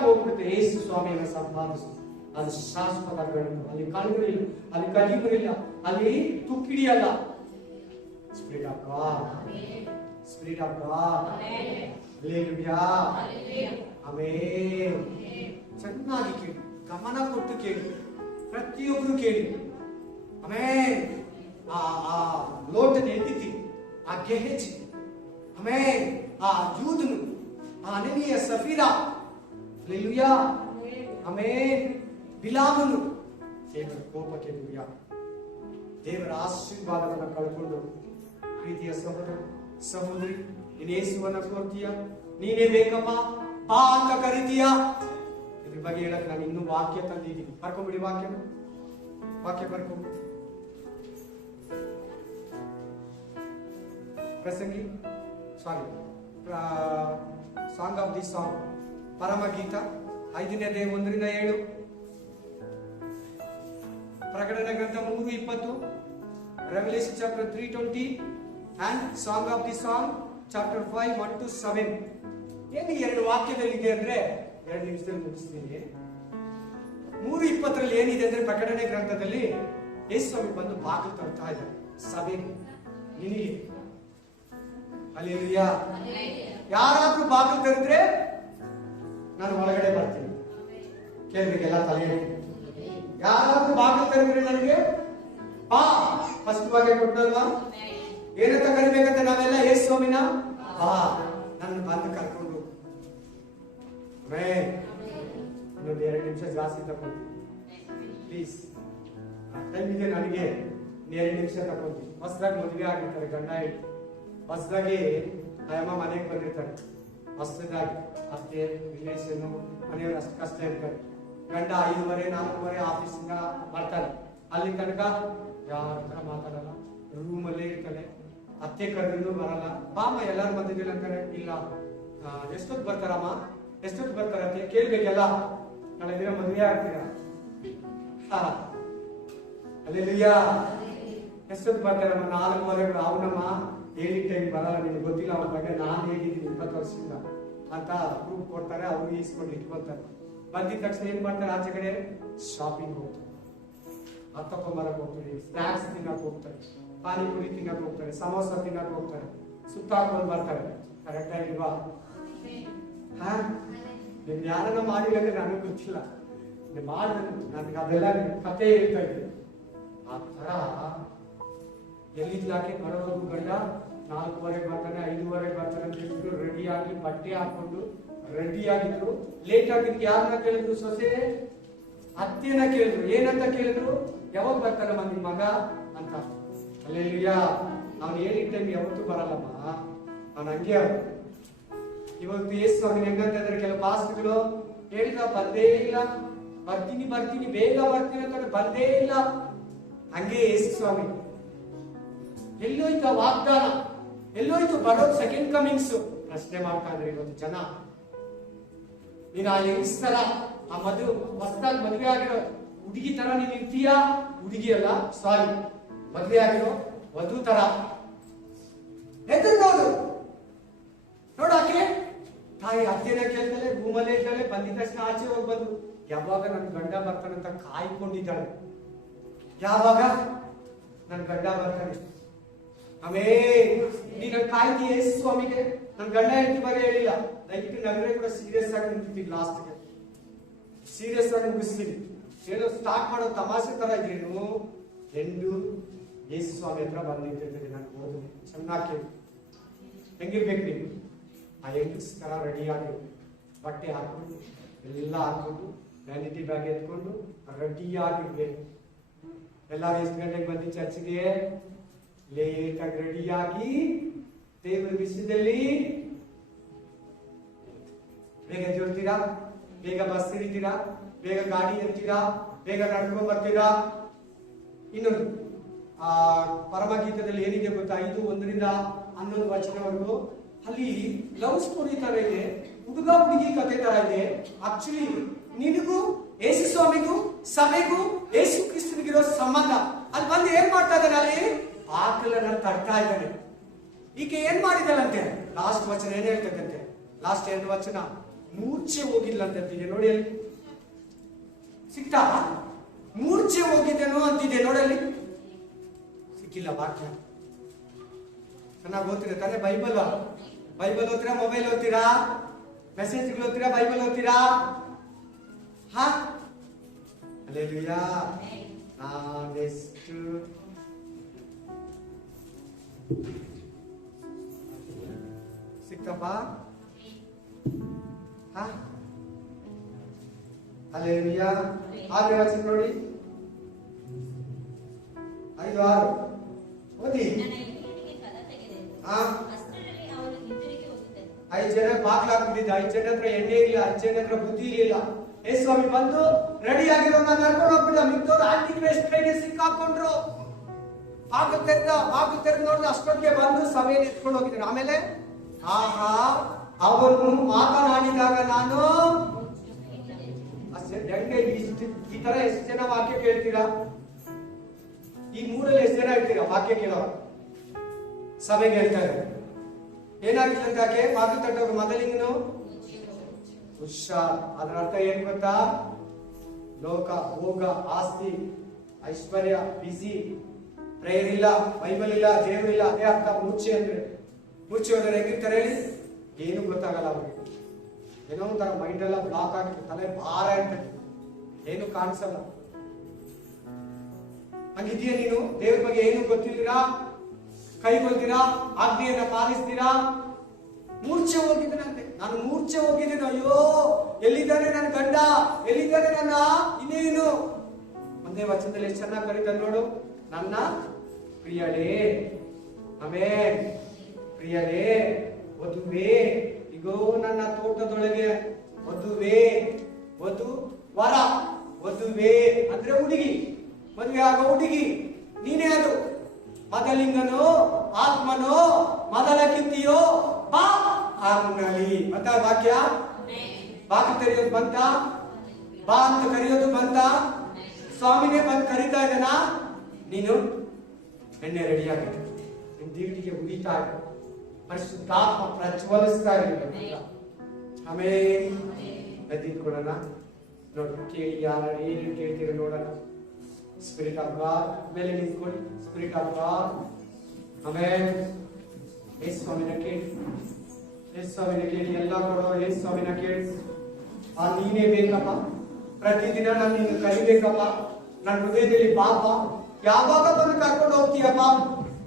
ಹೋಗ್ಬಿಡುತ್ತೆ. ಯೇಸು ಸ್ವಾಮಿಯನ್ನು ಸಂಪಾದಿಸು. ಅದು ಶಾಶ್ವತ ಗಂಟು. ಅಲ್ಲಿ ಕಳುಗಳಿಲ್ಲ, ಅಲ್ಲಿ ಕಲಿಗಳಿಲ್ಲ, ಅಲ್ಲಿ ತುಕ್ಕಿಡಿಯಲ್ಲ. Spirit of God, spirit of God. Hallelujah. Amen. ಚೆನ್ನಾಗಿ ಕೇಳಿ, ಗಮನ ಕೊಟ್ಟು ಕೇಳಿ, ಪ್ರತಿಯೊಬ್ಬರು ಕೇಳಿ. ಆಮೆನ್. ಆ ಲೋಟನ ಹೆಂಡತಿ, ಆ ಗೆಹಜಿ, ಆಮೆನ್, ಆ ಯೂದನು, ಆ ಅನನೀಯ ಸಫೀರಾ, ಹಲ್ಲೆಲೂಯಾ, ಆಮೆನ್, ಬಿಲಾಮನು ದೇವರ ಕೋಪಕ್ಕೆ ಗುರಿಯ. ದೇವರ ಆಶೀರ್ವಾದವನ್ನು ಕಳ್ಕೊಂಡು ಪ್ರೀತಿಯ ಸಹೋದರಿ, ನೀನು ಯೇಸುವನ್ನ ಕೋರ್ತೀಯ, ನೀನೇ ಬೇಕಮ್ಮ ಬಾ ಅಂತ ಕರಿತೀಯ. ಇದ್ರ ಬಗ್ಗೆ ಹೇಳಕ್ ನಾನು ಇನ್ನೂ ವಾಕ್ಯ ತಂದಿದ್ದೀನಿ. ಬರ್ಕೊಂಬಿಡಿ ವಾಕ್ಯ ಬರ್ಕೊಂಬಿಡಿ. ಪ್ರಸಂಗಿ ಸಾಂಗ್ ಆಫ್ ದಿ ಸಾಂಗ್, ಪರಮಗೀತ 5ನೇ ಅಧ್ಯಾಯ 1-7, ಪ್ರಕಟಣೆ ಗ್ರಂಥ 3:20, revolution chapter 3:20 and song of the song chapter 5 1-7. ಏನು 2 ವಾಕ್ಯದಲ್ಲಿ ಇದೆ ಅಂದ್ರೆ 2 ನಿಮಿಷದಲ್ಲಿ ಮುಗಿಸ್ತೀನಿ. 3:20 ಏನಿದೆ ಅಂದ್ರೆ ಪ್ರಕಟಣೆ ಗ್ರಂಥದಲ್ಲಿ ಯೇಸು ಸ್ವಾಮಿ ಬಂದು ಬಾಗಿಲು ತರ್ತಾ ಇದ್ದಾರೆ ಸಭೆ ನಿನಗೆ. ಹಲ್ಲೆಲೂಯಾ. ಯಾರಾದ್ರೂ ಬಾಗಿಲು ತೆರೆದ್ರೆ ನಾನು ಒಳಗಡೆ ಬರ್ತೀನಿ. ಕೇಳ್ಬೇಕೆಲ್ಲ ತಲೆ. ಯಾರಾದ್ರೂ ಬಾಗಿಲು ತೆರೆದ್ರೆ ನನಗೆ ಬಾ. ಫಸ್ಟ್ ಭಾಗ ಕೊಟ್ಟಲ್ವಾ? ಏನಂತ ಕರಿಬೇಕಂತ ನಾವೆಲ್ಲ ಯೇಸು ಸ್ವಾಮಿನ ಬಾ, ನನ್ನ ಬಂದು ಕರ್ಕೊಂಡು. ಇನ್ನೊಂದು 2 ನಿಮಿಷ ಜಾಸ್ತಿ ತಗೊಂಡು ಪ್ಲೀಸ್. ಟೈಮ್ ಇದೆ ನನಗೆ. 2 ನಿಮಿಷ ತಗೊಂಡು. ಹೊಸದಾಗಿ ಮದುವೆ ಆಗಿರ್ತಾರೆ ಗಂಡ ಹೆಂಡತಿ. ಹೊಸದಾಗಿ ಅಮ್ಮ ಮನೆಗೆ ಬಂದಿರ್ತಾರೆ. ಹೊಸದಾಗಿ ಅತ್ತೆ ರಿಲೇಷನ್ ಮನೆಯವರು ಅಷ್ಟು ಕಷ್ಟ ಇರ್ತಾರೆ. ಗಂಡ 5:30-4 ಆಫೀಸಿಂದ ಬರ್ತಾರೆ. ಅಲ್ಲಿ ತನಕ ಯಾರ ಹತ್ರ ಮಾತಾಡಲ್ಲ, ರೂಮಲ್ಲೇ ಇರ್ತಾನೆ. ಅತ್ತೆ ಕರೆದ್ರು ಬರಲ್ಲ. ಬಾಮ್ಮ ಎಲ್ಲಾರು ಬಂದಿದ್ದಿಲ್ಲ ಅಂತಾರೆ. ಇಲ್ಲ, ಎಷ್ಟೊತ್ತು ಬರ್ತಾರಮ್ಮ, ಎಷ್ಟೊತ್ತು ಬರ್ತಾರತ್ತೆ ಕೇಳ್ಬೇಕೆಲ್ಲ. ನಾಳೆ ದಿನ ಮದುವೆ ಆಗ್ತೀರಾ? ಹಲ್ಲೆಲೂಯಾ. ಎಷ್ಟೊತ್ತು ಬರ್ತಾರಮ್ಮ? 4:30. ಅವನಮ್ಮ ಹೇಳಿ ಟೈಮ್ ಬರಲ್ಲ, ನಿಮ್ಗೆ ಗೊತ್ತಿಲ್ಲ ಅವ್ರ ಬಗ್ಗೆ. ನಾನು ಹೇಳಿದ್ದೀನಿ 20 ವರ್ಷದಿಂದ ಅಂತ ಪ್ರೂಫ್ ಕೊಡ್ತಾರೆ. ಅವ್ರು ಈಸ್ಕೊಂಡು ಇಟ್ಕೊಳ್ತಾರೆ. ಬಂದಿದ ತಕ್ಷಣ ಏನ್ ಮಾಡ್ತಾರೆ? ಆಚೆ ಕಡೆ ಶಾಪಿಂಗ್ ಹೋಗ್ತಾರೆ, ತಕೊಂಬರಕ್ ಹೋಗ್ತಾರೆ, ಸ್ನಾಕ್ಸ್ ತಿನ್ನಕ್ ಹೋಗ್ತಾರೆ, ಪಾನಿಪುರಿ ತಿನ್ನಕ್ ಹೋಗ್ತಾರೆ, ಸಮೋಸ ತಿನ್ನಕ್ ಹೋಗ್ತಾರೆ, ಸುತ್ತ ಹಾಕೊಂಡು ಬರ್ತಾರೆ. ಕರೆಕ್ಟ್ ಆಗಿಲ್ವಾ? ನಿಮ್ ಯಾರನ್ನ ಮಾಡಿಲ್ಲ ಅಂದ್ರೆ ನನಗೆ ಗೊತ್ತಿಲ್ಲ. ನನಗೆ ಅದೆಲ್ಲ ಕತೆ ಹೇಳ್ತಾ ಇದ್ದೆ. ಆ ತರ ಎಲ್ಲಿದ್ಲಾಕೆ ಬರೋದು ಗಂಡ 4:30 ಬರ್ತಾನೆ, 5:30 ಬರ್ತಾನೆ ಅಂತ ಹೇಳಿದ್ರು. ರೆಡಿ ಆಗಿ ಬಟ್ಟೆ ಹಾಕೊಂಡು ರೆಡಿ ಆಗಿದ್ರು. ಲೇಟ್ ಆಗಿದ್ದು ಯಾರನ್ನ ಕೇಳಿದ್ರು? ಸೊಸೆ ಅತ್ತೆನ ಕೇಳಿದ್ರು. ಏನಂತ ಕೇಳಿದ್ರು? ಯಾವಾಗ ಬರ್ತಾರಮ್ಮ ನಿಮ್ ಮಗ ಅಂತ. ಹಲ್ಲೆಲೂಯಾ. ಅವ್ನು ಹೇಳಿದ ಟೈಮ್ ಯಾವತ್ತೂ ಬರಲ್ಲಮ್ಮ, ಅವ್ನು ಹಂಗೆ. ಇವತ್ತು ಯೇಸು ಸ್ವಾಮಿ ಹೆಂಗಂತಂದ್ರೆ ಕೆಲವು ಪಾಸ್ಟ್ಗಳು ಹೇಳಿದ ಬಂದೇ ಇಲ್ಲ, ಬರ್ತೀನಿ ಬೇಗ ಬರ್ತೀನಿ ಅಂತ ಬಂದೇ ಇಲ್ಲ. ಹಂಗೆ ಯೇಸು ಸ್ವಾಮಿ ಎಲ್ಲೋಯ್ತು ವಾಗ್ದಾನ? ಎಲ್ಲೋಯ್ತು ಬರೋದು ಸೆಕೆಂಡ್ ಕಮಿಂಗ್ಸ್? ಪ್ರಶ್ನೆ ಮಾಡ್ತಾ ಇದ್ರೆ ಇವತ್ತು ಜನ. ನೀನು ಆ ಯಂಗ್ಸ್ತರ, ಆ ಹೊಸದಾಗಿ ಮದುವೆ ಆಗಿರೋ ಹುಡುಗಿ ತರ ನೀನ್ ಇರ್ತೀಯ, ಹುಡುಗಿ ಅಲ್ಲ, ಸಾರಿ, ಮದ್ವೆ ಆಗಿರೋ ವಧು ತರ ಹೆದರ್ಬೋದು. ನೋಡಾಕೆ ತಾಯಿ ಅತ್ತೆನ ಕೇಳ್ತಾಳೆ, ರೂಮಲ್ಲೇ ಇದ್ದಾಳೆ, ಬಂದಿದ ತಕ್ಷಣ ಆಚೆ ಹೋಗಿ ಬಂದು ಯಾವಾಗ ನನ್ ಗಂಡ ಬರ್ತಾನಂತ ಕಾಯ್ಕೊಂಡಿದ್ದಾಳೆ. ಯಾವಾಗ ನನ್ ಗಂಡ ಬರ್ತಾನೆ, ನೀನು ಕಾಯ್ತೀಯ ಸ್ವಾಮಿಗೆ. ನನ್ ಗಂಡ ಹೆಂಡತಿ ಬಗ್ಗೆ ಹೇಳಿಲ್ಲ, ದಯವಿಟ್ಟು ನಗರ ಕೂಡ ಸೀರಿಯಸ್ ಆಗಿ ನಿಂತಿದ್ದೀವಿ, ಲಾಸ್ಟ್ಗೆ ಸೀರಿಯಸ್ ಆಗಿ ಮುಗಿಸ್ತೀನಿ. ಏನೋ ಸ್ಟಾರ್ಟ್ ಮಾಡೋ ತಮಾಷೆ ತರ ಇದ್ರೇನು, ಹೆಂಡು ಯೇಸು ಸ್ವಾಮಿ ಹತ್ರ ಬಂದಿದ್ದೇನೆ. ನಾನು ಓದು ಚೆನ್ನಾಗಿ ಕೇಳಿ, ಹೆಂಗಿರ್ಬೇಕು ನೀವು? ಆ ಹೆಂಗಸ್ ತರ ರೆಡಿ ಆಗಿ ಬಟ್ಟೆ ಹಾಕೊಂಡು ಎಲ್ಲ ಹಾಕೊಂಡು ವ್ಯಾನಿಟಿ ಬ್ಯಾಗ್ ಎತ್ಕೊಂಡು ರೆಡಿ ಆಗಿರ್ಬೇಕು. ಎಲ್ಲಾರು ಎಷ್ಟು ಗಂಟೆಗೆ ಬಂದು ಚರ್ಚ್ಗೆ? ಲೇಟ್ ಆಗಿ ರೆಡಿಯಾಗಿ ದೇವರ ವಿಷಯದಲ್ಲಿ ಬೇಗ ಜೋಡ್ತೀರಾ, ಬೇಗ ಬಸ್ ಹಿಡಿತೀರಾ, ಬೇಗ ಗಾಡಿ ಎತ್ತೀರಾ, ಬೇಗ ನಡ್ಕೊಂಡ್ ಬರ್ತೀರಾ. ಇನ್ನೊಂದು ಆ ಪರಮಗೀತದಲ್ಲಿ ಏನಿದೆ ಗೊತ್ತಾ, 5:1 ವಚನವರೆಗೂ ಅಲ್ಲಿ ಲವ್ ಸ್ಟೋರಿ ತರ ಇದೆ, ಹುಡುಗ ಹುಡುಗಿ ಕಥೆ ತರ ಇದೆ. ಆಕ್ಚುಲಿ ನಿನಗೂ ಯೇಸು ಸ್ವಾಮಿಗೂ ಸಭೆಗೂ ಯೇಸು ಕ್ರಿಸ್ತನಿಗಿರೋ ಸಂಬಂಧ. ಅಲ್ಲಿ ಬಂದು ಏನ್ ಮಾಡ್ತಾ ಇದ್ದಾನೆ, ಅಲ್ಲಿ ಬಾಕಲನ್ನ ತಡ್ತಾ ಇದ್ದಾನೆ. ಈಕೆ ಏನ್ ಮಾಡಿದಳಂತೆ, ಲಾಸ್ಟ್ ವಚನ ಏನ್ ಹೇಳ್ತಕ್ಕಂತೆ, ಲಾಸ್ಟ್ 2 ವಚನ, ಮೂರ್ಛೆ ಹೋಗಿಲ್ಲಂತಿದೆ ನೋಡಿ. ಅಲ್ಲಿ ಸಿಕ್ತಾ? ಮೂರ್ಛೆ ಹೋಗಿದ್ದೇನೋ ಅಂತಿದೆ ನೋಡಲ್ಲಿ, ಸಿಕ್ಕಿಲ್ಲ ವಾಕ್ಯ. ಚೆನ್ನಾಗಿ ಓದ್ತೀರಾ ತಾನೇ? ಬೈಬಲ್ ಓದ್ತೀರಾ, ಮೊಬೈಲ್ ಓದ್ತೀರಾ, ಮೆಸೇಜ್ಗಳು ಓದ್ತೀರಾ, ಬೈಬಲ್ ಓದ್ತೀರಾ? ಹಾ, ಹಲ್ಲೆಲೂಯಾ. ನಾನೆಷ್ಟು ಸಿಕ್ತಪ್ಪ? ಹಾ, ಹಲ್ಲೆಲೂಯಾ. 6ನೇ ವಚನ ನೋಡಿ, 5-6 ಓದಿ. 5 ಜನ ಬಾಗ್ಲಾಕ್ಬಿಟ್ಟಿದ್ದ, 5 ಜನ ಹತ್ರ ಎಣ್ಣೆ ಇಲ್ಲ, 5 ಜನ ಹತ್ರ ಬುದ್ಧಿ ಇರಲಿಲ್ಲ. ಏ ಸ್ವಾಮಿ ಬಂದು ರೆಡಿ ಆಗಿರೋ ಕರ್ಕೊಂಡು ಹೋಗ್ಬಿಡ. ಮಿಕ್ಕವ್ರು ಆಂಟಿ ವೇಸ್ಟ್ ಕೈಗೆ ಸಿಕ್ಕಾಕೊಂಡ್ರು. ಬಾಗಿಲು ತೆರೆದು ನೋಡಿದ್ರೆ ಅಷ್ಟೊತ್ತಿಗೆ ಬಂದು ಸಭೆಯನ್ನು ಎತ್ಕೊಂಡು ಹೋಗಿದ್ದೇನೆ. ಆಮೇಲೆ ಆಹಾ, ಅವನು ಮಾತನಾಡಿದಾಗ ನಾನು ಹೆಂಗೆ ಈ ತರ ಎಷ್ಟು ಜನ ವಾಕ್ಯ ಕೇಳ್ತೀರಾ? ಈ 3ರಲ್ಲಿ ಎಷ್ಟು ಜನ ಇರ್ತೀರಾ ವಾಕ್ಯ ಕೇಳೋ? ಸಭೆಗೆ ಹೇಳ್ತಾರೆ ಏನಾಗಿತ್ತಂತಾಕೆ ಬಾಗಿಲು ತಟ್ಟೋಗ ಮೊದಲಿಂಗನು ಹುಷಾರ್. ಅದರ ಅರ್ಥ ಏನ್ ಗೊತ್ತಾ? ಲೋಕ, ಭೋಗ, ಆಸ್ತಿ, ಐಶ್ವರ್ಯ, ಬಿಸಿ, ಪ್ರೇಯರ್ ಇಲ್ಲ, ಬೈಬಲ್ ಇಲ್ಲ, ದೇವರು ಇಲ್ಲ, ಅದೇ ಅರ್ಥ ಮೂರ್ಛೆ ಅಂದ್ರೆ. ಮೂರ್ಛೆ ಹೋದ್ರೆ ಹೆಂಗಿರ್ತಾರೆ ಹೇಳಿ? ಏನು ಗೊತ್ತಾಗಲ್ಲ ಅವ್ರಿಗೆ. ಏನೋ ಒಂಥರ ಮೈಂಡ್ ಎಲ್ಲ ಬ್ಲಾಕ್ ಆಗಿತ್ತು, ತಲೆ ಭಾರ ಇರ್ತದೆ, ಏನು ಕಾಣಿಸಲ್ಲ. ಹಂಗಿದೆಯಾ ನೀನು? ದೇವ್ರ ಬಗ್ಗೆ ಏನು ಗೊತ್ತಿದ್ದೀರಾ? ಕೈಗೊಳ್ತೀರಾ? ಆಜ್ಞೆಯನ್ನ ಪಾಲಿಸ್ತೀರಾ? ಮೂರ್ಛೆ ಹೋಗಿದ್ದೇನಂತೆ. ನಾನು ಮೂರ್ಛೆ ಹೋಗಿದ್ದೇನೆ, ಅಯ್ಯೋ ಎಲ್ಲಿದ್ದಾನೆ ನನ್ನ ಗಂಡ, ಎಲ್ಲಿದ್ದಾನೆ ನನ್ನ ಇನ್ನೇನು. ಒಂದೇ ವಚನದಲ್ಲಿ ಎಷ್ಟು ಚೆನ್ನಾಗಿ ಕರೀತಾನೆ ನೋಡು, ನನ್ನ ಪ್ರಿಯಳೇ. ಆಮೇನ್. ಪ್ರಿಯಳೇ, ವಧುವೇ, ಇಗೋ ನನ್ನ ತೋಟದೊಳಗೆ ವಧುವೇ. ವಧು ವರ, ವಧುವೇ ಅಂದ್ರೆ ಹುಡುಗಿ, ಮದುವೆ ಆಗೋ ಹುಡುಗಿ ನೀನೇ. ಅದು ಮೊದಲಿಂಗನೋ ಆತ್ಮನೋ ಮೊದಲ ಕಿತ್ತಿಯೋ ಬಾ ಆಗಲಿ. ಮತ್ತ ವಾಕ್ಯ ಬಾಗಿಲು ತೆರೆಯೋದು ಬಂತ, ಬಾ ಅಂತ ಕರೆಯೋದು ಬಂತ, ಸ್ವಾಮಿನೇ ಬಂದು ಕರೀತಾ ಇದ್ದಾನ. ನೀನು ಎಣ್ಣೆ ರೆಡಿ ಆಗಿದೆ, ನಿನ್ ಡ್ಯೂಟಿಗೆ ಉಳಿತಾ ಇದೆ, ಪರಿಶುದ್ಧಾತ್ಮ ಪ್ರಜ್ವಲಿಸ್ತಾ ಇರಲಿಲ್ಲ. ಆಮೇಲೆ ಎದ್ದಿಟ್ಕೊಳ್ಳೋಣ. ನೋಡಿ, ಕೇಳಿ ಯಾರು ಏನು ಕೇಳ್ತೀರ ನೋಡೋಣ. ಸ್ಪಿರಿಟ್ ಆಫ್ ಗಾಡ್ ಮೇಲೆ ನಿಂತ್ಕೊಳ್ಳಿ. Spirit of god. ಆಮೇಲೆ ಯೇಸು ಸ್ವಾಮಿನ ಕೇಳಿ, ಯೇಸು ಸ್ವಾಮಿನ ಕೇಳಿ, ಎಲ್ಲ ಕೊಡೋ ಯೇಸು ಸ್ವಾಮಿನ ಕೇಳಿ. ನೀನೇ ಬೇಕಪ್ಪ, ಪ್ರತಿದಿನ ನಾನು ನಿನ್ನ ಕರಿಬೇಕಪ್ಪ, ನನ್ನ ಹೃದಯದಲ್ಲಿ ಪಾಪ ಯಾವಾಗ ಬಂದು ಕರ್ಕೊಂಡು ಹೋಗ್ತೀಯಪ್ಪ.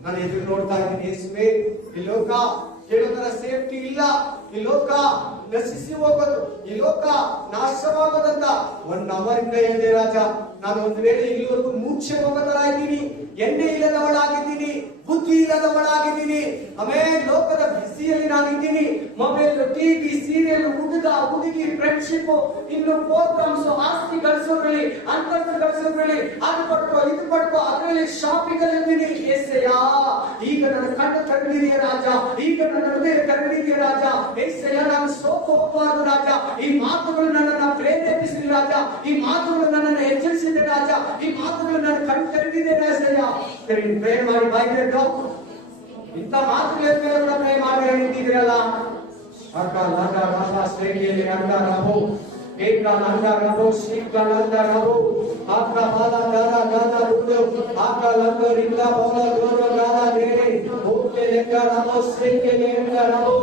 ನಾನು ಎದುರು ನೋಡ್ತಾ ಇದ್ದೀನಿ ಯೇಸುವೇ. ಈ ಲೋಕ ಹೇಳೋ ತರ ಸೇಫ್ಟಿ ಇಲ್ಲ, ಈ ಲೋಕ ನಶಿಸಿ ಹೋಗೋದು, ಈ ಲೋಕ ನಾಶವಾಗೋದಂತ 1 ಅವರ್ ಇಂದ ಹೇಳಿದೆ ರಾಜ. ನಾನು ಒಂದು ವೇಳೆ ಇಲ್ಲಿವರೆಗೂ ಮೂರ್ಛೆ ಹೋಗೋ ತರ ಇದ್ದೀನಿ, ಎಣ್ಣೆ ಇಲ್ಲದವಳಾಗಿದ್ದೀನಿ, ಬುದ್ಧಿ ಇಲ್ಲದವಳಾಗಿದ್ದೀನಿ. ಆಮೇಲೆ ಲೋಕದ ಬಿಸಿಯಲ್ಲಿ ನಾನಿದ್ದೀನಿ. ಮೊಬೈಲ್, ಟಿವಿ, ಸೀರಿಯಲ್, ಹುಡುಗಿ, ಫ್ರೆಂಡ್ಶಿಪ್, ಇನ್ನು ಪ್ರೋಗ್ರಾಮ್ಸ್, ಆಸ್ತಿ ಗಳಿಸೋದ್ರಲ್ಲಿ, ಅಂತಸ್ತು ಗಳಿಸೋದ್ರಲ್ಲಿ, ಅದು ಪಡ್ಕೋ ಇದು ಪಡ್ಕೋ, ಅದರಲ್ಲಿ ಶಾಪಿಂಗ್ ಅಲ್ಲಿ ಇದ್ದೀನಿ. ಏಸಯ್ಯ, ಈಗ ನನ್ನ ಕಣ್ಣು ಕಣ್ಣಿದೆಯ ರಾಜ, ಈಗ ನನ್ನ ಹೃದಯ ಕಣ್ಣಿದೆಯ ರಾಜ. ಏಸಯ್ಯ, ನಾನು ಸೋತು ಹೋಗಬಾರದು ರಾಜ. ಈ ಮಾತುಗಳು ನನ್ನನ್ನು ಪ್ರೇರೇಪಿಸಿದ ರಾಜ, ಈ ಮಾತುಗಳು ನನ್ನನ್ನು ಎಚ್ಚರಿಸಿದೆ ರಾಜ. ಈ ಮಾತುಗಳು ನಾನು ಕಣ್ ತೆರೆದಿದ್ದೇನೆ ಏಸಯ್ಯ. ಸರಿ ಪ್ರೇ ಮಾಡಿ ಬಾಯ್ಬಿಟ್ಟು ಇಂಥ ಮಾತುಗಳ ಮೇಲೆ ಕೂಡ ಪ್ರೇ ಮಾಡಿ ನಿಂತಿದ್ದೀರಲ್ಲ. ಅಕಾಲಂದ ರಾಮ ಶ್ರೇಣಿಯಲ್ಲಿ ನಂದ ರಹೋ ಏಕಾನಂದ ರಹೋ ಶ್ರೀಕಾನಂದ ರಹೋ ಆಕ ಬಾಲ ದಾರ ದಾದ ರುಂಡು ಆಕಾಲಂದ ರಿಂದ ಬೋಲ ದೋರ ದಾದ ದೇರೆ ಓಕೆ ಲೆಕ್ಕ ರಹೋ ಶ್ರೇಣಿಯಲ್ಲಿ ನಂದ ರಹೋ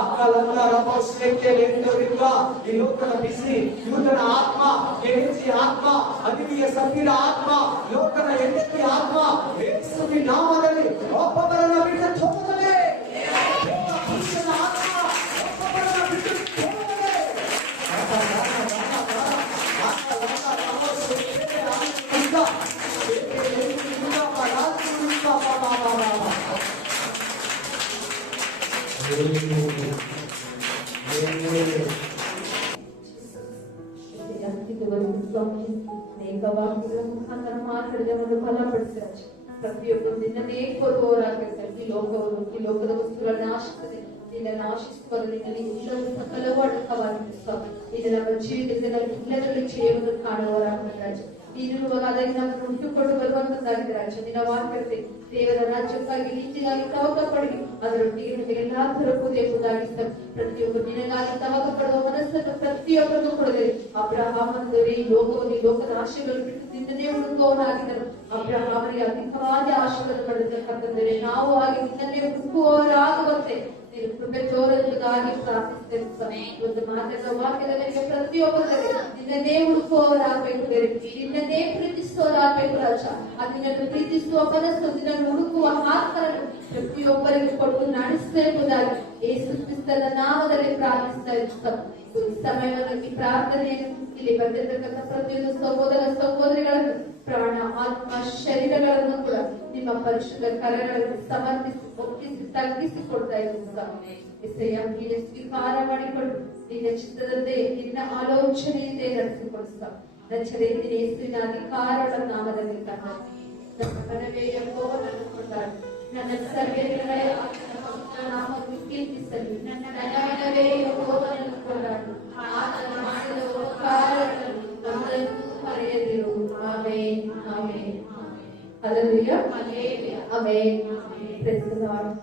ಆಕಾಲಂದ ರಹೋ ಶ್ರೇಣಿಯಲ್ಲಿ ನಂದ ರಿಂದ. ಈ ಲೋಕದ ಬಿಸಿ ಯೂತನ ಆತ್ಮ, ಕೆಣಚಿ ಆತ್ಮ, ಅದಿವಿಯ ಸತ್ತಿರ ಆತ್ಮ, ಲೋಕದ ಹೆಂಡತಿ ಆತ್ಮ ಯೇಸುವಿನ ನಾಮದಲ್ಲಿ ಒಬ್ಬೊಬ್ಬರನ್ನ ಬಿಟ್ಟು ಹೋಗಲೇ. ಪುರುಷನ ಆತ್ಮ ಒಬ್ಬೊಬ್ಬರನ್ನ ಬಿಟ್ಟು ಹೋಗಲೇ. ಅನೇಕ ವಾಕ್ಯಗಳ ಮುಖಾಂತರ ಮಾತಾಡಿದವನ್ನು ಬಲಪಡಿಸಿರಾಜ. ಪ್ರತಿಯೊಬ್ಬರು ನಿನ್ನನ್ನೇ ಕೊಡುವವರಾಗಿರ್ತಾರೆ. ಈ ಲೋಕದ ವಸ್ತುಗಳನ್ನ ಆಶಿಸದೆ ನಿನ್ನನ್ನು ಆಶಿಸುವರು. ನಿನ್ನಲ್ಲಿ ಎಲ್ಲವೂ ಸಕಲವೂ ಅಡಕವಾಗಿರುತ್ತದೆ. ಇದು ನಮ್ಮ ಜೀವಿತದಲ್ಲಿ ಎಲ್ಲದರಲ್ಲಿ ಜೀವವನ್ನು ಕಾಣುವವರಾಗಿದ್ದಾರೆ ರಾಜ. ನೀನಿರುವಾಗ ಅದರಿಂದ ಉಂಟುಕೊಂಡು ಬರುವಂತದ್ದಾಗಿದೆ ರಾಜ. ನಿನ್ನ ವಾಕ್ಯತೆ ದೇವರ ರಾಜ್ಯಕ್ಕಾಗಿ ನೀತಿಗಾಗಿ ತವಕ ಪಡಿ, ಅದರೊಟ್ಟಿಗೆ ನಿಮಗೆ ಎಲ್ಲಾ ತರಬಹುದು ಎಂಬುದಾಗಿ ಪ್ರತಿಯೊಬ್ಬರು ನಿನಗಾಗಿ ತವಕ ಪಡುವ ಮನಸ್ಸನ್ನು ಪ್ರತಿಯೊಬ್ಬರನ್ನು ಕೊಡದೆ. ಅಬ್ರಹಾಮನು ಈ ಲೋಕದ ಆಶೆಗಳು ಬಿಟ್ಟು ನಿನ್ನನ್ನೇ ಹುಡುಕುವವನಾಗಿದ್ದರು. ಅಬ್ರಹಾಮನಿಗೆ ಅಧಿಕವಾದ ಆಶೆಗಳನ್ನು ಪಡೆದಕ್ಕಂತಂದರೆ ನಾವು ಆಗಿ ನಿನ್ನನ್ನೇ ಹುಡುಕುವವರಾಗುವಂತೆ ನೀನು ಕೃಪೆ ತೋರುವುದಾಗಿ ಪ್ರಾರ್ಥಿಸುತ್ತೇನೆ. ಒಂದು ಮಾತಾಡುವ ವಾಕ್ಯದಲ್ಲಿ ಪ್ರತಿಯೊಬ್ಬರಲ್ಲಿ ನಿನ್ನನ್ನೇ ಹುಡುಕುವವರಾಗಬೇಕು, ನಿನ್ನನ್ನೇ ಪ್ರೀತಿಸುವವರಾಗಬೇಕು ರಾಜ. ಅದನ್ನು ಪ್ರೀತಿಸುವ ಮನಸ್ಸು, ನಿನ್ನನ್ನು ಹುಡುಕುವ ಆತ್ಮರನ್ನು ಪ್ರತಿಯೊಬ್ಬರಿಗೆ ಕೊಟ್ಟು ನಡೆಸಬೇಕುದಾಗಿ ಯೇಸು ಕ್ರಿಸ್ತನ ನಾಮದಲ್ಲಿ ಪ್ರಾರ್ಥಿಸ್ತಾ ಇರ್ತೇವೆ. ಸಮಯವನ್ನು ಈ ಪ್ರಾರ್ಥನೆಯನ್ನು ಇಲ್ಲಿ ಬಂದಿರತಕ್ಕಂಥ ಪ್ರತಿಯೊಂದು ಸಹೋದರ ಸಹೋದರಿಗಳನ್ನು ಪ್ರಾಣ ಆತ್ಮ ಶರೀರಗಳನ್ನು ಕೂಡ ನಿಮ್ಮ ಪರಿಶುದ್ಧ ಕರಗಳನ್ನು ಸಮರ್ಪಿಸಿ ಒಪ್ಪಿಸಿ ತಗ್ಗಿಸಿಕೊಡ್ತಾ ಇದ್ದೀಯ. ನೀನೆ ಸ್ವೀಕಾರ ಮಾಡಿಕೊಂಡು ನಿನ್ನ ಚಿತ್ತದಂತೆ ನಿನ್ನ ಆಲೋಚನೆಯಿಂದ ನಡೆಸಿಕೊಡಿಸ್ತಾ ನಚ್ಚರೇತಿನ ಯೇಸುವಿನ ಅಧಿಕಾರಗಳ ನಾಮದಲ್ಲಿ ಮನವೇ ಎಂಬುವನನ್ನು ಕೊಡ್ತಾರೆ. ನನ್ನ ಸರ್ವೇಗಳೇ ನಾಮವನ್ನು ಕೀರ್ತಿಸಲಿ. ನನ್ನ ಮನವೇ ಎಂಬುವನನ್ನು ಕೊಂಡಾಡು. ಆತನು ಮಾಡಿದ ಉಪಕಾರಗಳನ್ನು ಒಂದನ್ನು ಮರೆಯದಿರು. Amen, amen, hallelujah, amen. Praise the lord.